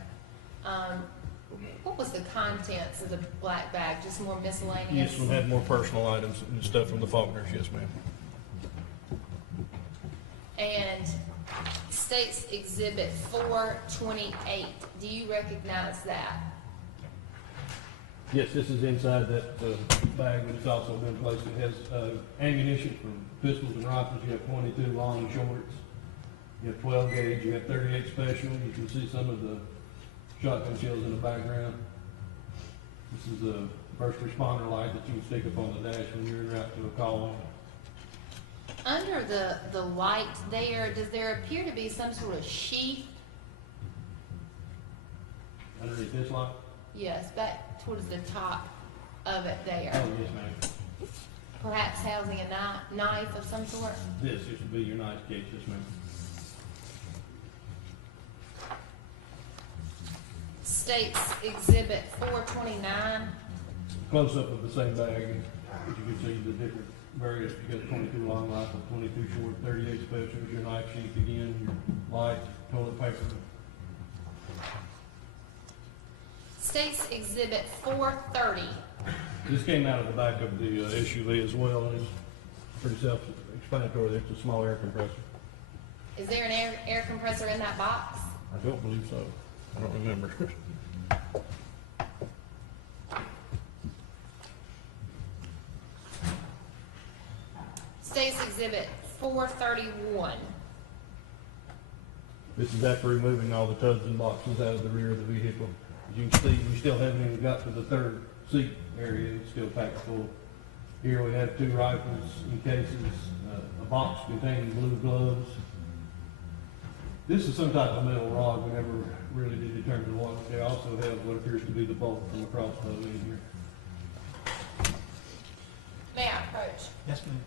what was the contents of the black bag? Just more miscellaneous? This one had more personal items and stuff from the Faulkners, yes, ma'am. And States Exhibit 428, do you recognize that? Yes, this is inside that bag, but it's also been placed, it has ammunition for pistols and rifles. You have 22 long and shorts, you have 12 gauge, you have 38 special. You can see some of the shotgun shells in the background. This is a first responder light that you can stick up on the dash when you're en route to a call. Under the light there, does there appear to be some sort of sheath? Underneath this light? Yes, back towards the top of it there. Oh, yes, ma'am. Perhaps housing a knife of some sort? This would be your knife case, yes, ma'am. States Exhibit 429. Close-up of the same bag, as you can see the different various, you got 22 long rifle, 22 short, 38 specials, your knife sheath again, your light, toilet paper. States Exhibit 430. This came out of the back of the SUV as well, and it's pretty self-explanatory. It's a small air compressor. Is there an air compressor in that box? I don't believe so. I don't remember. States Exhibit 431. This is after removing all the tubs and boxes out of the rear of the vehicle. As you can see, we still haven't even got to the third seat area. It's still packed full. Here we have 2 rifles in cases, a box containing blue gloves. This is some type of metal rod. We never really did determine what. They also have what appears to be the bolt from a crossbow in here. May I approach? Yes, ma'am.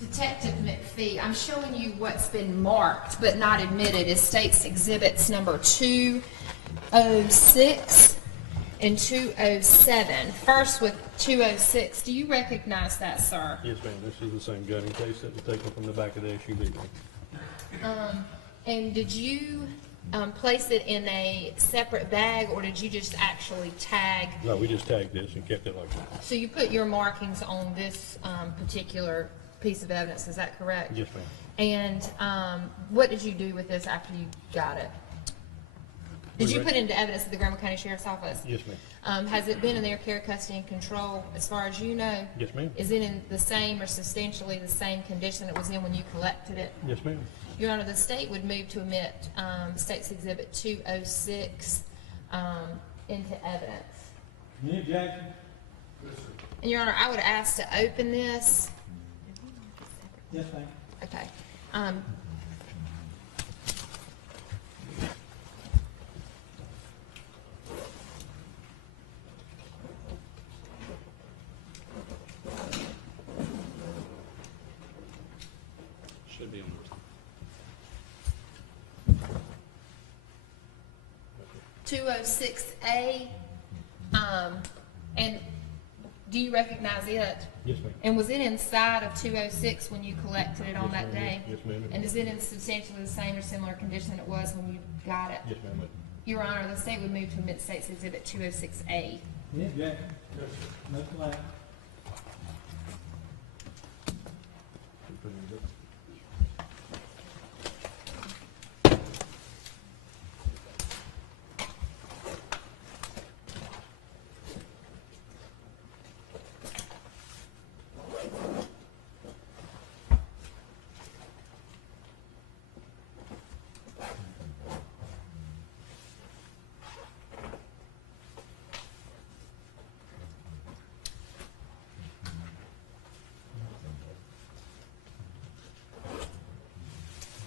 Detective McFee, I'm showing you what's been marked but not admitted as States Exhibits number 206 and 207. First with 206, do you recognize that, sir? Yes, ma'am. This is the same gunning case that was taken from the back of the SUV. And did you place it in a separate bag, or did you just actually tag? No, we just tagged this and kept it like that. So you put your markings on this particular piece of evidence, is that correct? Yes, ma'am. And what did you do with this after you got it? Did you put it into evidence at the Graham County Sheriff's Office? Yes, ma'am. Has it been in their care, custody, and control as far as you know? Yes, ma'am. Is it in the same or substantially the same condition it was in when you collected it? Yes, ma'am. Your Honor, the state would move to admit State's Exhibit 206 into evidence. Any objection? And Your Honor, I would ask to open this. Yes, ma'am. Okay. Should be on 206A, and do you recognize it? Yes, ma'am. And was it inside of 206 when you collected it on Yes, that ma'am. day? Yes, ma'am. And is it in substantially the same or similar condition it was when you got it? Yes, ma'am. Your Honor, the state would move to admit State's Exhibit 206A. Any objection? Mr. Lamb?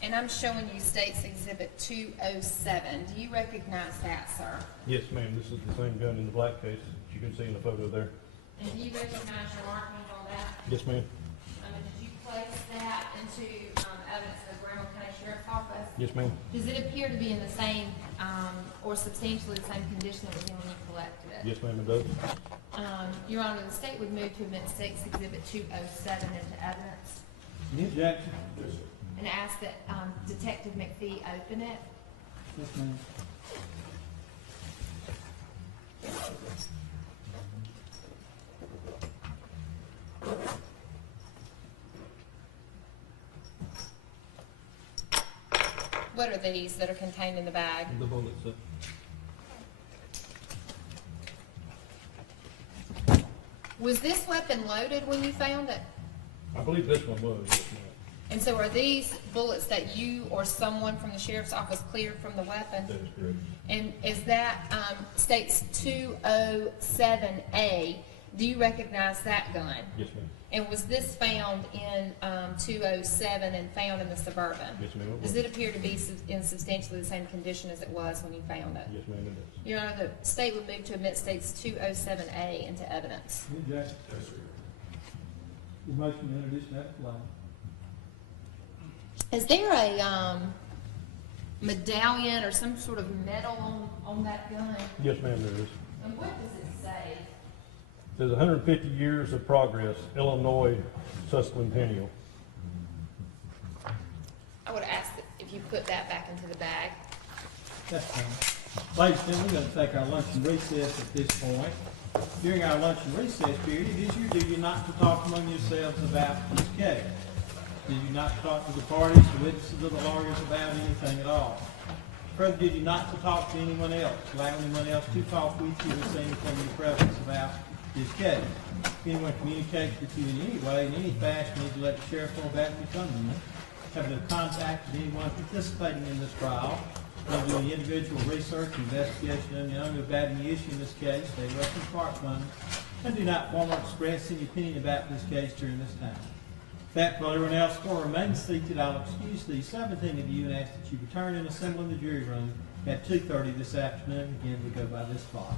And I'm showing you State's Exhibit 207. Do you recognize that, sir? Yes, ma'am. This is the same gun in the black case that you can see in the photo there. And do you recognize your markings on that? Yes, ma'am. Did you place that into evidence of the Graham County Sheriff's Office? Yes, ma'am. Does it appear to be in the same or substantially the same condition it was in when you collected it? Yes, ma'am, it does. Your Honor, the state would move to admit State's Exhibit 207 into evidence Any objection? and ask that Detective McFee open it. Yes, ma'am. What are these that are contained in the bag? The bullets. Was this weapon loaded when you found it? I believe this one was, yes, ma'am. And so are these bullets that you or someone from the sheriff's office cleared from the weapon? That is correct. And is that State's 207A? Do you recognize that gun? Yes, ma'am. And was this found in 207 and found in the Suburban? Yes, ma'am, it Does was. it appear to be in substantially the same condition as it was when you found it? Yes, ma'am, it does. Your Honor, the state would move to admit State's 207A into evidence. Any objection? The motion to introduce that flag. Is there a medallion or some sort of medal on that gun? Yes, ma'am, there is. And what does it say? It says 150 years of progress, Illinois Sesquicentennial. I would ask that if you put that back into the bag. That's fine. Ladies and gentlemen, we're going to take our lunch and recess at this point. During our lunch and recess period, it is your duty not to talk among yourselves about this case. Did you not talk to the parties, the witnesses, or the lawyers about anything at all? Further, did you not to talk to anyone else, allow anyone else to talk with you or say anything in your presence about this case? If anyone communicates with you in any way, in any fashion, you need to let the sheriff know about it if you come to them. Have no contact with anyone participating in this trial. Don't do any individual research, investigation, and about any issue in this case. Stay away from part from it. And do not form or express any opinion about this case during this time. In fact, while everyone else will remain seated, I'll excuse the 17 of you and ask that you return and assemble in the jury room at 2:30 this afternoon. Again, we go by this clock.